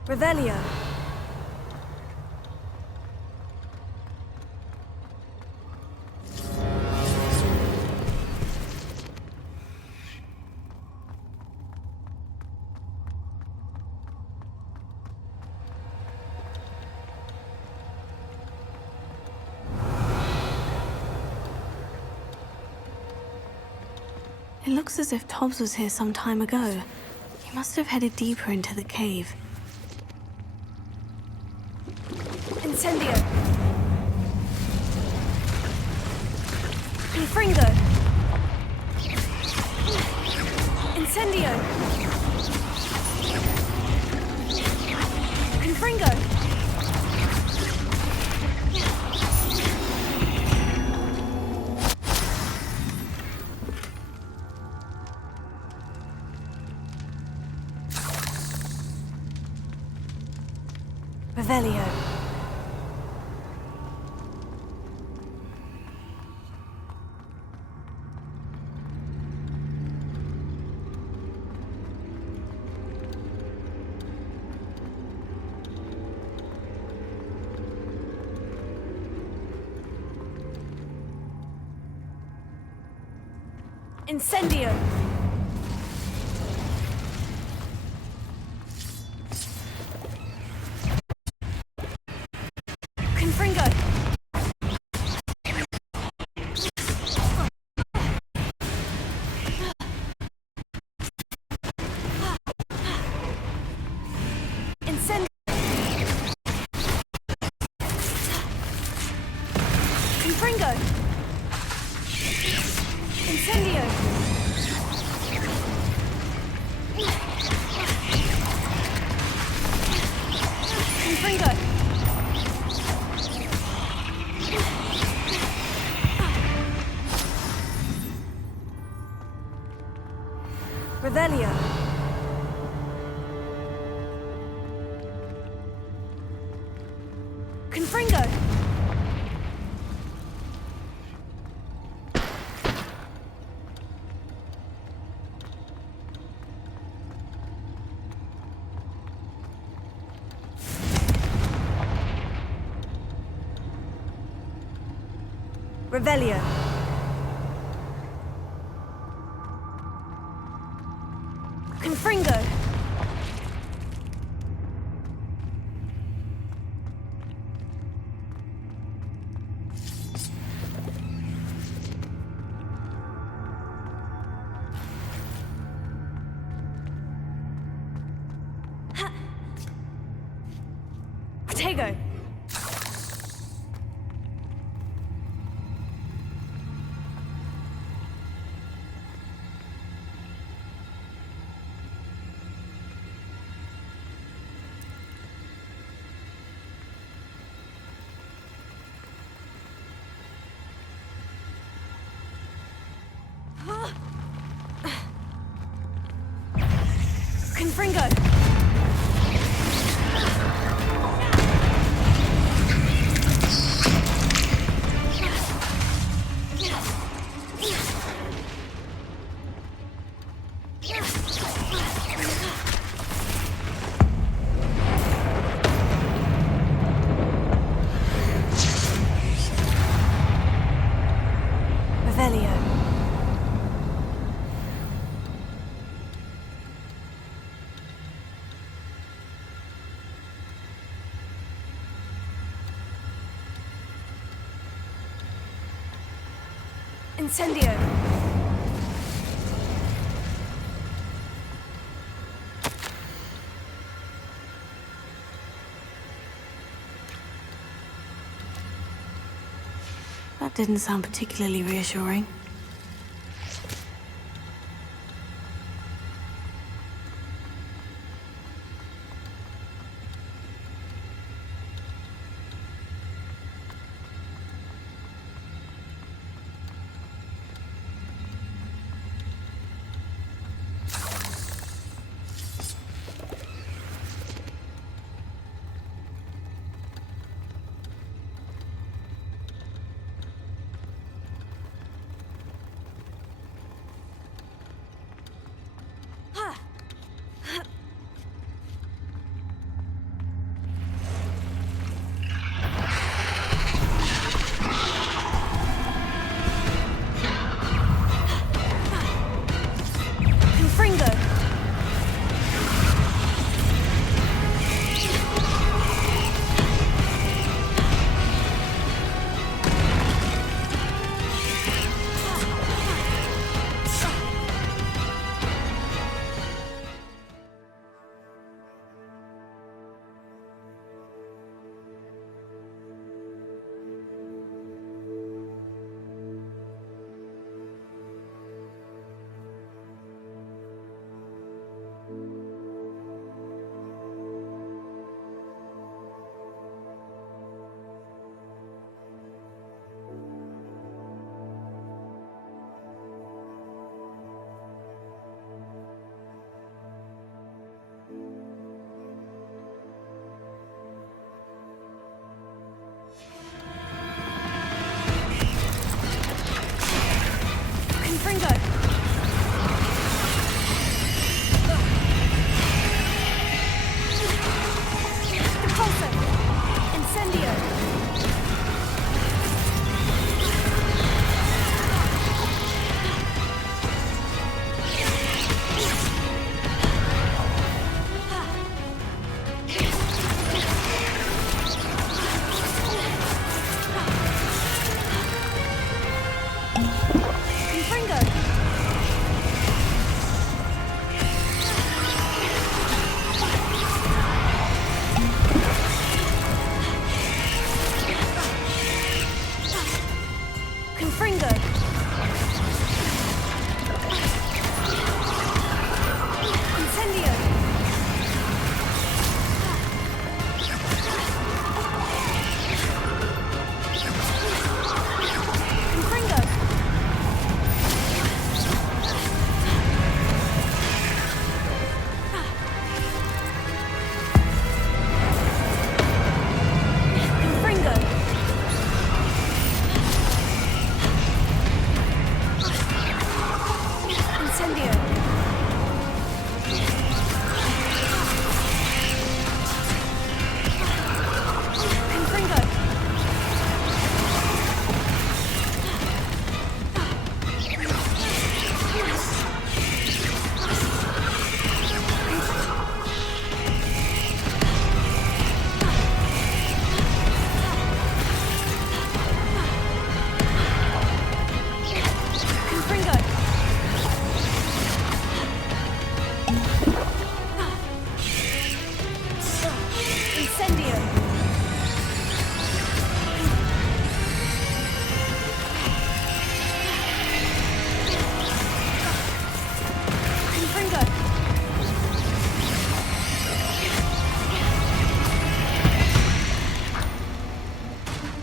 Revelio. It looks as if Tobbs was here some time ago. He must have headed deeper into the cave. Incendio! Confringo! Incendio! Confringo! Revelio. Incendio! Confringo! Incendio! Confringo! Incendio! Confringo! Revelio. Confringo. Revelio. Confringo. Protego. Confringo. Revelio. Incendio. That didn't sound particularly reassuring. Confringo! Repulsor! Incendio!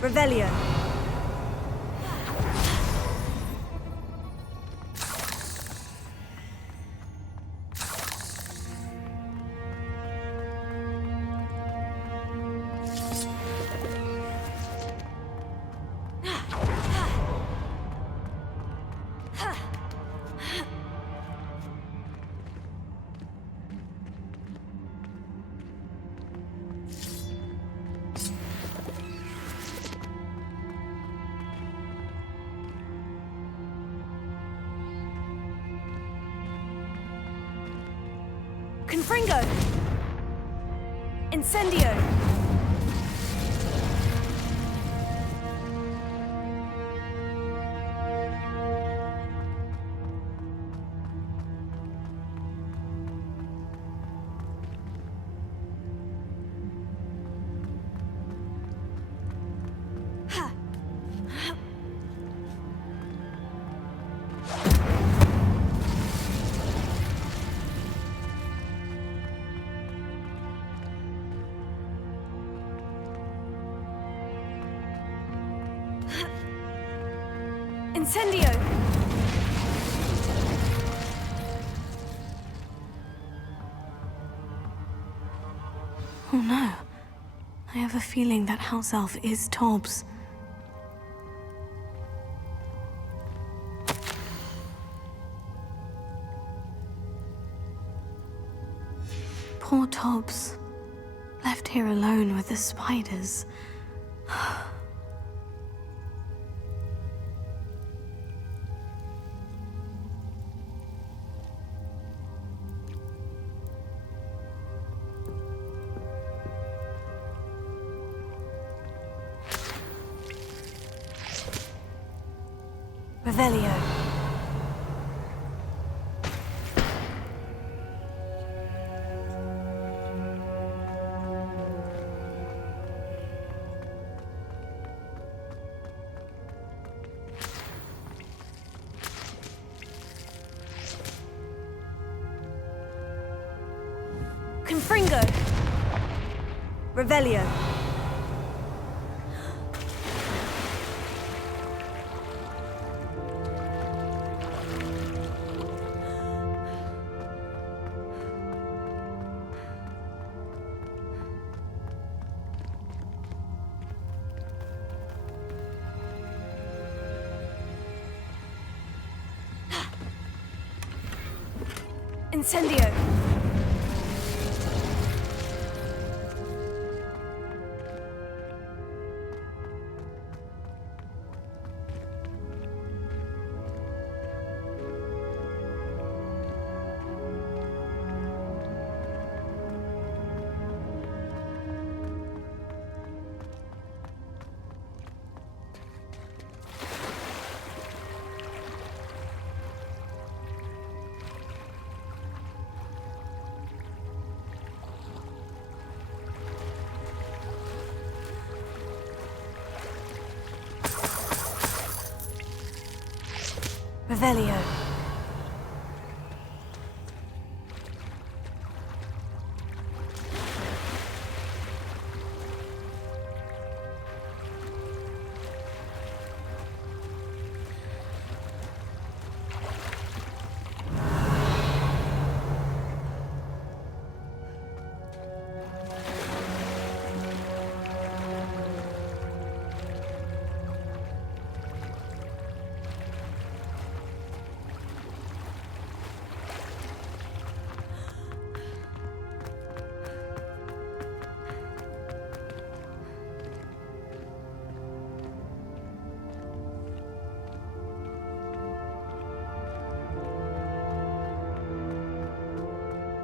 Revelio. Confringo! Incendio! Incendio! Oh no. I have a feeling that house elf is Tobbs. Poor Tobbs. Left here alone with the spiders. Revelio. Confringo. Revelio. Incendio! Revelio.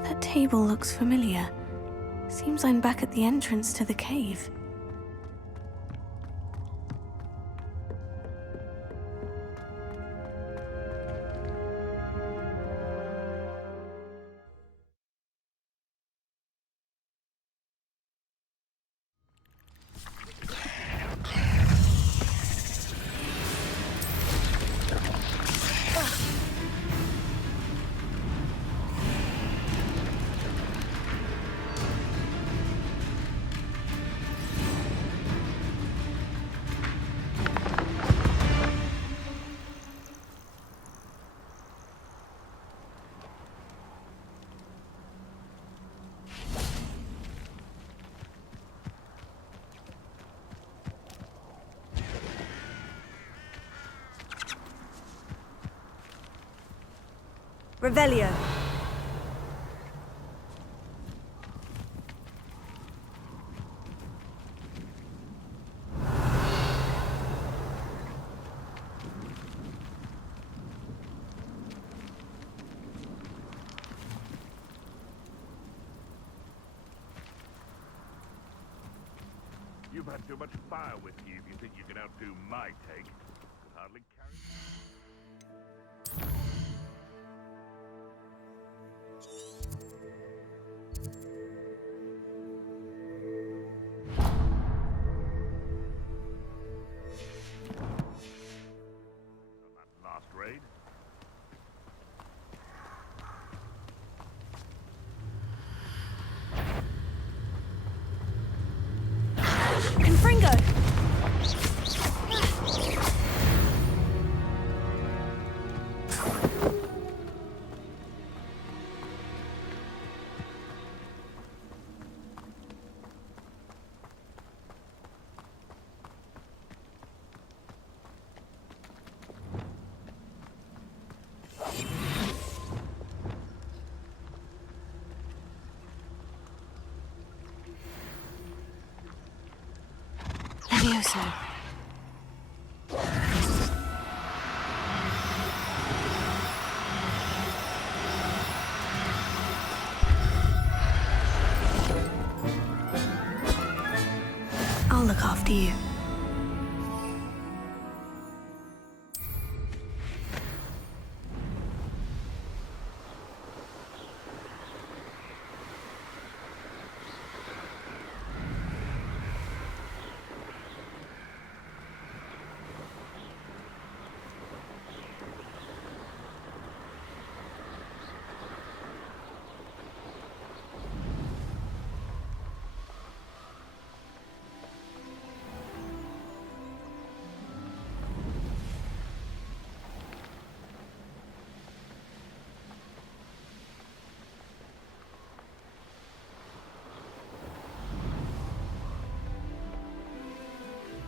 That table looks familiar. Seems I'm back at the entrance to the cave. Revelio. You've had too much fire with you if you think you can outdo my take. Could hardly carry... Last raid? Confringo! Levioso. I'll look after you.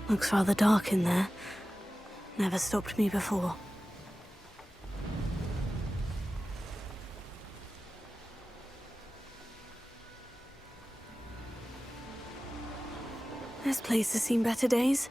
Looks rather dark in there. Never stopped me before. This place has seen better days.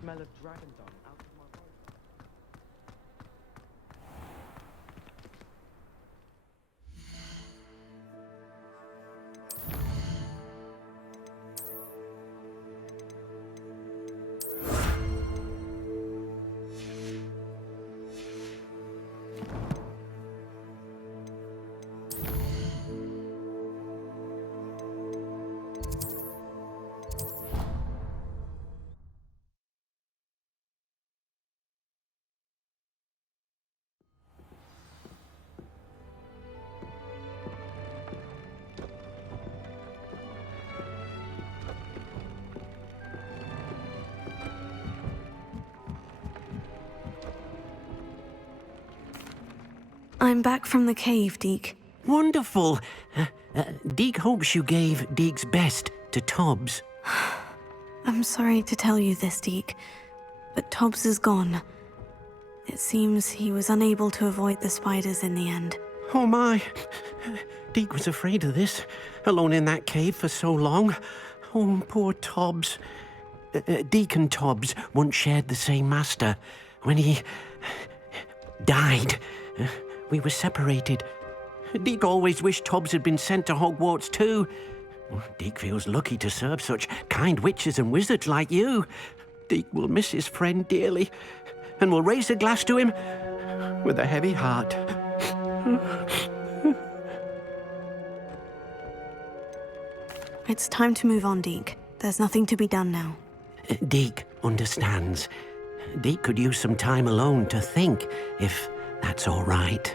Smell of dragon dung out of my home. I'm back from the cave, Deke. Wonderful. Deke hopes you gave Deke's best to Tobbs. I'm sorry to tell you this, Deke, but Tobbs is gone. It seems he was unable to avoid the spiders in the end. Oh my. Deke was afraid of this, alone in that cave for so long. Oh, poor Tobbs. Deke and Tobbs once shared the same master. When he died, we were separated. Deke always wished Tobbs had been sent to Hogwarts too. Deke feels lucky to serve such kind witches and wizards like you. Deke will miss his friend dearly, and will raise a glass to him with a heavy heart. It's time to move on, Deke. There's nothing to be done now. Deke understands. Deke could use some time alone to think, if that's all right.